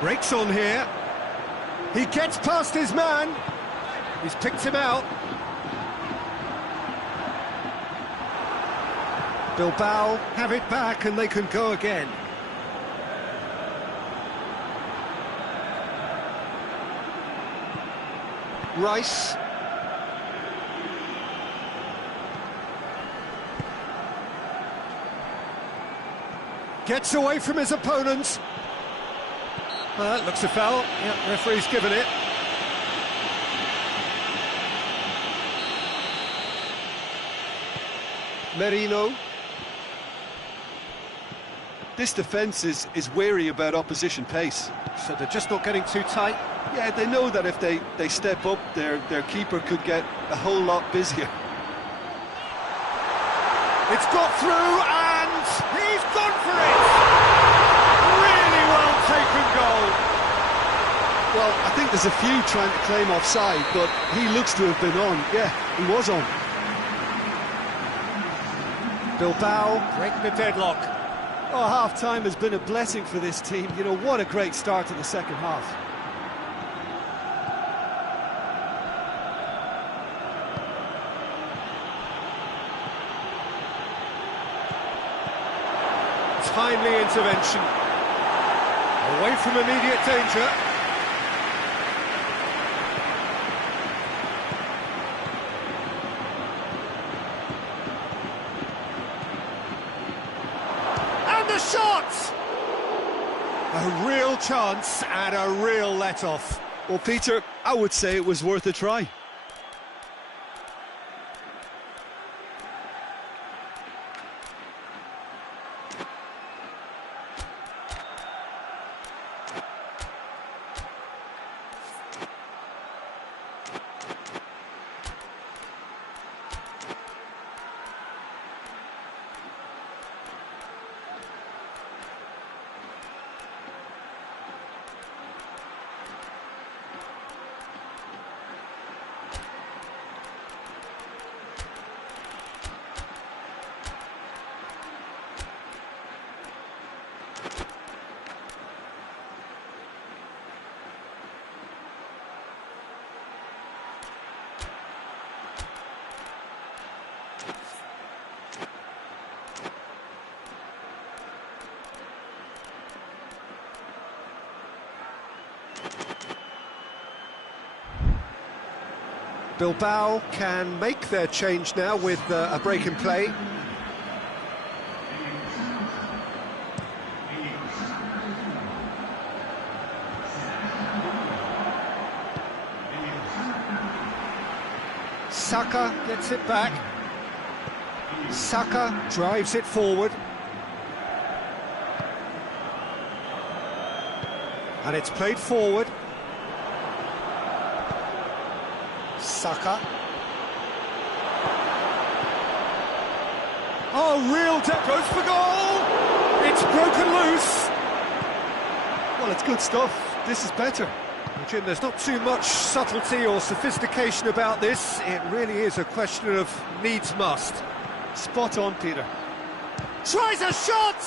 Breaks on here. He gets past his man. He's picked him out. Bilbao have it back and they can go again. Rice. Gets away from his opponents. That looks a foul. Yeah, referee's given it. Merino. This defence is wary about opposition pace. So they're just not getting too tight. Yeah, they know that if they step up, their keeper could get a whole lot busier. It's got through and he's gone for it! Really well taken goal. Well, I think there's a few trying to claim offside, but he looks to have been on. Yeah, he was on. Bilbao break the deadlock. Oh, half-time has been a blessing for this team. You know, what a great start to the second half. Timely intervention. Away from immediate danger. And the shot! A real chance and a real let-off. Well, Peter, I would say it was worth a try. Bilbao can make their change now with a break in play. Saka gets it back. Saka drives it forward. And it's played forward. Saka. Oh, real depth, goes for goal! It's broken loose! Well, it's good stuff. This is better. Jim, there's not too much subtlety or sophistication about this. It really is a question of needs must. Spot on, Peter. Tries a shot!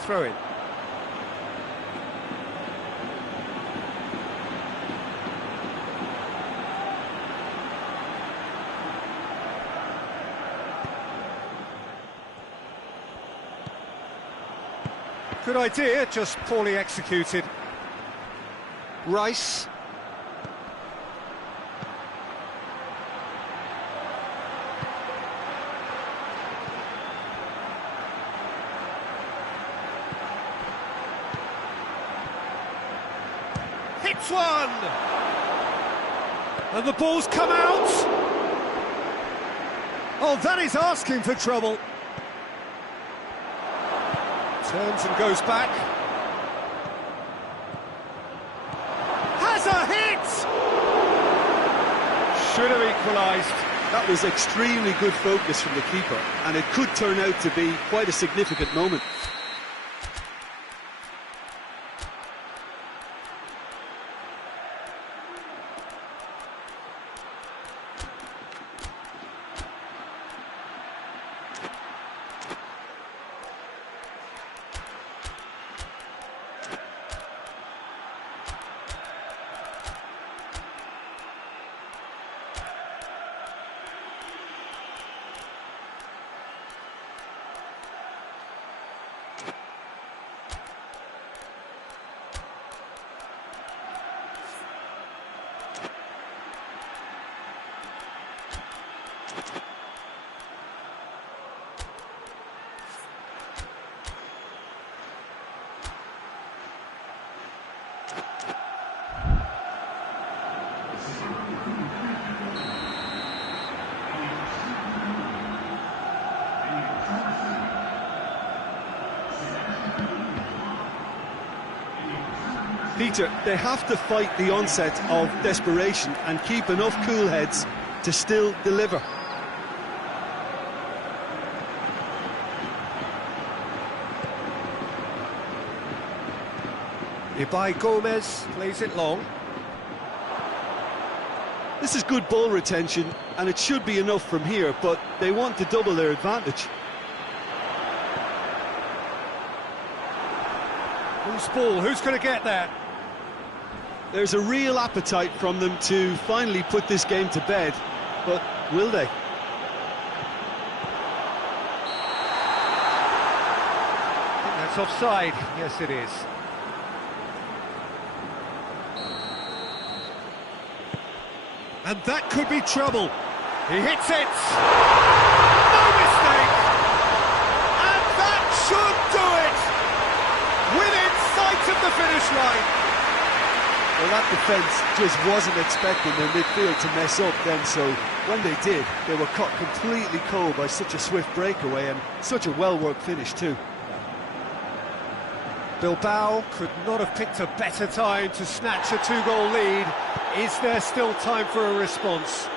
Throw in. Good idea, just poorly executed. Rice. Hits one! And the ball's come out! Oh, that is asking for trouble. Turns and goes back. Has a hit! Should have equalised. That was extremely good focus from the keeper, and it could turn out to be quite a significant moment. Peter, they have to fight the onset of desperation and keep enough cool heads to still deliver. Ibai Gomez plays it long. This is good ball retention, and it should be enough from here, but they want to double their advantage. Who's ball? Who's going to get that? There's a real appetite from them to finally put this game to bed, but will they? I think that's offside. Yes, it is. And that could be trouble. He hits it. No mistake. And that should do it. Within sight of the finish line. Well, that defence just wasn't expecting their midfield to mess up then, so when they did, they were caught completely cold by such a swift breakaway and such a well-worked finish too. Bilbao could not have picked a better time to snatch a two-goal lead. Is there still time for a response?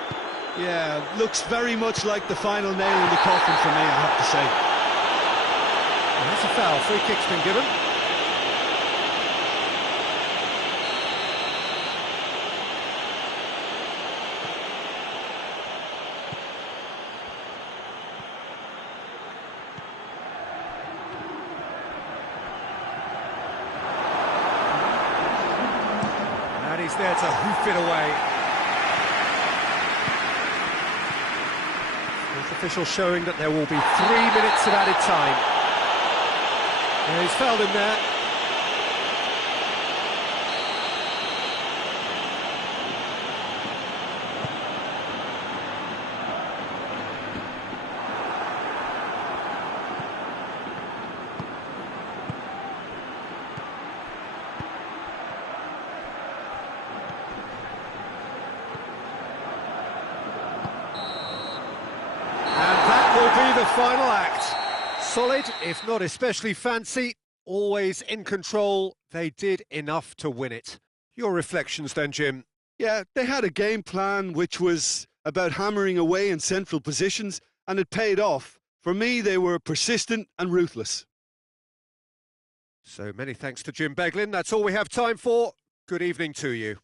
Yeah, looks very much like the final nail in the coffin for me, I have to say. Well, that's a foul. Free kick's been given. He's there to hoof it away. Match official showing that there will be 3 minutes of added time. Yeah, he's fouled him there. The final act. Solid, if not especially fancy, always in control. They did enough to win it. Your reflections then, Jim? Yeah, they had a game plan which was about hammering away in central positions, and it paid off. For me, they were persistent and ruthless. So many thanks to Jim Beglin. That's all we have time for. Good evening to you.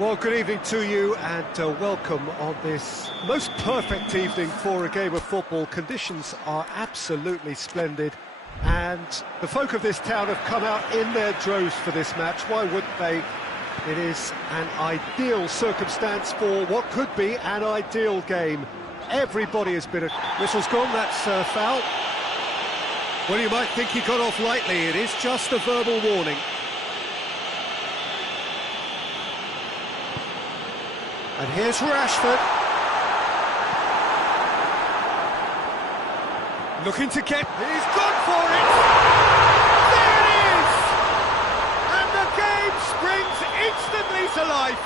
Well, good evening to you and welcome on this most perfect evening for a game of football. Conditions are absolutely splendid and the folk of this town have come out in their droves for this match. Why wouldn't they? It is an ideal circumstance for what could be an ideal game. Everybody has been... Whistle's gone, that's foul. Well, you might think he got off lightly. It is just a verbal warning. And here's Rashford. Looking to get... He's gone for it! There it is! And the game springs instantly to life.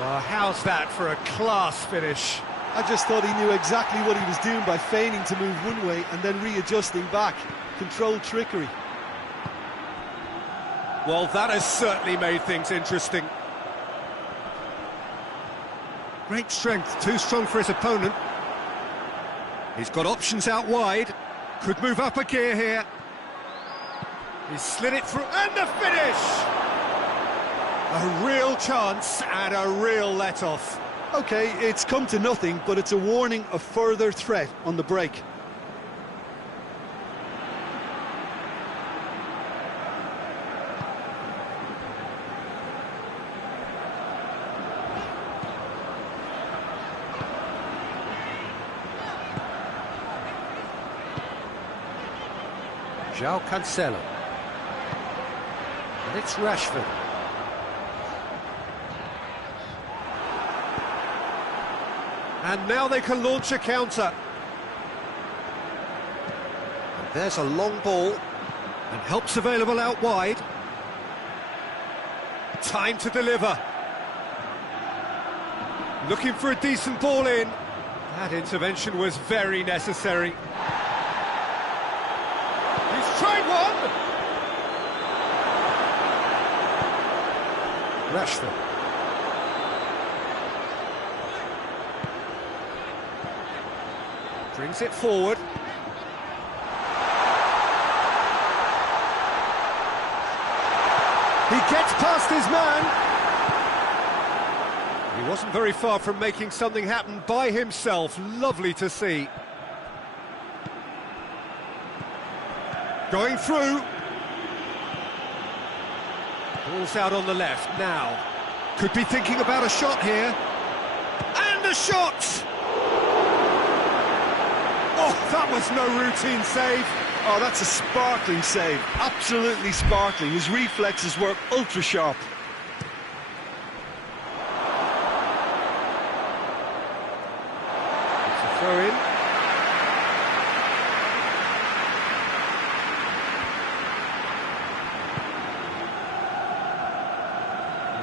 Well, how's that for a class finish? I just thought he knew exactly what he was doing by feigning to move one way and then readjusting back. controlled trickery. Well, that has certainly made things interesting. Great strength, too strong for his opponent. He's got options out wide. Could move up a gear here. He's slid it through, and the finish! A real chance and a real let-off. OK, it's come to nothing, but it's a warning of further threat on the break. João Cancelo. And it's Rashford. And now they can launch a counter. And there's a long ball. And help's available out wide. Time to deliver. Looking for a decent ball in. That intervention was very necessary. He's tried one! Rashford. Brings it forward. He gets past his man. He wasn't very far from making something happen by himself. Lovely to see. Going through. Ball's out on the left now. Could be thinking about a shot here. And a shot! Oh, that was no routine save. Oh, that's a sparkling save. Absolutely sparkling. His reflexes were ultra sharp. It's a throw in.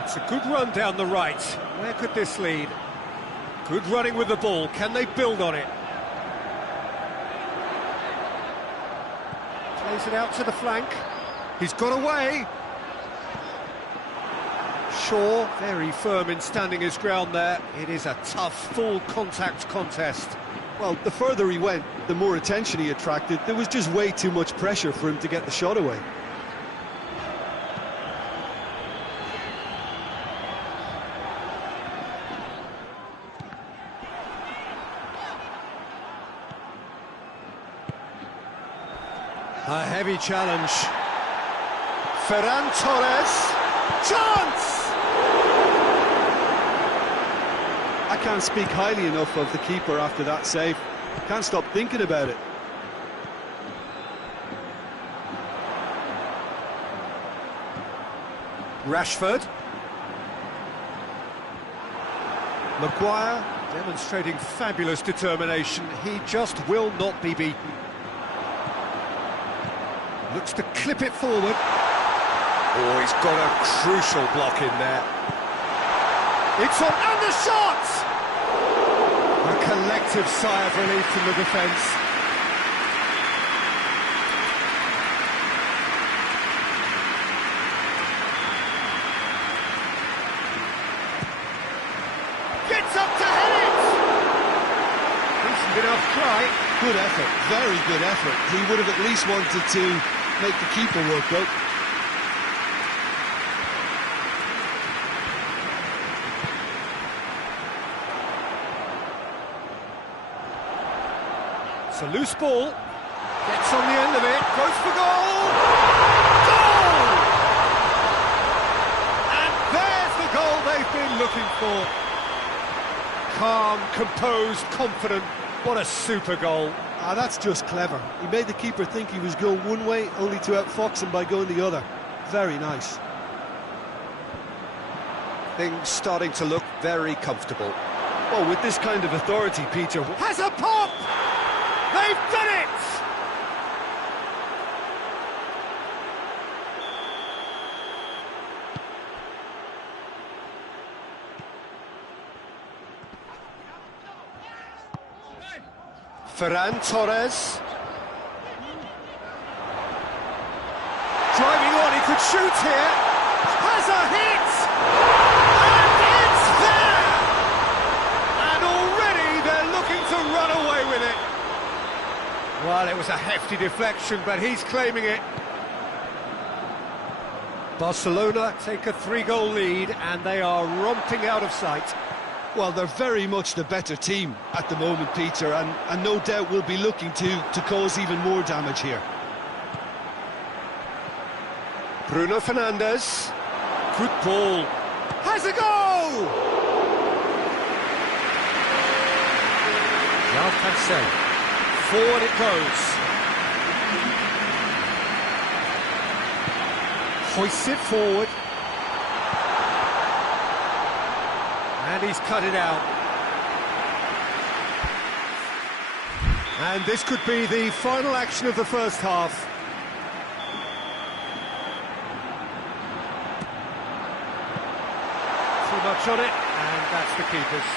It's a good run down the right. Where could this lead? Good running with the ball. Can they build on it? Plays it out to the flank. He's got away. Shaw, very firm in standing his ground there. It is a tough, full-contact contest. Well, the further he went, the more attention he attracted. There was just way too much pressure for him to get the shot away. A heavy challenge. Ferran Torres. Chance! I can't speak highly enough of the keeper after that save. Can't stop thinking about it. Rashford. Maguire demonstrating fabulous determination. He just will not be beaten. Looks to clip it forward. Oh, he's got a crucial block in there. It's on, and the shot! A collective sigh of relief from the defence. Gets up to head it! Decent enough try. Good effort, very good effort. He would have at least wanted to make the keeper work out. It's a loose ball. Gets on the end of it. Goes for goal! Goal! And there's the goal they've been looking for. Calm, composed, confident. What a super goal. Ah, that's just clever. He made the keeper think he was going one way, only to outfox him by going the other. Very nice. Things starting to look very comfortable. Well, with this kind of authority, Peter... Has a pop! They've done it! Ferran Torres. could shoot here. Has a hit! And it's there! And already they're looking to run away with it. Well, it was a hefty deflection, but he's claiming it. Barcelona take a 3-goal lead, and they are romping out of sight. Well, they're very much the better team at the moment, Peter, and no doubt will be looking to cause even more damage here. Bruno Fernandes. Good ball. Has a go! Joao Cancelo. Forward it goes. Hoists it forward. And he's cut it out. And this could be the final action of the first half. Too much on it, and that's the keeper's.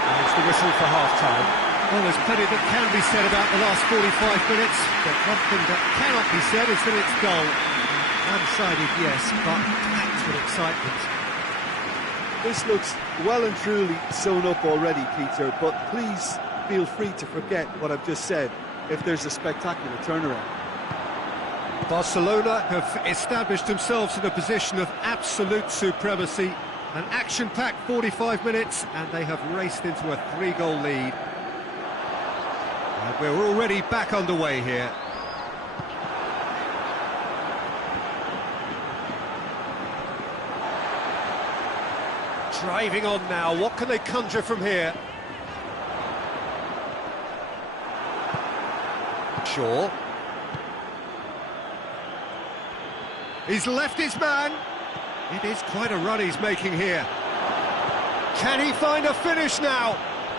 And it's the whistle for half-time. Well, there's plenty that can be said about the last 45 minutes, but one thing that cannot be said is that it's dull. One-sided, yes, but packed with excitement. This looks well and truly sewn up already, Peter, but please feel free to forget what I've just said if there's a spectacular turnaround. Barcelona have established themselves in a position of absolute supremacy. An action-packed 45 minutes, and they have raced into a 3-goal lead. And we're already back underway here. Driving on now, what can they conjure from here? Shaw. He's left his man. It is quite a run he's making here. Can he find a finish now?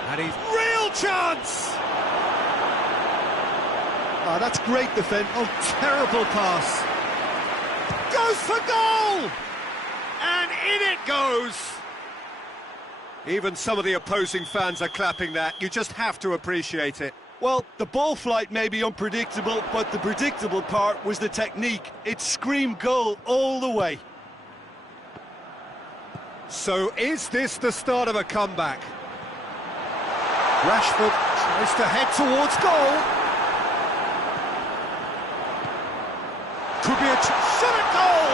And he's real chance! Ah, that's great defence. Oh, terrible pass. Goes for goal! And in it goes! Even some of the opposing fans are clapping that. You just have to appreciate it. Well, the ball flight may be unpredictable, but the predictable part was the technique. It screamed goal all the way. So is this the start of a comeback? Rashford tries to head towards goal. Could be a shot at goal!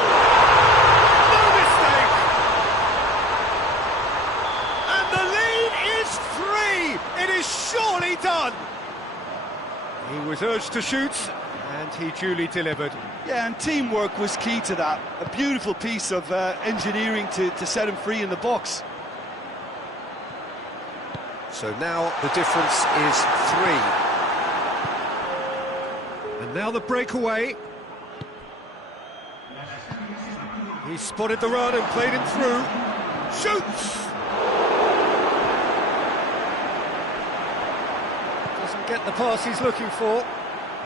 No mistake! And the lead is 3! It is surely done! He was urged to shoot, and he duly delivered. Yeah, and teamwork was key to that. A beautiful piece of engineering to set him free in the box. So now the difference is 3. And now the breakaway. He spotted the run and played him through. Shoots! Doesn't get the pass he's looking for.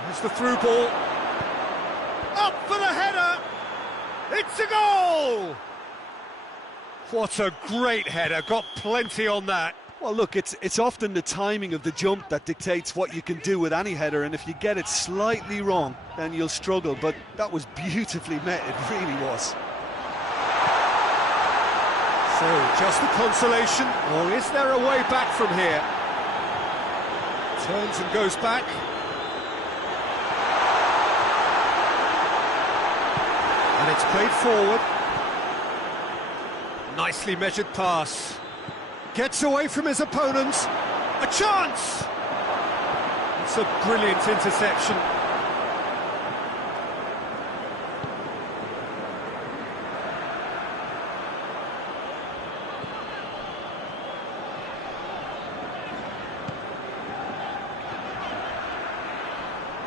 There's the through ball. Up for the header! It's a goal! What a great header, got plenty on that. Well, look, it's often the timing of the jump that dictates what you can do with any header, and if you get it slightly wrong, then you'll struggle, but that was beautifully met, it really was. So, just a consolation, or is there a way back from here? Turns and goes back. And it's played forward. Nicely measured pass. Gets away from his opponents. A chance! It's a brilliant interception.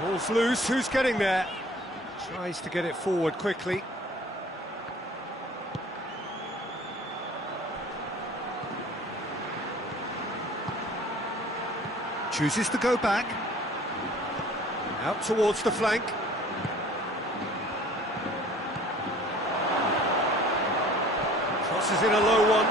Ball's loose, who's getting there? Tries to get it forward quickly. Chooses to go back. Out towards the flank. Crosses in a low one.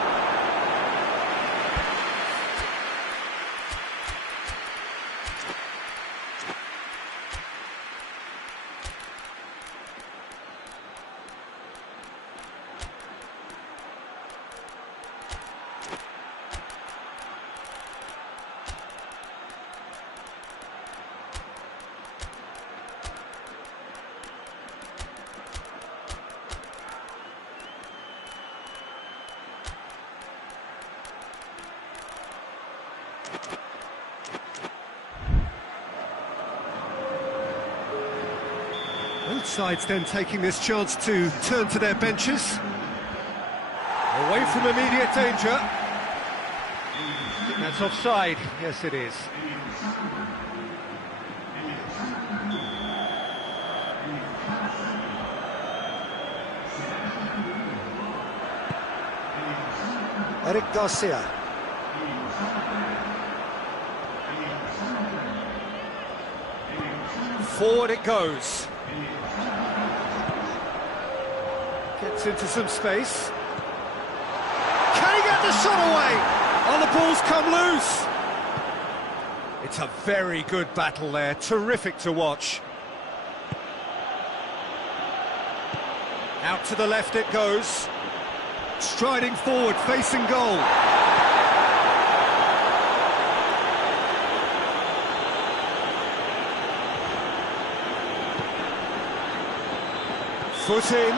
Both sides then taking this chance to turn to their benches. Away from immediate danger. That's offside. Yes, it is. Eric Garcia. Forward it goes. Gets into some space. Can he get the shot away? Oh, the ball's come loose. It's a very good battle there. Terrific to watch. Out to the left it goes. Striding forward, facing goal. Foot in.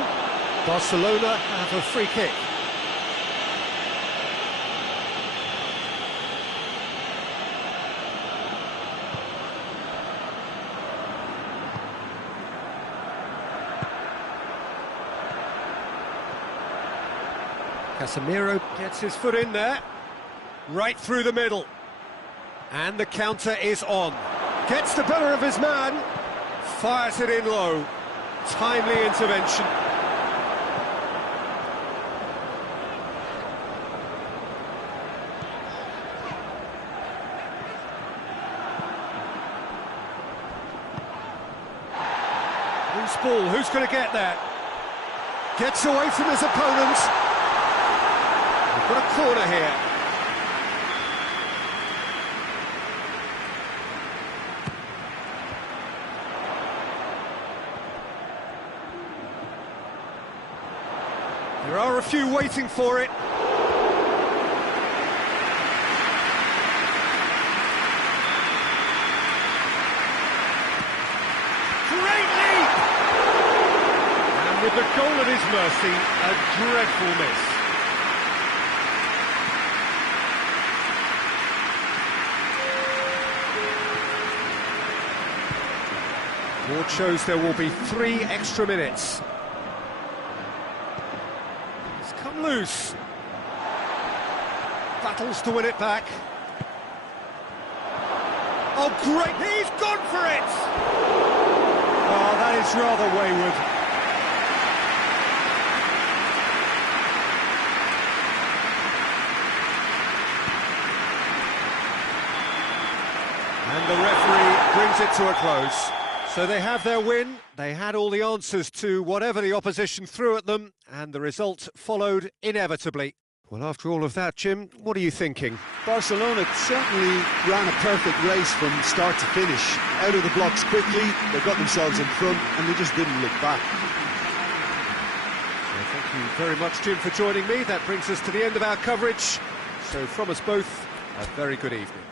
Barcelona have a free kick. Casemiro gets his foot in there, right through the middle, and the counter is on. Gets the better of his man, fires it in low, timely intervention. Loose ball, who's going to get that? Gets away from his opponent. Got a corner here. There are a few waiting for it. Great leap! And with the goal at his mercy, a dreadful miss. Board shows there will be 3 extra minutes. It's come loose. Battles to win it back. Oh, great! He's gone for it! Oh, that is rather wayward. And the referee brings it to a close. So they have their win, they had all the answers to whatever the opposition threw at them, and the result followed inevitably. Well, after all of that, Jim, what are you thinking? Barcelona certainly ran a perfect race from start to finish. Out of the blocks quickly, they got themselves in front, and they just didn't look back. So thank you very much, Jim, for joining me. That brings us to the end of our coverage. So from us both, a very good evening.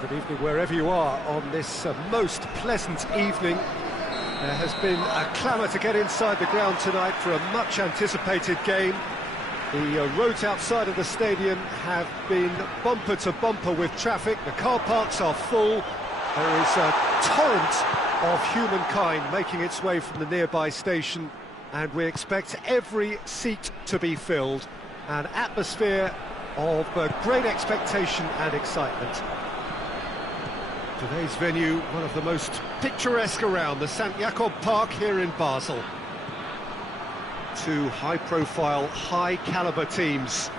Good evening wherever you are on this most pleasant evening. There has been a clamour to get inside the ground tonight for a much anticipated game. The roads outside of the stadium have been bumper to bumper with traffic. The car parks are full. There is a torrent of humankind making its way from the nearby station, and we expect every seat to be filled. An atmosphere of great expectation and excitement. Today's venue, one of the most picturesque around, the St. Jakob Park here in Basel. Two high-profile, high-caliber teams.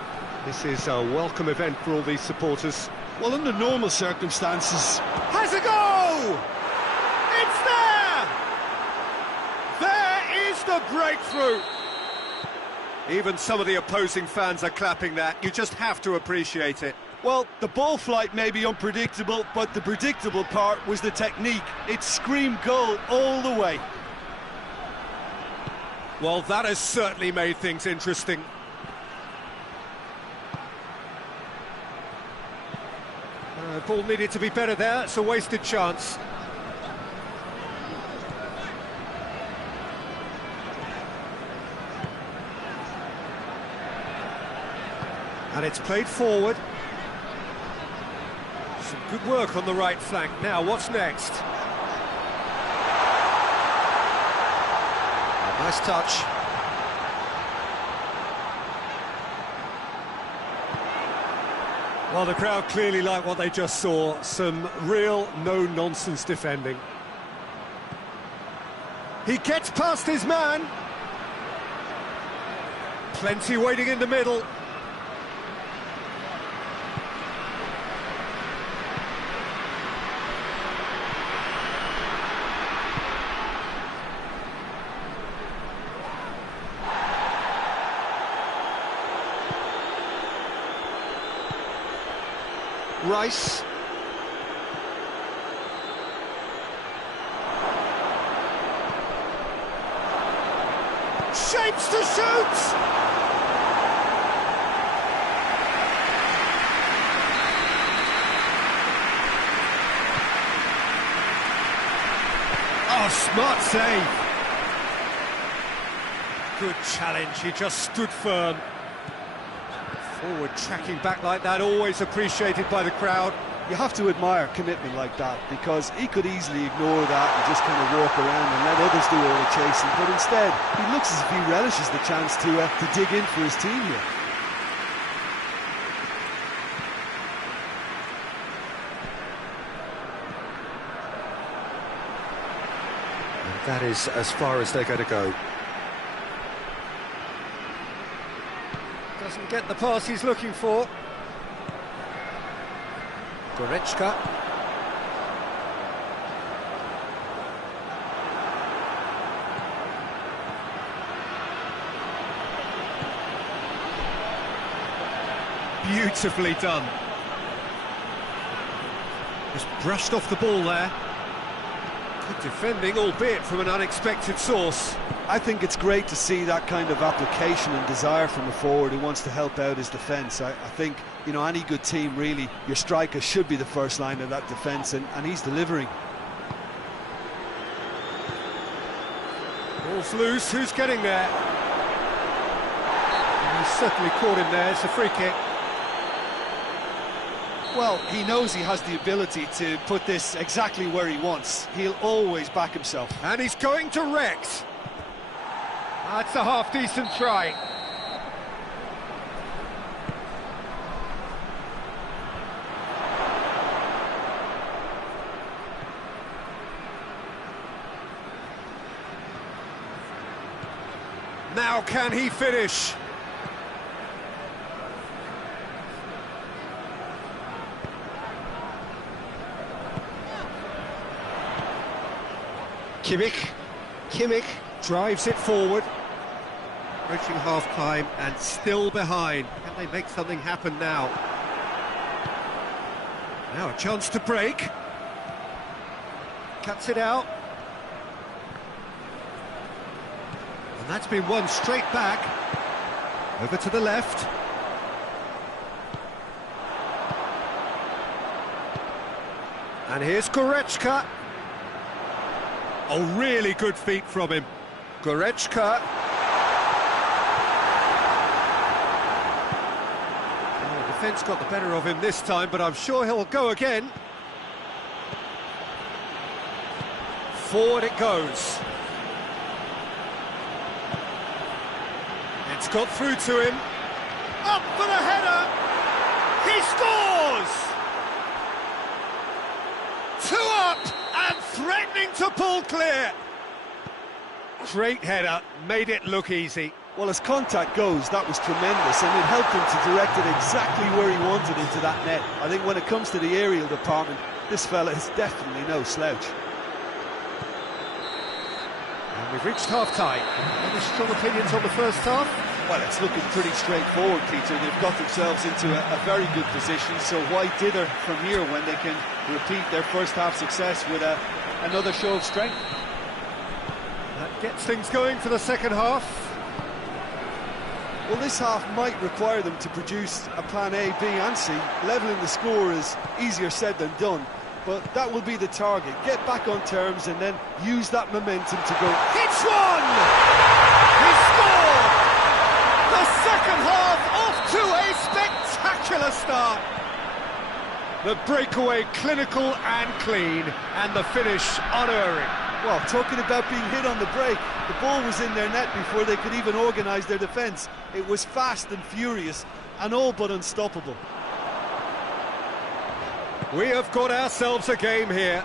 This is a welcome event for all these supporters. Well, under normal circumstances... Has a goal! It's there! There is the breakthrough! Even some of the opposing fans are clapping that. You just have to appreciate it. Well, the ball flight may be unpredictable, but the predictable part was the technique. It screamed goal all the way. Well, that has certainly made things interesting. Ball needed to be better there. It's a wasted chance. And it's played forward. Some good work on the right flank. Now, what's next? Nice touch. Well, the crowd clearly like what they just saw. Some real no-nonsense defending. He gets past his man. Plenty waiting in the middle. Rice. Shapes to shoot! Oh, smart save. Good challenge, he just stood firm. Forward tracking back like that, always appreciated by the crowd. You have to admire commitment like that, because he could easily ignore that and just kind of walk around and let others do all the chasing, but instead he looks as if he relishes the chance to dig in for his team here. And that is as far as they're going to go. Doesn't get the pass he's looking for. Goretzka. Beautifully done. Just brushed off the ball there. Good defending, albeit from an unexpected source. I think it's great to see that kind of application and desire from a forward who wants to help out his defence. I think, you know, any good team, really, your striker should be the first line of that defence, and he's delivering. Ball's loose, who's getting there? He's certainly caught him there, it's a free kick. Well, he knows he has the ability to put this exactly where he wants. He'll always back himself. And he's going to Rex. That's a half-decent try. Now can he finish? Kimmich drives it forward. Approaching half-time and still behind. Can they make something happen now? Now a chance to break. Cuts it out. And that's been won straight back. Over to the left. And here's Goretzka. Oh, really good feet from him. Goretzka. Defence got the better of him this time, but I'm sure he'll go again. Forward it goes. It's got through to him. Up for the header! He scores! 2 up and threatening to pull clear. Great header, made it look easy. Well, as contact goes, that was tremendous, and it helped him to direct it exactly where he wanted into that net. I think when it comes to the aerial department, this fella is definitely no slouch. And we've reached half-time. Any strong opinions on the first half? Well, it's looking pretty straightforward, Peter. They've got themselves into a very good position, so why dither from here when they can repeat their first half success with another show of strength? That gets things going for the second half. Well, this half might require them to produce a plan A, B and C. Levelling the score is easier said than done, but that will be the target. Get back on terms and then use that momentum to go. Hits one! He scored! The second half off to a spectacular start. The breakaway clinical and clean, and the finish unerring. Well, talking about being hit on the break, the ball was in their net before they could even organise their defence. It was fast and furious, and all but unstoppable. We have got ourselves a game here.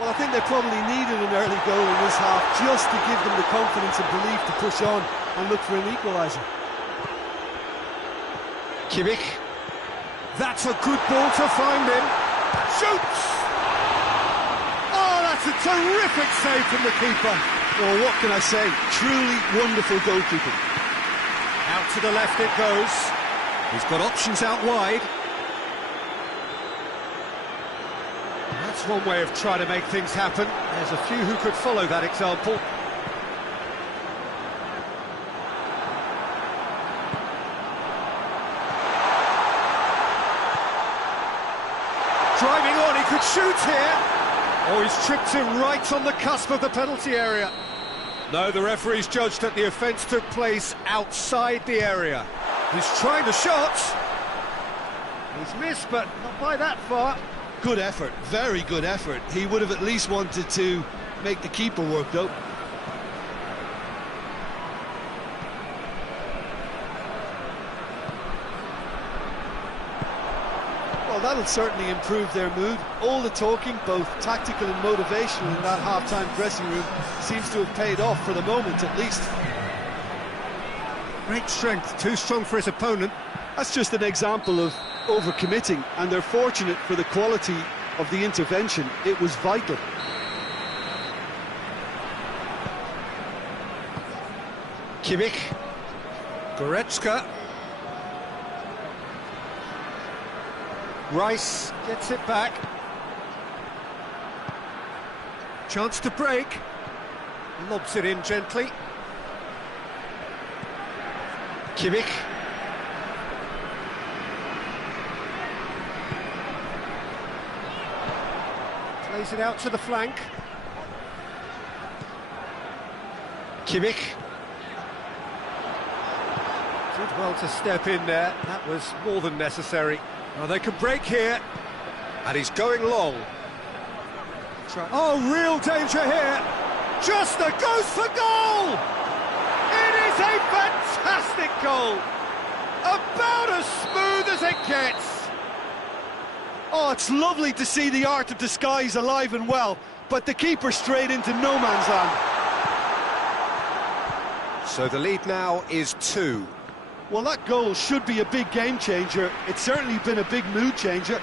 Well, I think they probably needed an early goal in this half just to give them the confidence and belief to push on and look for an equaliser. Kimmich. That's a good ball to find him. Shoots! Oh, that's a terrific save from the keeper. Well, what can I say? Truly wonderful goalkeeping. Out to the left it goes. He's got options out wide. That's one way of trying to make things happen. There's a few who could follow that example. Driving on, he could shoot here. Oh, he's tripped him right on the cusp of the penalty area. No, the referee's judged that the offence took place outside the area. He's trying the shot. He's missed, but not by that far. Good effort, very good effort. He would have at least wanted to make the keeper work, though. Well, that'll certainly improve their mood. All the talking, both tactical and motivational, in that half-time dressing room seems to have paid off for the moment, at least. Great strength, too strong for his opponent. That's just an example of overcommitting, and they're fortunate for the quality of the intervention. It was vital. Kimmich. Goretzka. Rice gets it back. Chance to break. Lobs it in gently. Kimmich. Plays it out to the flank. Kimmich. Did well to step in there. That was more than necessary. Well, they can break here. And he's going long. Oh, real danger here. Juster goes for goal! It is a fantastic goal! About as smooth as it gets. Oh, it's lovely to see the art of disguise alive and well, but the keeper straight into no man's land. So the lead now is 2. Well, that goal should be a big game changer. It's certainly been a big mood changer.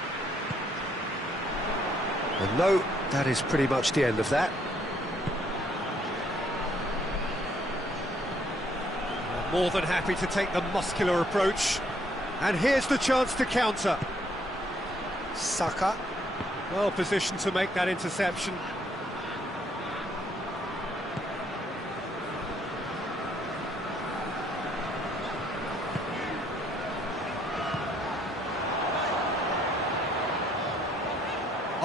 And no, that is pretty much the end of that. More than happy to take the muscular approach. And here's the chance to counter. Saka. Well positioned to make that interception.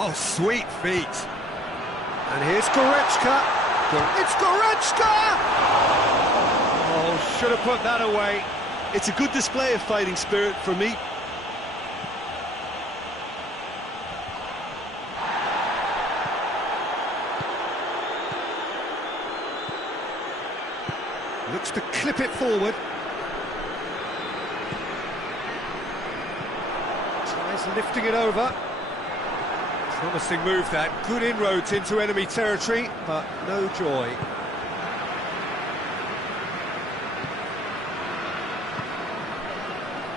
Oh, sweet feet. And here's Goretzka. It's Goretzka! Oh, should have put that away. It's a good display of fighting spirit for me. looks to clip it forward. Tries lifting it over. Promising move that, good inroads into enemy territory, but no joy.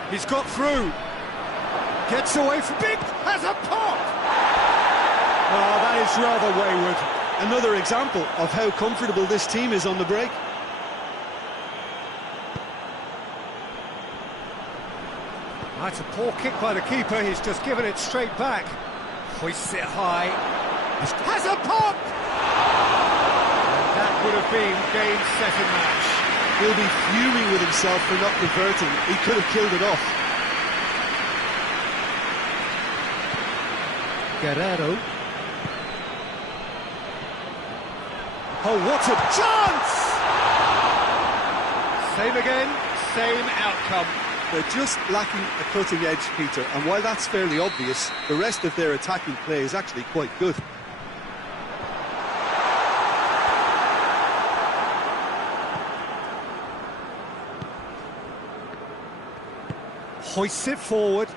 He's got through. Gets away from big, has a pop! Oh, that is rather wayward. Another example of how comfortable this team is on the break. That's a poor kick by the keeper, he's just given it straight back. Hoists it high. Has a pop! And that would have been game, set and match. He'll be fuming with himself for not converting. He could have killed it off. Guerrero. Oh, what a chance! Same again, same outcome. They're just lacking a cutting edge, Peter, and while that's fairly obvious, the rest of their attacking play is actually quite good. Hoists it forward.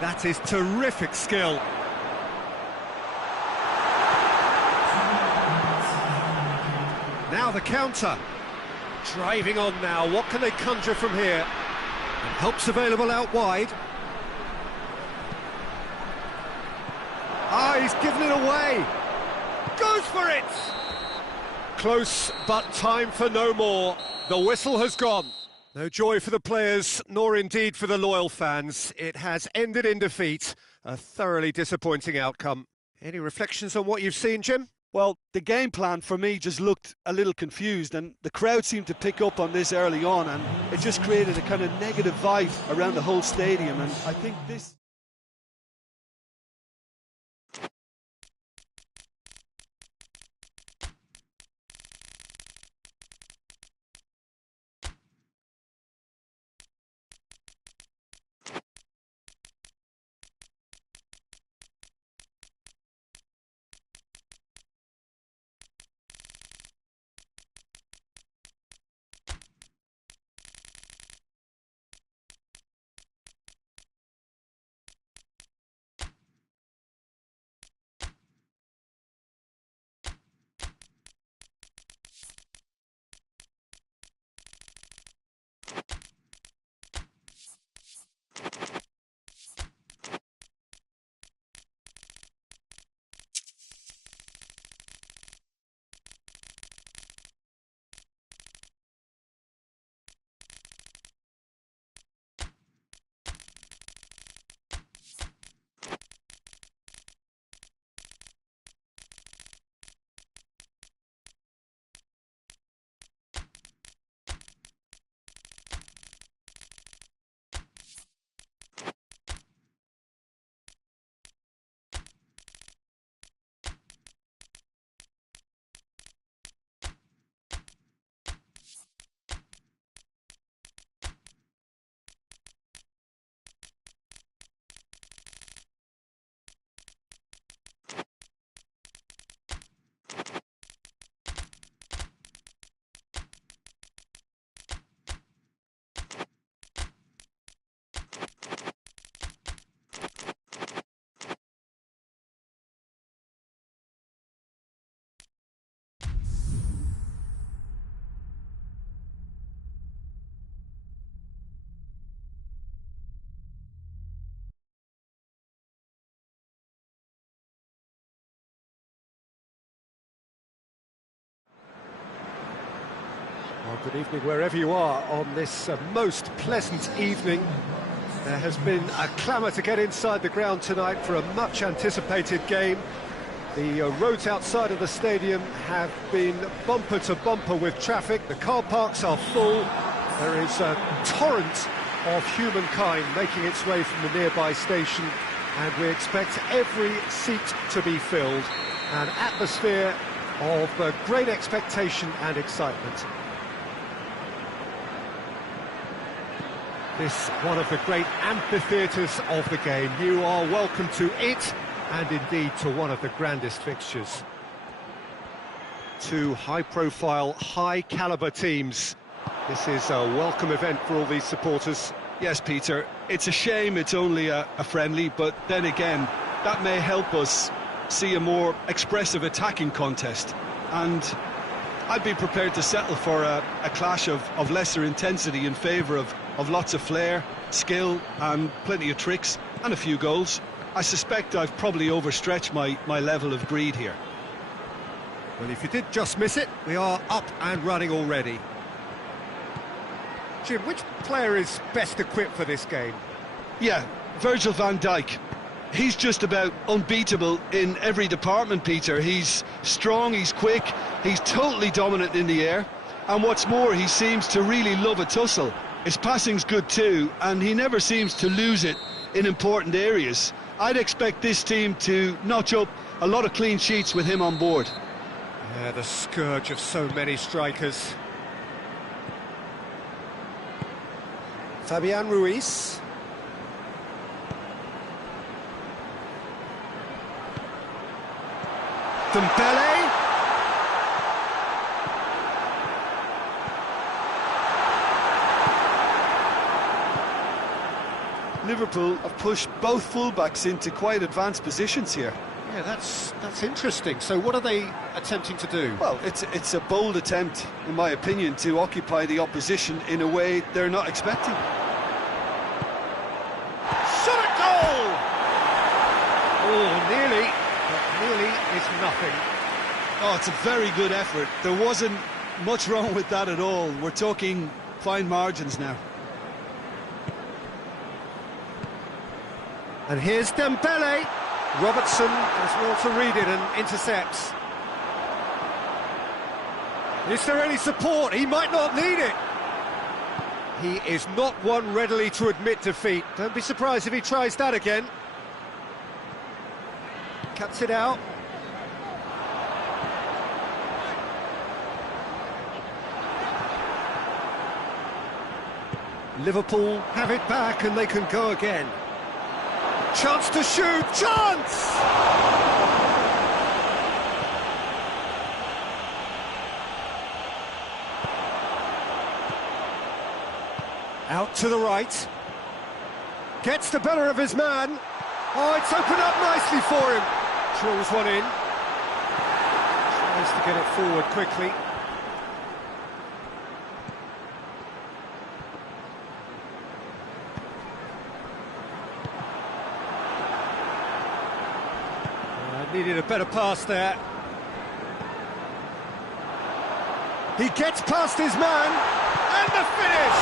That is terrific skill. Now the counter. Driving on now, what can they conjure from here? And help's available out wide. Ah, he's given it away. Goes for it! Close, but time for no more. The whistle has gone. No joy for the players, nor indeed for the loyal fans. It has ended in defeat. A thoroughly disappointing outcome. Any reflections on what you've seen, Jim? Well, the game plan for me just looked a little confused, and the crowd seemed to pick up on this early on, and it just created a kind of negative vibe around the whole stadium, and I think this... Well, good evening wherever you are on this most pleasant evening. There has been a clamour to get inside the ground tonight for a much anticipated game. The roads outside of the stadium have been bumper to bumper with traffic. The car parks are full. There is a torrent of humankind making its way from the nearby station, and we expect every seat to be filled. An atmosphere of great expectation and excitement. This one of the great amphitheatres of the game. You are welcome to it, and indeed to one of the grandest fixtures. Two high-profile, high-calibre teams. This is a welcome event for all these supporters. Yes, Peter, it's a shame it's only a friendly, but then again, that may help us see a more expressive attacking contest. And I'd be prepared to settle for a clash of lesser intensity in favour of lots of flair, skill and plenty of tricks and a few goals. I suspect I've probably overstretched my level of greed here. Well, if you did just miss it, we are up and running already. Jim, which player is best equipped for this game? Yeah, Virgil van Dijk. He's just about unbeatable in every department, Peter. He's strong, he's quick, he's totally dominant in the air. And what's more, he seems to really love a tussle. His passing's good too, and he never seems to lose it in important areas. I'd expect this team to notch up a lot of clean sheets with him on board. Yeah, the scourge of so many strikers. Fabian Ruiz. Dembele. Liverpool have pushed both fullbacks into quite advanced positions here. Yeah, that's interesting. So what are they attempting to do? Well, it's a bold attempt, in my opinion, to occupy the opposition in a way they're not expecting. Shot at goal! Oh, nearly, but nearly is nothing. Oh, it's a very good effort. There wasn't much wrong with that at all. We're talking fine margins now. And here's Dembele. Robertson does well to read it and intercepts. Is there any support? He might not need it. He is not one readily to admit defeat. Don't be surprised if he tries that again. Cuts it out. Liverpool have it back and they can go again. Chance to shoot, chance! Out to the right. Gets the better of his man. Oh, it's opened up nicely for him. Drills one in. Tries to get it forward quickly. Needed a better pass there. He gets past his man, and the finish!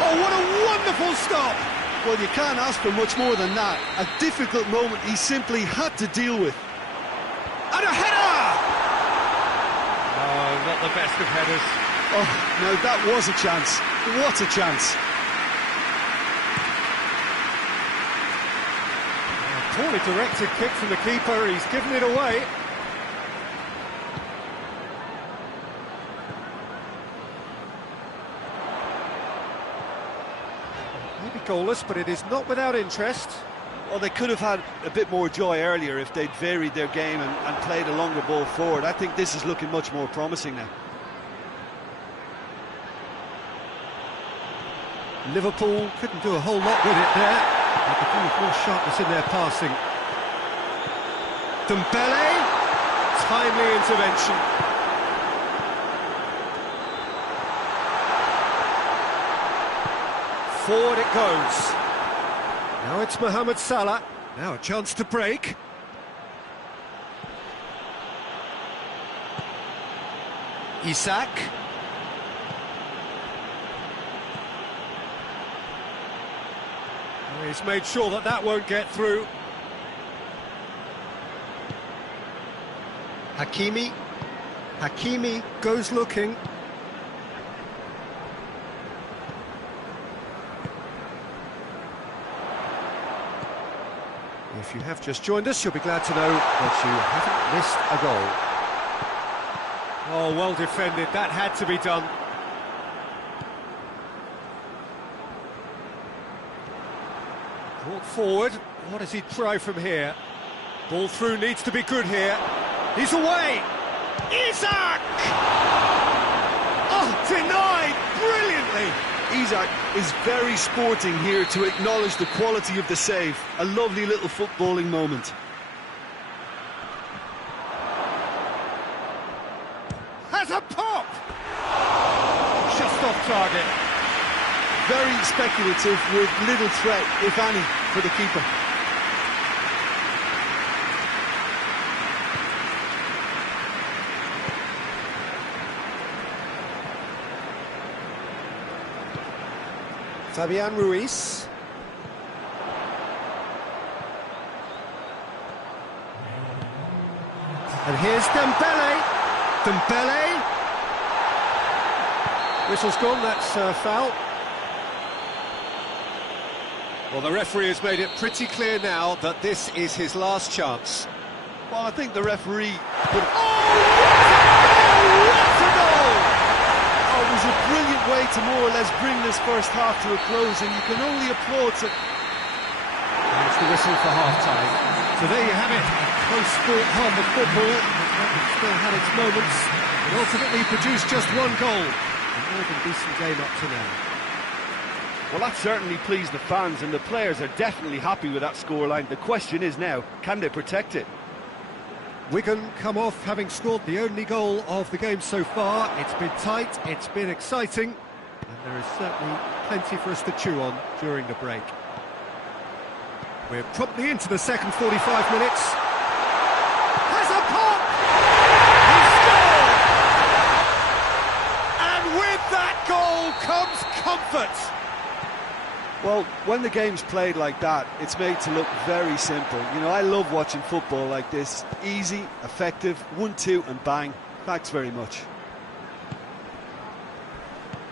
Oh, what a wonderful stop! Well, you can't ask for much more than that. A difficult moment he simply had to deal with. And a header! No, not the best of headers. Oh, no, that was a chance. What a chance. Poorly directed kick from the keeper, he's given it away. Maybe goalless, but it is not without interest. Well, they could have had a bit more joy earlier if they'd varied their game and played a longer ball forward. I think this is looking much more promising now. Liverpool couldn't do a whole lot with it there. They could do with more sharpness in their passing. Dembele, timely intervention. Forward it goes. Now it's Mohamed Salah. Now a chance to break. Isak. He's made sure that that won't get through. Hakimi. Hakimi goes looking. If you have just joined us, you'll be glad to know that you haven't missed a goal. Oh, well defended. That had to be done. Forward, what does he try from here? Ball through needs to be good here. He's away! Isak! Oh, denied brilliantly! Isak is very sporting here to acknowledge the quality of the save. A lovely little footballing moment. Has a pop! Just off target. Very speculative with little threat, if any, for the keeper. Fabian Ruiz. And here's Dembele. Dembele. Whistle's gone, that's foul. Well, the referee has made it pretty clear now that this is his last chance. Well, I think the referee... What a goal! Oh, it was a brilliant way to more or less bring this first half to a close, and you can only applaud to... There's the whistle for half-time. So there you have it. Close sport half of football. It's still had its moments. It ultimately produced just one goal. A more than decent game up to now. Well, that certainly pleased the fans, and the players are definitely happy with that scoreline. The question is now, can they protect it? Wigan come off having scored the only goal of the game so far. It's been tight, it's been exciting, and there is certainly plenty for us to chew on during the break. We're promptly into the second 45 minutes. Has a pop! He scored! And with that goal comes comfort! Well, when the game's played like that, it's made to look very simple. You know, I love watching football like this. Easy, effective, 1-2 and bang. Thanks very much.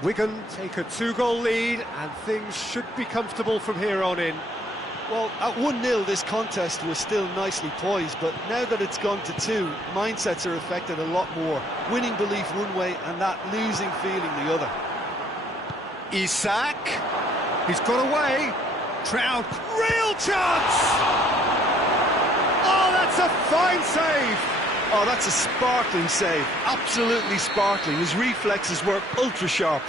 Wigan take a 2-goal lead and things should be comfortable from here on in. Well, at 1-0 this contest was still nicely poised, but now that it's gone to 2, mindsets are affected a lot more. Winning belief one way and that losing feeling the other. Isak, he's got away. Trout, real chance! Oh, that's a fine save! Oh, that's a sparkling save, absolutely sparkling. His reflexes were ultra sharp.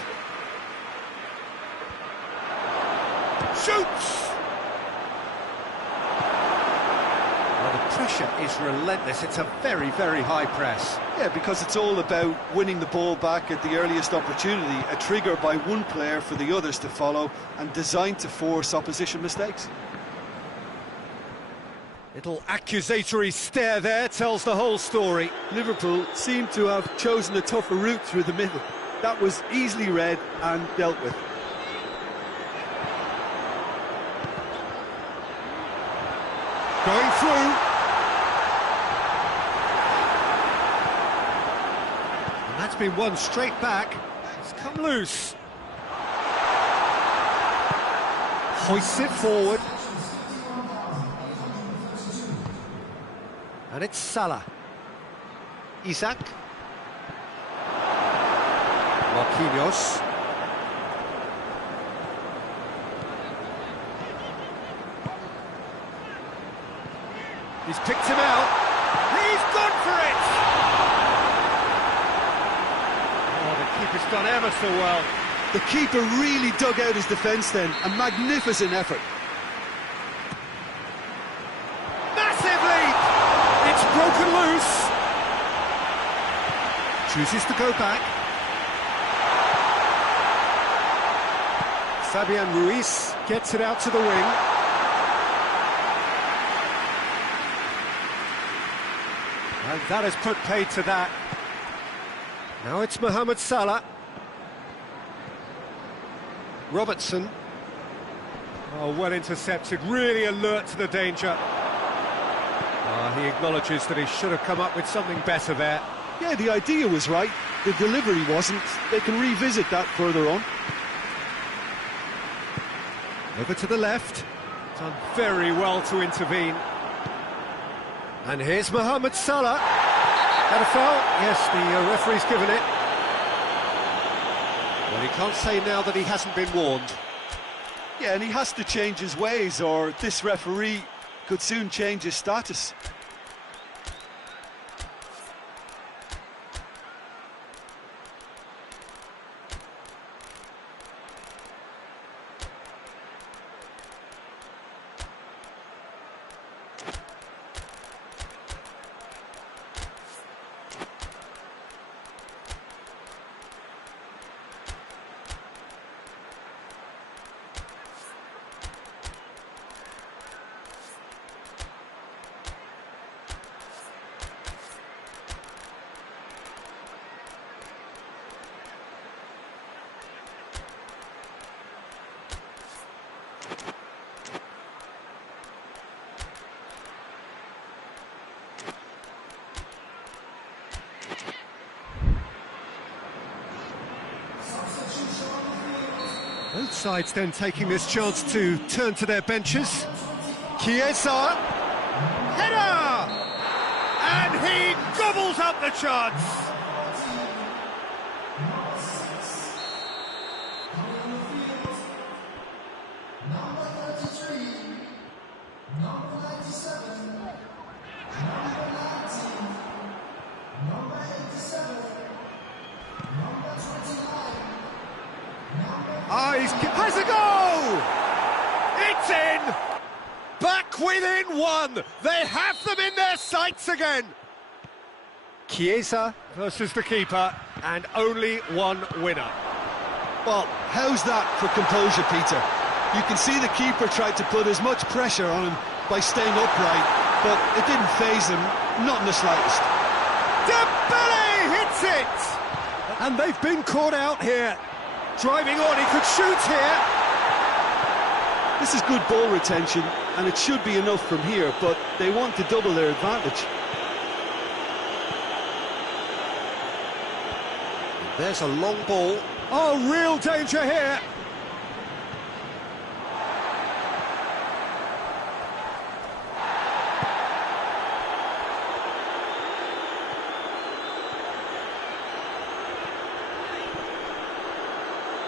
Shoots! Well, the pressure is relentless. It's a very, very high press. Yeah, because it's all about winning the ball back at the earliest opportunity, a trigger by one player for the others to follow, and designed to force opposition mistakes. Little accusatory stare there tells the whole story. Liverpool seemed to have chosen a tougher route through the middle. That was easily read and dealt with. Going through. And that's been won straight back. It's come loose. Hoists it forward. And it's Salah. Isak. Marquinhos. He's picked him out. He's gone for it! Oh, the keeper's done ever so well. The keeper really dug out his defence then. A magnificent effort. Massive leap! It's broken loose. Chooses to go back. Fabian Ruiz gets it out to the wing. And that has put paid to that. Now it's Mohamed Salah. Robertson. Oh, well intercepted, really alert to the danger. He acknowledges that he should have come up with something better there. Yeah, the idea was right, the delivery wasn't. They can revisit that further on. Over to the left. Done very well to intervene. And here's Mohamed Salah. Had a foul? Yes, the referee's given it. Well, he can't say now that he hasn't been warned. Yeah, and he has to change his ways, or this referee could soon change his status. Both sides then taking this chance to turn to their benches. Chiesa, header! And he gobbles up the chance! Ah, he has a goal! It's in! Back within one! They have them in their sights again! Chiesa versus the keeper, and only one winner. Well, how's that for composure, Peter? You can see the keeper tried to put as much pressure on him by staying upright, but it didn't faze him, not in the slightest. Dembele hits it! And they've been caught out here. Driving on, he could shoot here. This is good ball retention, and it should be enough from here, but they want to double their advantage. There's a long ball. Oh, real danger here.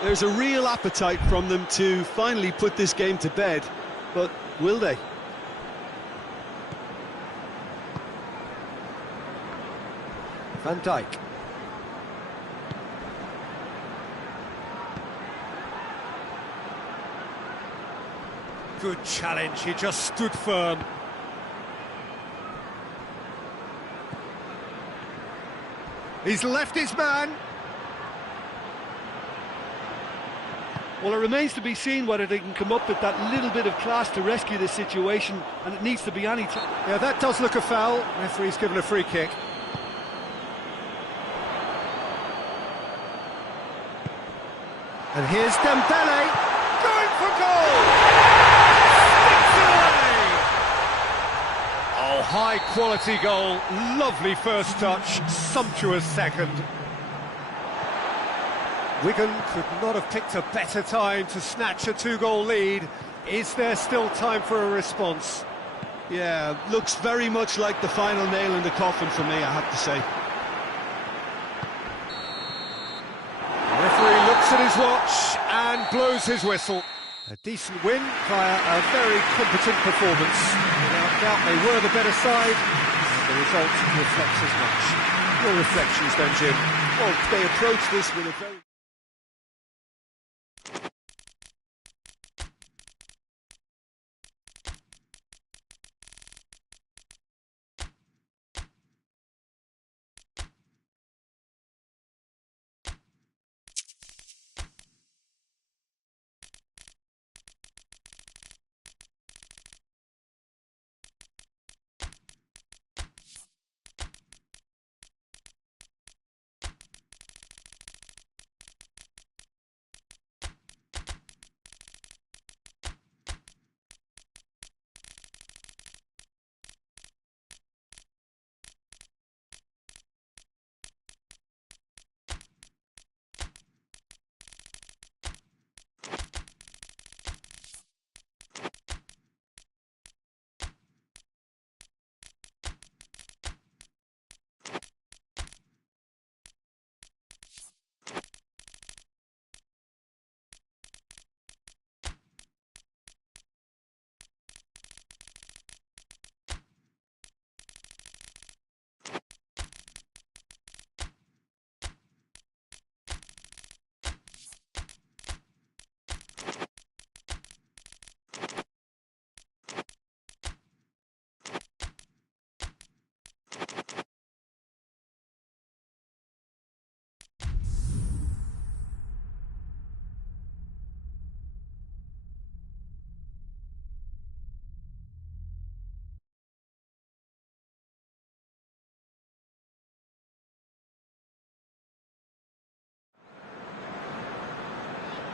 There's a real appetite from them to finally put this game to bed, but will they? Van Dijk. Good challenge, he just stood firm. He's left his man. Well, it remains to be seen whether they can come up with that little bit of class to rescue this situation, and it needs to be any time. Yeah, that does look a foul. Referee's given a free kick. And here's Dembele, going for goal! Sticks it away! Oh, high-quality goal, lovely first touch, sumptuous second. Wigan could not have picked a better time to snatch a two-goal lead. Is there still time for a response? Yeah, looks very much like the final nail in the coffin for me, I have to say. The referee looks at his watch and blows his whistle. A decent win via a very competent performance. Without doubt they were the better side, and the result reflects as much. Your reflections then, Jim? Well, they approach this with a very...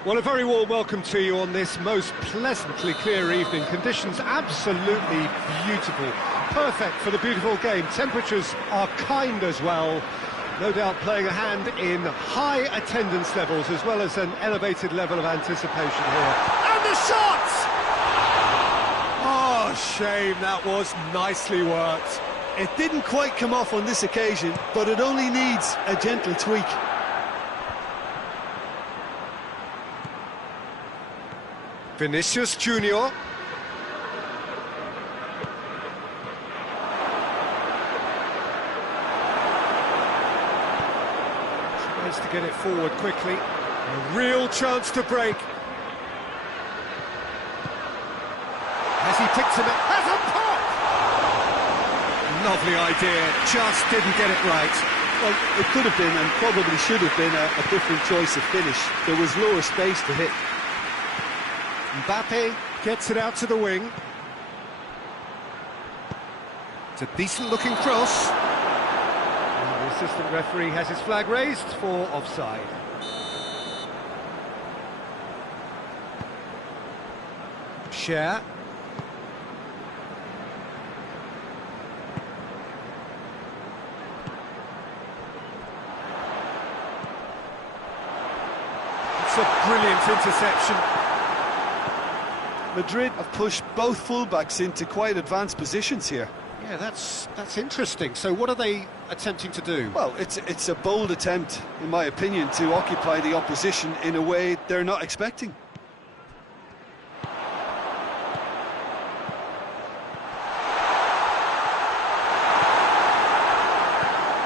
Well, a very warm welcome to you on this most pleasantly clear evening. Conditions absolutely beautiful. Perfect for the beautiful game. Temperatures are kind as well. No doubt playing a hand in high attendance levels as well as an elevated level of anticipation here. And the shot! Oh, shame, that was nicely worked. It didn't quite come off on this occasion, but it only needs a gentle tweak. Vinicius Junior. Tries to get it forward quickly. A real chance to break. Has he picked him up? Has a pop! Lovely idea, just didn't get it right. Well, it could have been and probably should have been a different choice of finish. There was lower space to hit. Mbappe gets it out to the wing. It's a decent-looking cross. And the assistant referee has his flag raised for offside. Share. It's a brilliant interception. Madrid have pushed both fullbacks into quite advanced positions here. Yeah, that's interesting. So what are they attempting to do? Well, it's a bold attempt, in my opinion, to occupy the opposition in a way they're not expecting.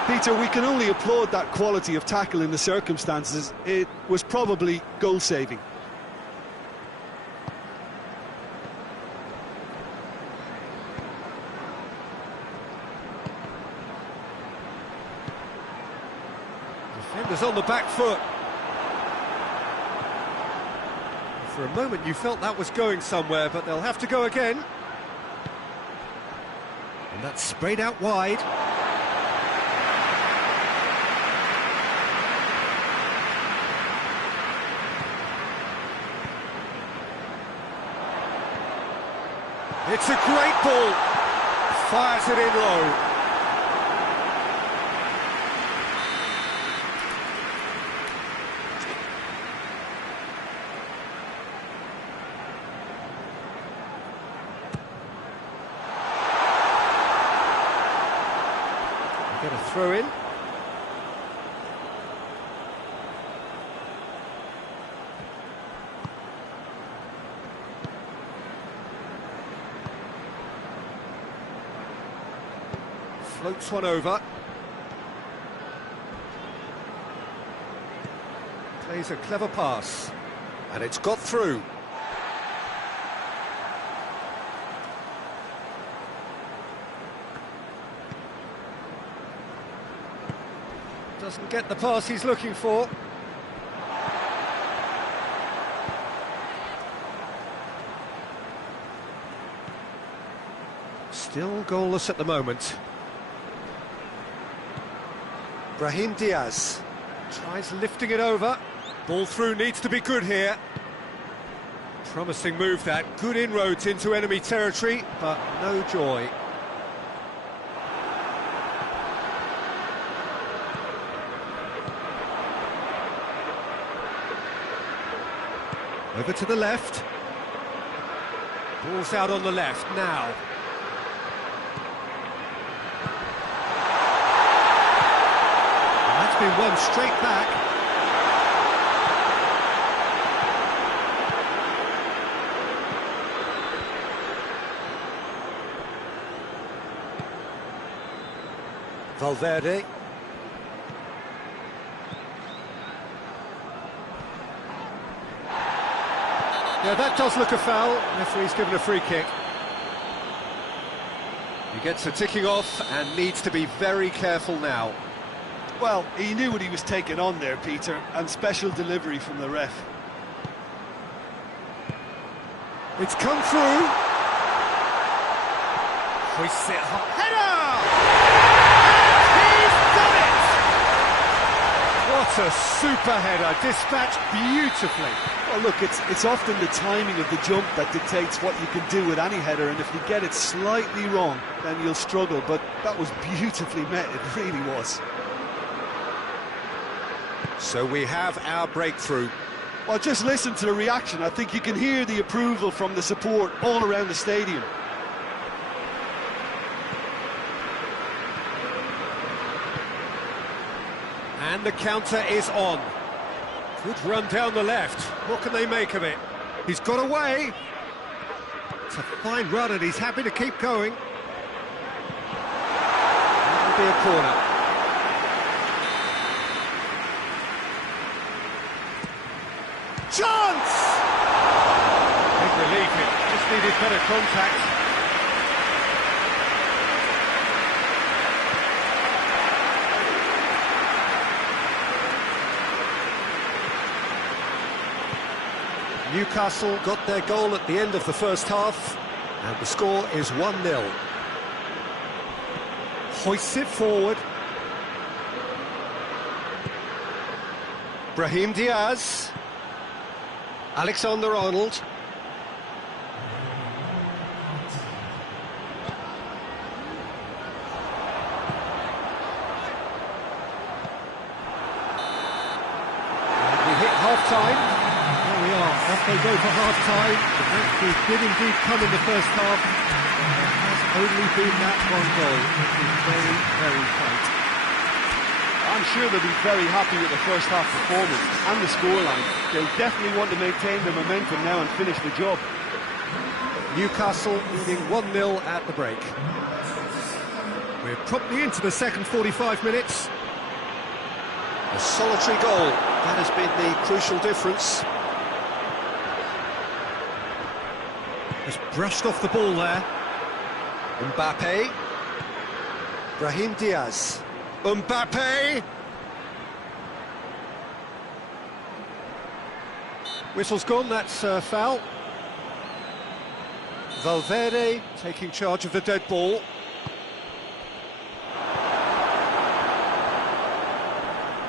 Peter, we can only applaud that quality of tackle in the circumstances. It was probably goal-saving. Defenders on the back foot. For a moment you felt that was going somewhere, but they'll have to go again. And that's sprayed out wide. It's a great ball. Fires it in low. Get a throw in. Floats one over. Plays a clever pass. And it's got through. Doesn't get the pass he's looking for. Still goalless at the moment. Brahim Diaz tries lifting it over. Ball through needs to be good here. Promising move that. Good inroads into enemy territory, but no joy. Over to the left. Ball's out on the left now. And that's been won straight back. Valverde. Yeah, that does look a foul. Referee's given a free kick. He gets a ticking off and needs to be very careful now. Well, he knew what he was taking on there, Peter, and special delivery from the ref. It's come through. Hoists it high. Header! He's done it! What What a super header, dispatched beautifully. Well, look, it's often the timing of the jump that dictates what you can do with any header, and if you get it slightly wrong, then you'll struggle, but that was beautifully met, it really was. So we have our breakthrough. Well, just listen to the reaction. I think you can hear the approval from the support all around the stadium. And the counter is on. Good run down the left. What can they make of it? He's got away. It's a fine run and he's happy to keep going. That'll be a corner. Chance! Big relief here. Just needed better contact. Newcastle got their goal at the end of the first half, and the score is 1-0. Hoists it forward. Brahim Diaz. Alexander-Arnold. We hit half-time. There we are, off they go for half-time. The breakthrough did indeed come in the first half. There has only been that one goal. It is very, very tight. I'm sure they'll be very happy with the first half performance and the scoreline. They'll definitely want to maintain the momentum now and finish the job. Newcastle leading 1-0 at the break. We're promptly into the second 45 minutes. A solitary goal, that has been the crucial difference. Just brushed off the ball there. Mbappe. Brahim Diaz. Mbappe! Whistle's gone, that's foul. Valverde taking charge of the dead ball.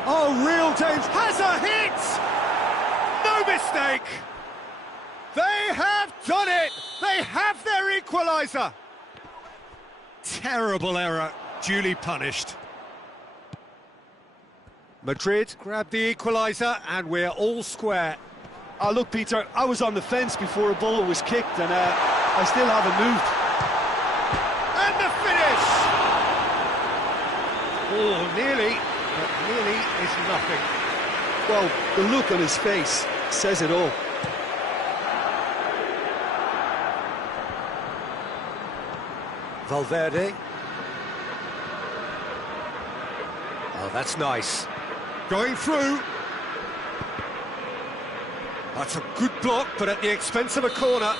Oh, real danger, has a hit! No mistake! They have done it! They have their equaliser! Terrible error, duly punished. Madrid grabbed the equaliser and we're all square. Oh, look, Peter, I was on the fence before a ball was kicked and I still haven't moved. And the finish! Oh, nearly, but nearly is nothing. Well, the look on his face says it all. Valverde. Oh, that's nice. Going through. That's a good block, but at the expense of a corner.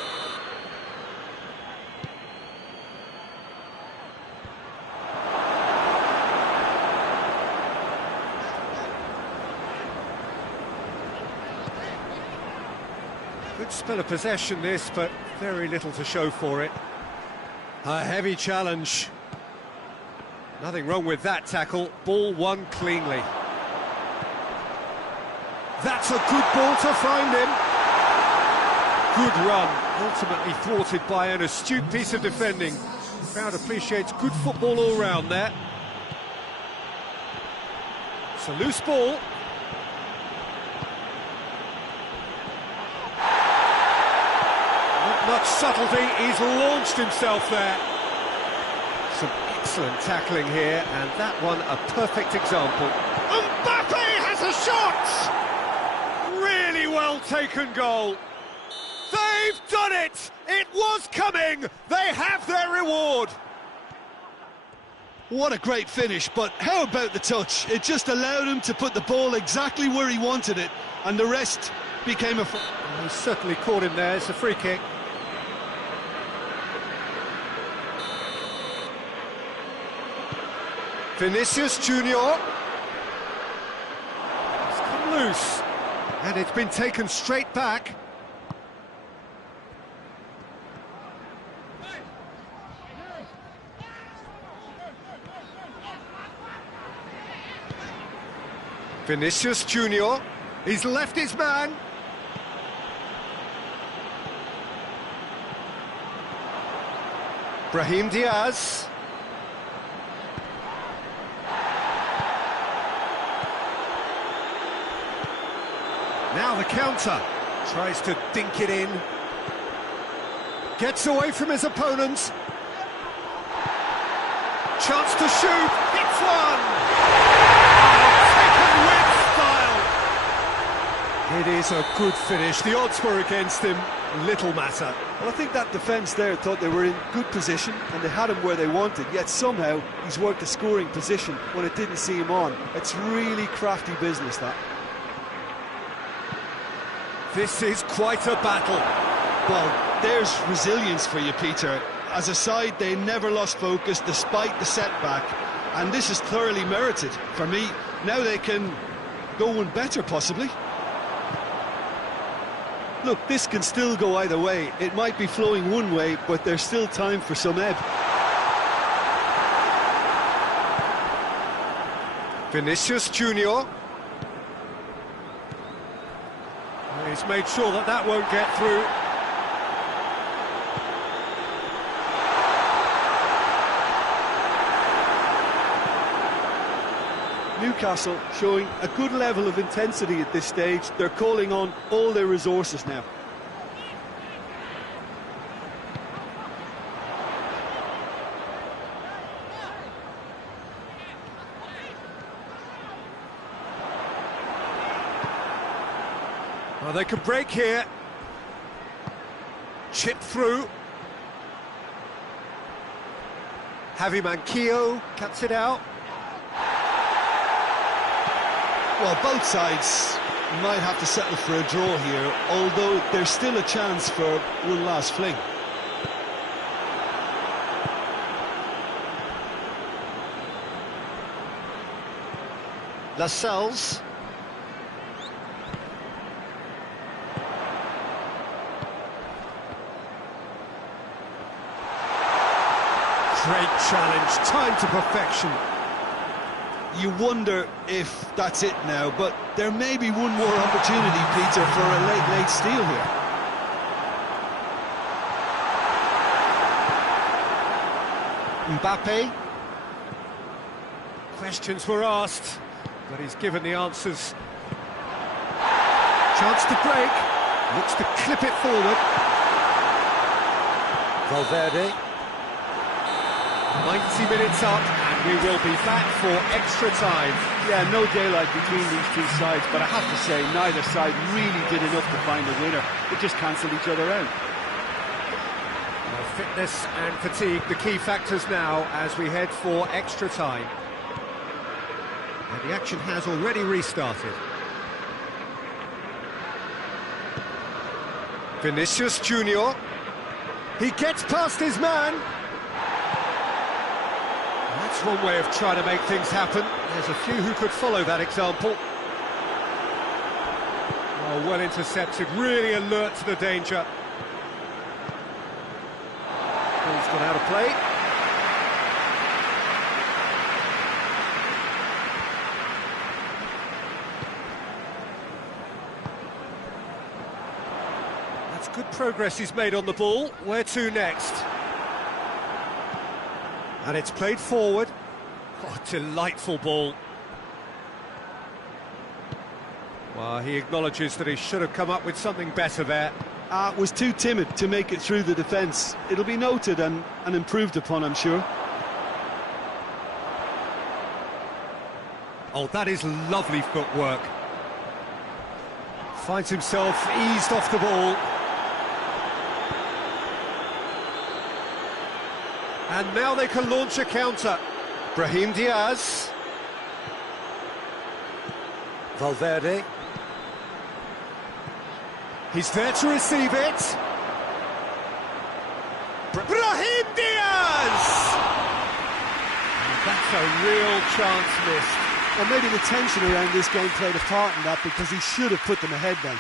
Good spell of possession this, but very little to show for it. A heavy challenge. Nothing wrong with that tackle. Ball won cleanly. That's a good ball to find him. Good run, ultimately thwarted by an astute piece of defending. The crowd appreciates good football all round there. It's a loose ball. Not much subtlety, he's launched himself there. Some excellent tackling here, and that one a perfect example. Mbappe has a shot! Really well taken goal. They've done it! It was coming! They have their reward! What a great finish, but how about the touch? It just allowed him to put the ball exactly where he wanted it, and the rest became a... He certainly caught him there, it's a free kick. Vinicius Junior. It's come loose, and it's been taken straight back. Vinicius Junior, he's left his man. Brahim Diaz. Now the counter, tries to dink it in. Gets away from his opponent. Chance to shoot, hits one! Taken with style! It is a good finish, the odds were against him, little matter. Well, I think that defence there thought they were in good position and they had him where they wanted, yet somehow he's worked a scoring position when it didn't see him on. It's really crafty business, that. This is quite a battle. Well, there's resilience for you, Peter. As a side, they never lost focus despite the setback, and this is thoroughly merited. For me, now they can go one better, possibly. Look, this can still go either way. It might be flowing one way, but there's still time for some ebb. Vinicius Junior. He's made sure that that won't get through. Newcastle showing a good level of intensity at this stage. They're calling on all their resources now. Well, they can break here. Chip through. Javi Manquillo cuts it out. Well, both sides might have to settle for a draw here, although there's still a chance for one last fling. Lascelles. Great challenge, time to perfection. You wonder if that's it now, but there may be one more opportunity, Peter, for a late steal here. Mbappe. Questions were asked, but he's given the answers. Chance to break, looks to clip it forward. Valverde. 90 minutes up, and we will be back for extra time. Yeah, no daylight between these two sides, but I have to say, neither side really did enough to find a winner. They just cancelled each other out. Well, fitness and fatigue, the key factors now as we head for extra time. And the action has already restarted. Vinicius Junior. He gets past his man. That's one way of trying to make things happen. There's a few who could follow that example. Oh, well intercepted, really alert to the danger. Ball's gone out of play. That's good progress he's made on the ball. Where to next? And it's played forward. Oh, delightful ball. Well, he acknowledges that he should have come up with something better there. Was too timid to make it through the defence. It'll be noted and improved upon, I'm sure. Oh, that is lovely footwork. Finds himself eased off the ball. And now they can launch a counter. Brahim Diaz. Valverde. He's there to receive it. Brahim Diaz! And that's a real chance missed. Well, maybe the tension around this game played a part in that, because he should have put them ahead then.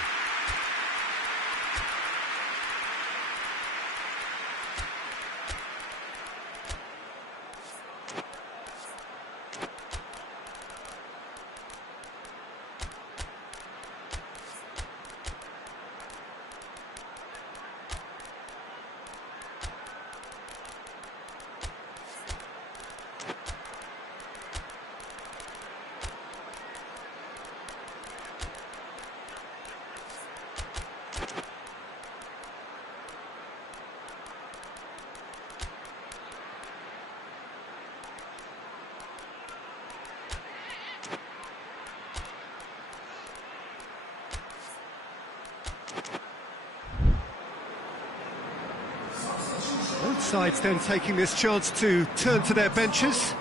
sides then taking this chance to turn to their benches.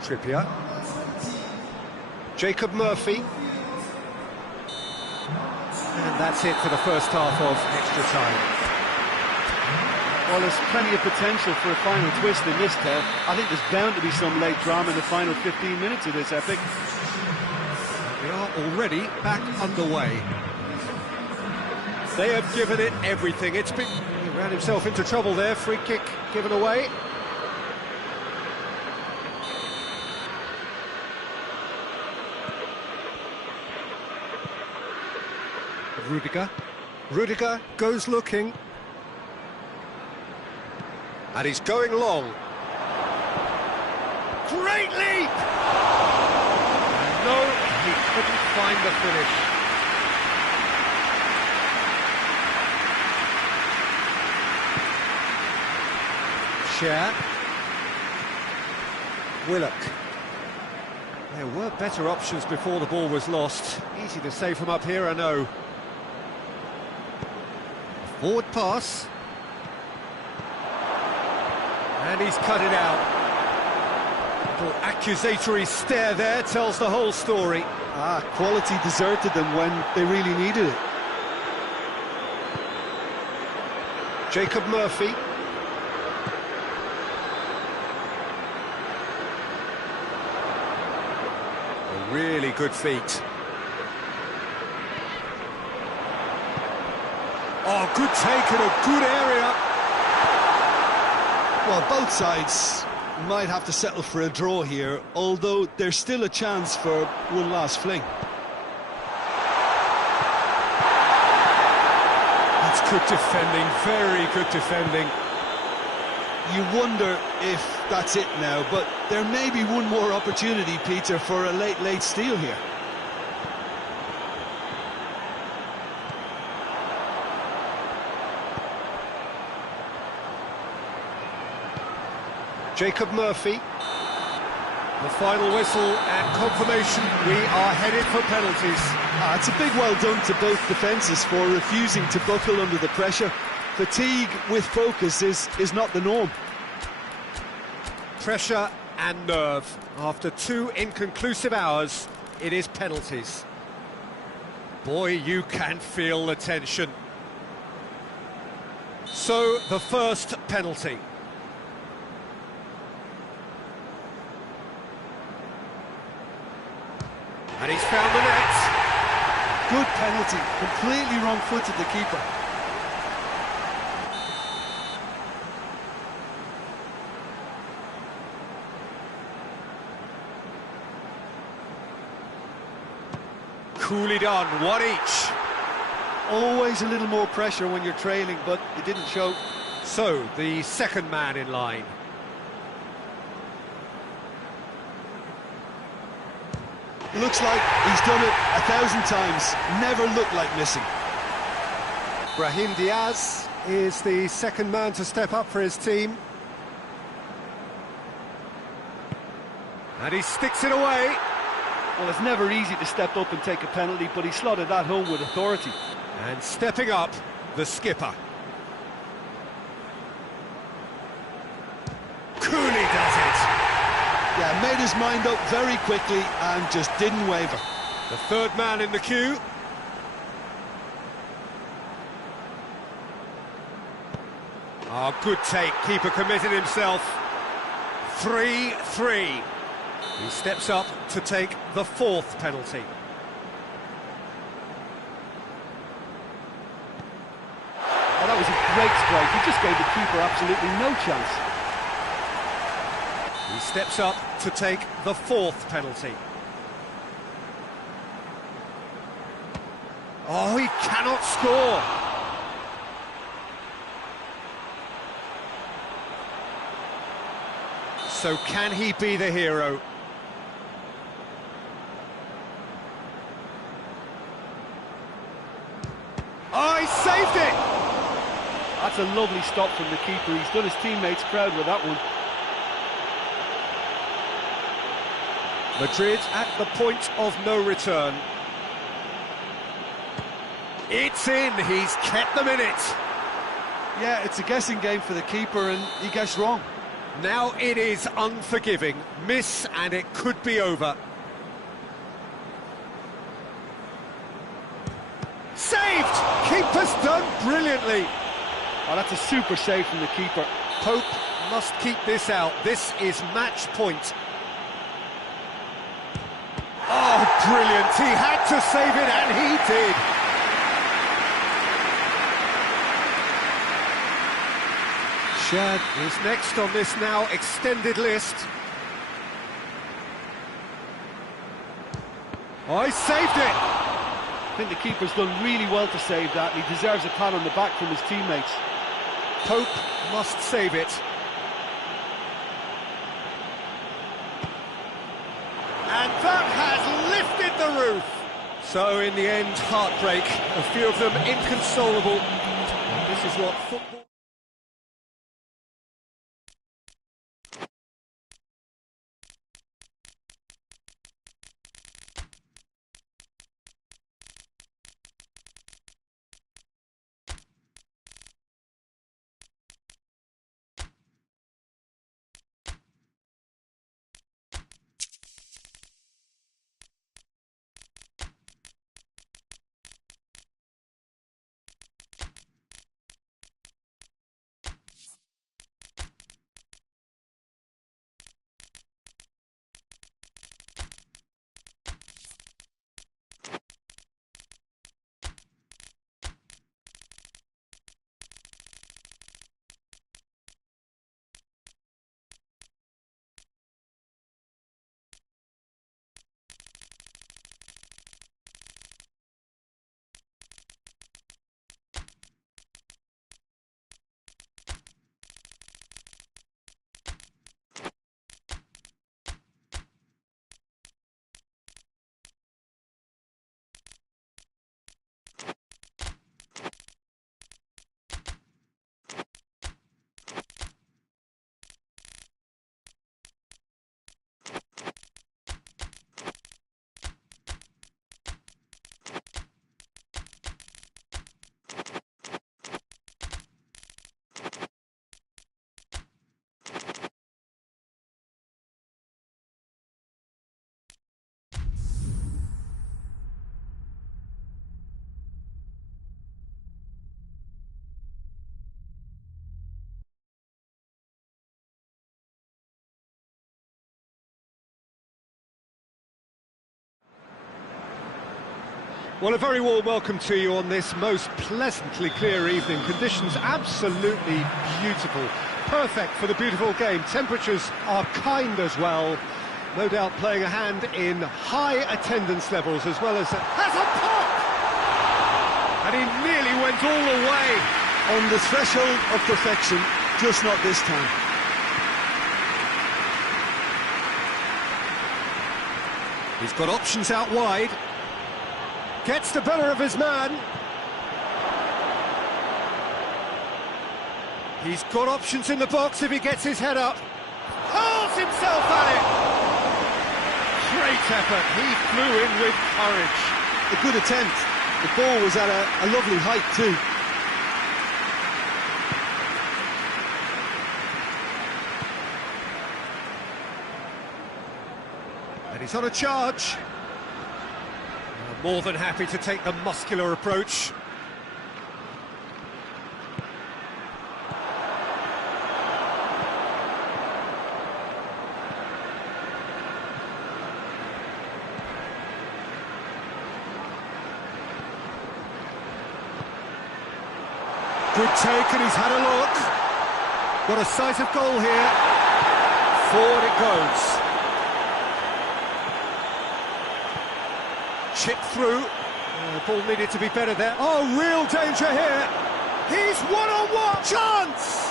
Trippier. Jacob Murphy. And that's it for the first half of extra time. Well, there's plenty of potential for a final twist in this tale. I think there's bound to be some late drama in the final 15 minutes of this epic. We are already back underway. They have given it everything. He ran himself into trouble there. Free kick given away. Rudiger goes looking. And he's going long. Great leap! And no, he couldn't find the finish. Share. Willock. There were better options before the ball was lost. Easy to say from up here, I know. Forward pass. And he's cut it out. Little accusatory stare there tells the whole story. Quality deserted them when they really needed it. Jacob Murphy. A really good feat. Oh, good take in a good area. Well, both sides might have to settle for a draw here, although there's still a chance for one last fling. That's good defending, very good defending. You wonder if that's it now, but there may be one more opportunity, Peter, for a late steal here. Jacob Murphy. The final whistle and confirmation, we are headed for penalties. It's a big well done to both defences for refusing to buckle under the pressure. Fatigue with focus is not the norm. Pressure and nerve. After 2 inconclusive hours, it is penalties. Boy, you can feel the tension. So, the first penalty. And he's found the net. Good penalty, completely wrong-footed the keeper. Coolly done, 1 each. Always a little more pressure when you're trailing, but it didn't show. So, the second man in line. Looks like he's done it 1,000 times, never looked like missing. Brahim Diaz is the second man to step up for his team. And he sticks it away. Well, it's never easy to step up and take a penalty, but he slotted that home with authority. And stepping up, the skipper. Coolly does it. Yeah, made his mind up very quickly and just didn't waver. The third man in the queue. Oh, good take. Keeper committed himself. 3-3. He steps up to take the fourth penalty. Oh, that was a great strike. He just gave the keeper absolutely no chance. He steps up to take the fourth penalty. Oh, he cannot score. So can he be the hero? Oh, he saved it! That's a lovely stop from the keeper. He's done his teammates proud with that one. Madrid at the point of no return. It's in, he's kept them in it. Yeah, it's a guessing game for the keeper, and he guessed wrong. Now it is unforgiving. Miss, and it could be over. Saved! Keeper's done brilliantly. Oh, that's a super save from the keeper. Pope must keep this out. This is match point. Oh, brilliant. He had to save it, and he did. Shad is next on this now extended list. Oh, he saved it! I think the keeper's done really well to save that, and he deserves a pat on the back from his teammates. Pope must save it. And that has lifted the roof! So, in the end, heartbreak. A few of them inconsolable. This is what football... Well, a very warm welcome to you on this most pleasantly clear evening. Conditions absolutely beautiful. Perfect for the beautiful game. Temperatures are kind as well. No doubt playing a hand in high attendance levels as well as... Has a pop! And he nearly went all the way. On the threshold of perfection, just not this time. He's got options out wide. Gets the better of his man. He's got options in the box if he gets his head up. Hurls himself at it. Great effort. He flew in with courage. A good attempt. The ball was at a lovely height too. And he's on a charge. More than happy to take the muscular approach. Good take, and he's had a look. Got a sight of goal here. Forward it goes. Chip through. The ball needed to be better there. Oh, real danger here. He's one-on-one. Chance!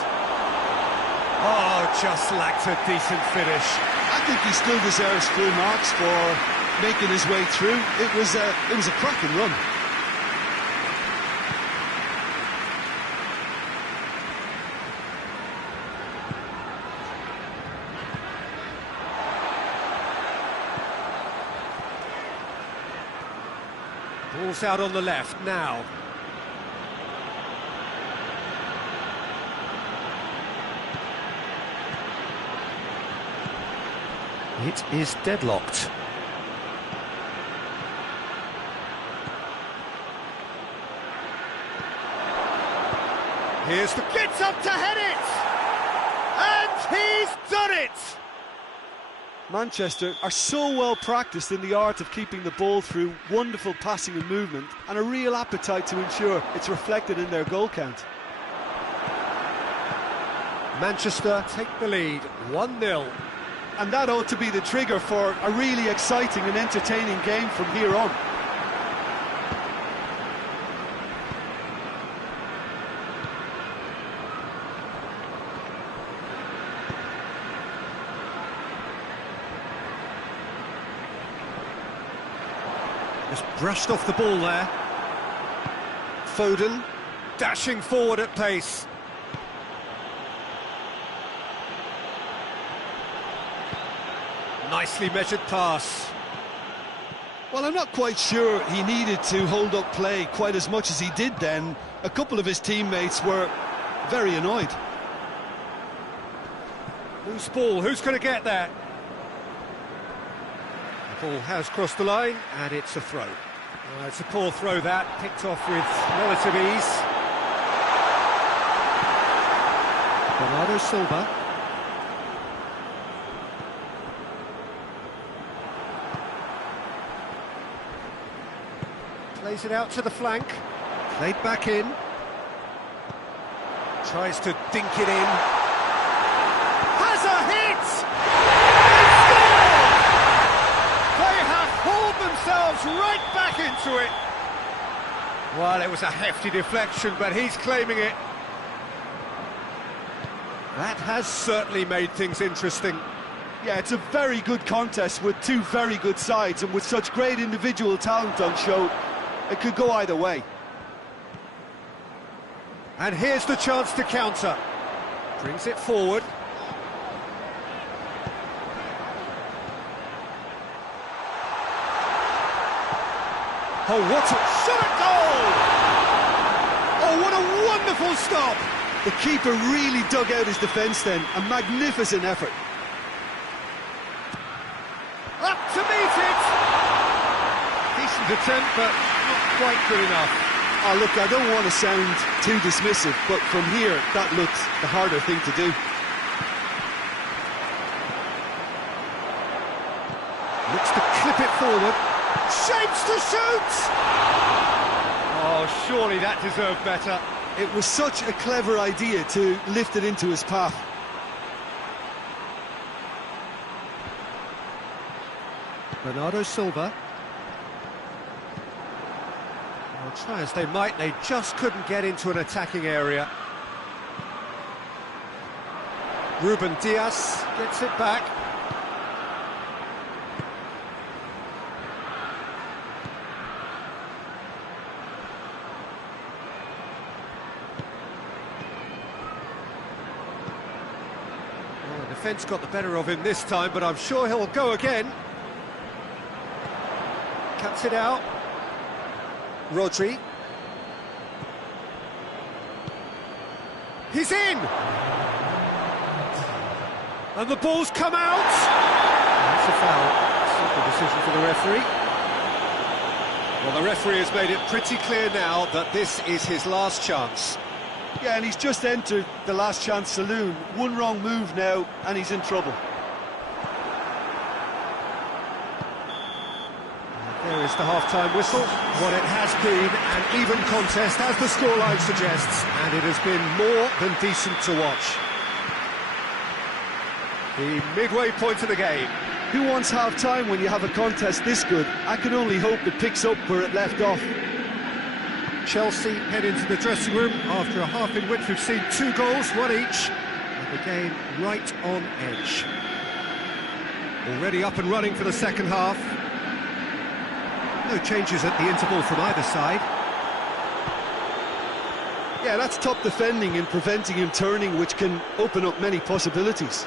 Oh, just lacked a decent finish. I think he still deserves full marks for making his way through. It was a cracking run. Ball's out on the left now. It is deadlocked. Here's the... Gets up to head it! And he's done it! Manchester are so well practiced in the art of keeping the ball through wonderful passing and movement, and a real appetite to ensure it's reflected in their goal count. Manchester take the lead, 1-0. And that ought to be the trigger for a really exciting and entertaining game from here on. Just brushed off the ball there. Foden dashing forward at pace. Nicely measured pass. Well, I'm not quite sure he needed to hold up play quite as much as he did then. A couple of his teammates were very annoyed. Loose ball, who's going to get that? The ball has crossed the line, and it's a throw. It's a poor throw that, picked off with relative ease. Bernardo Silva. Plays it out to the flank, played back in, tries to dink it in, has a hit! They have hauled themselves right back into it. Well, it was a hefty deflection, but he's claiming it. That has certainly made things interesting. Yeah, it's a very good contest with two very good sides, and with such great individual talent on show, it could go either way. And here's the chance to counter. Brings it forward. Oh, what a shot at goal! Oh, what a wonderful stop! The keeper really dug out his defence then. A magnificent effort. Up to meet it! Decent attempt, but not quite good enough. Oh, look, I don't want to sound too dismissive, but from here, that looks the harder thing to do. Looks to clip it forward. Shapes to shoot! Oh, surely that deserved better. It was such a clever idea to lift it into his path. Bernardo Silva. Well, try as they might, they just couldn't get into an attacking area. Ruben Dias gets it back. Well, the defence got the better of him this time, but I'm sure he'll go again. Cuts it out. Rodri. He's in! And the ball's come out! That's a foul. Simple decision for the referee. Well, the referee has made it pretty clear now that this is his last chance. Yeah, and he's just entered the last chance saloon. One wrong move now, and he's in trouble. There is the half-time whistle. What it has been an even contest, as the scoreline suggests, and it has been more than decent to watch. The midway point of the game. Who wants half-time when you have a contest this good? I can only hope it picks up where it left off. Chelsea head into the dressing room after a half in which we've seen 2 goals, 1 each, and the game right on edge. Already up and running for the second half. No changes at the interval from either side. Yeah, that's top defending and preventing him turning, which can open up many possibilities.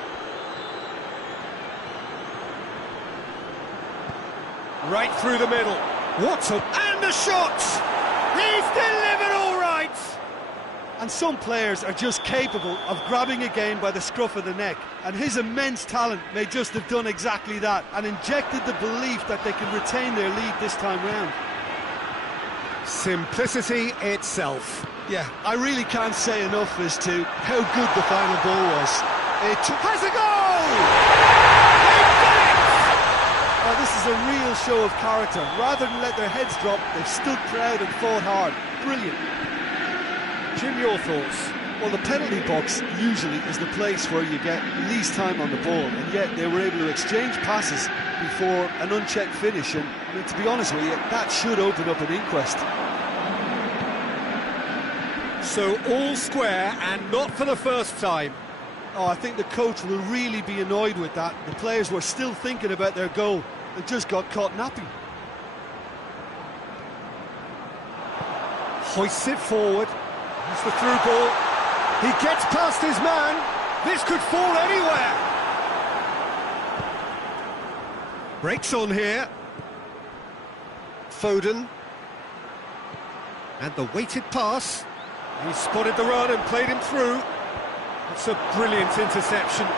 Right through the middle. What a... And the shot! He's delivered all right! And And some players are just capable of grabbing a game by the scruff of the neck, and his immense talent may just have done exactly that and injected the belief that they can retain their lead this time round. Simplicity itself. Yeah, I really can't say enough as to how good the final ball was. It has a goal! Oh, this is a real show of character. Rather than let their heads drop, they've stood proud and fought hard. Brilliant. Jim, your thoughts? Well, the penalty box usually is the place where you get least time on the ball, and yet they were able to exchange passes before an unchecked finish, and I mean, to be honest with you, that should open up an inquest. So all square, and not for the first time. Oh, I think the coach will really be annoyed with that. The players were still thinking about their goal and just got caught napping. Hoists it forward. It's the through ball. He gets past his man. This could fall anywhere. Breaks on here. Foden. And the weighted pass. He spotted the run and played him through. It's a brilliant interception.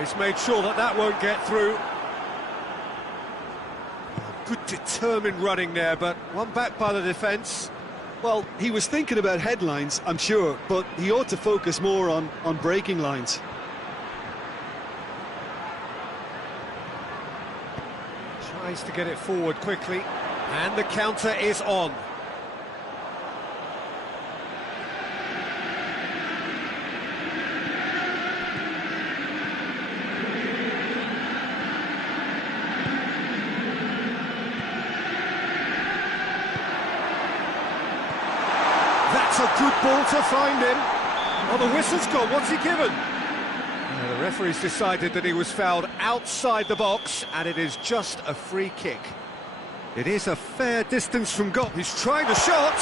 He's made sure that that won't get through. Good determined running there, but one back by the defence. Well, he was thinking about headlines, I'm sure, but he ought to focus more on breaking lines. Tries to get it forward quickly, and the counter is on. That's a good ball to find him. Oh, the whistle's gone. What's he given? The referee's decided that he was fouled outside the box, and it is just a free kick. It is a fair distance from goal. He's trying the shot.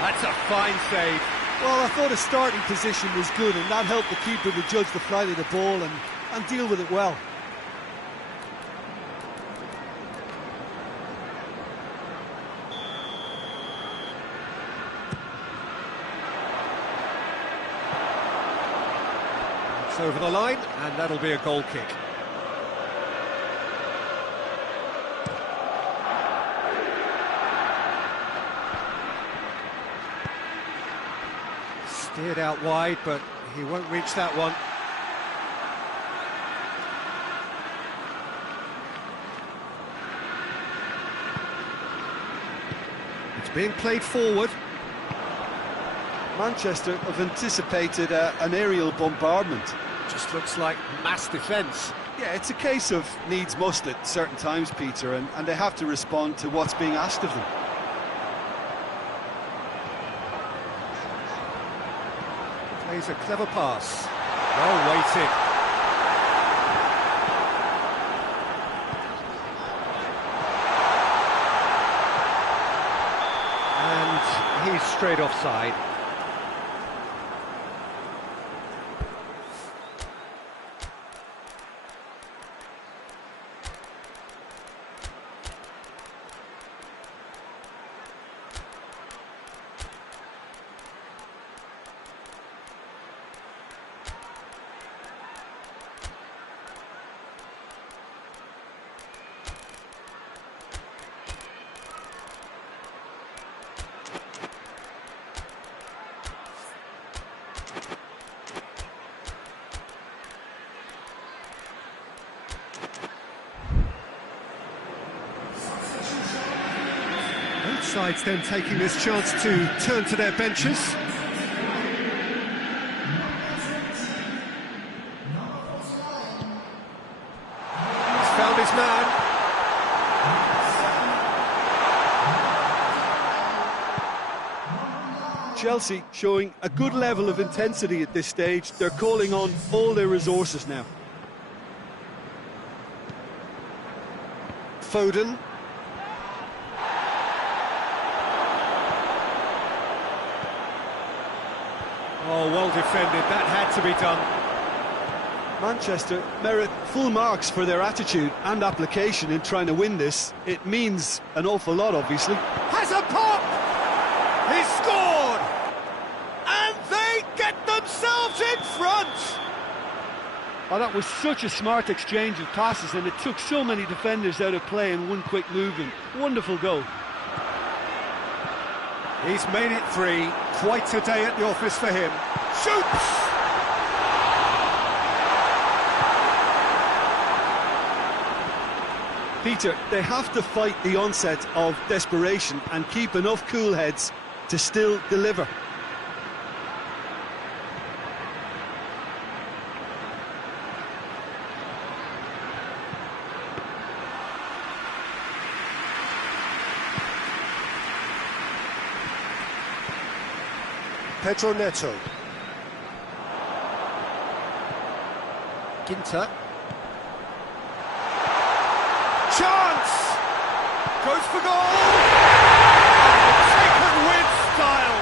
That's a fine save. Well, I thought his starting position was good, and that helped the keeper to judge the flight of the ball and deal with it well. It's over the line, and that'll be a goal kick. Steered out wide, but he won't reach that one. It's being played forward. Manchester have anticipated an aerial bombardment. Just looks like mass defence. Yeah, it's a case of needs must at certain times, Peter, and they have to respond to what's being asked of them. Plays a clever pass. Well weighted. And he's straight offside. Both sides then taking this chance to turn to their benches. He's found his man. Chelsea showing a good level of intensity at this stage. They're calling on all their resources now. Foden. Oh, well defended. That had to be done. Manchester merit full marks for their attitude and application in trying to win this. It means an awful lot, obviously. Has a pop! He's scored! And they get themselves in front! Oh, that was such a smart exchange of passes, and it took so many defenders out of play in one quick movement. Wonderful goal. He's made it 3. Quite a day at the office for him. Shoots! Peter, they have to fight the onset of desperation and keep enough cool heads to still deliver. Pedro Neto. Ginter. Chance! Goes for goal! Taken with style!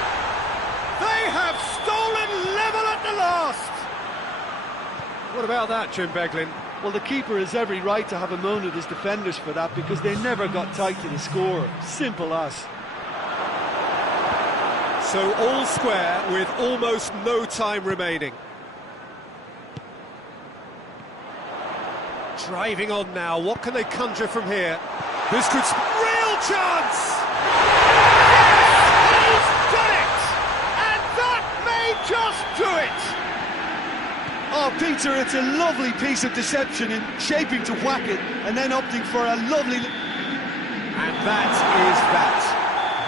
They have stolen level at the last! What about that, Jim Beglin? Well, the keeper has every right to have a moan at his defenders for that, because they never got tight to the scorer. Simple as. So all square with almost no time remaining. Driving on now, what can they conjure from here? This could... Real chance! He's done it! And that may just do it! Oh, Peter, it's a lovely piece of deception in shaping to whack it and then opting for a lovely... And that is that.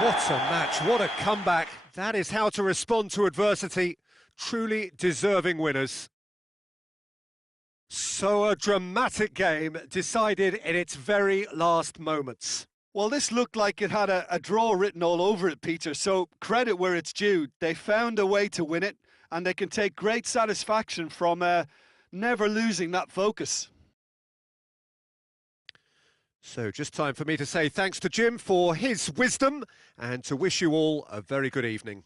What a match, what a comeback. That is how to respond to adversity. Truly deserving winners. So a dramatic game decided in its very last moments. Well, this looked like it had a draw written all over it, Peter, so credit where it's due. They found a way to win it, and they can take great satisfaction from never losing that focus. So just time for me to say thanks to Jim for his wisdom and to wish you all a very good evening.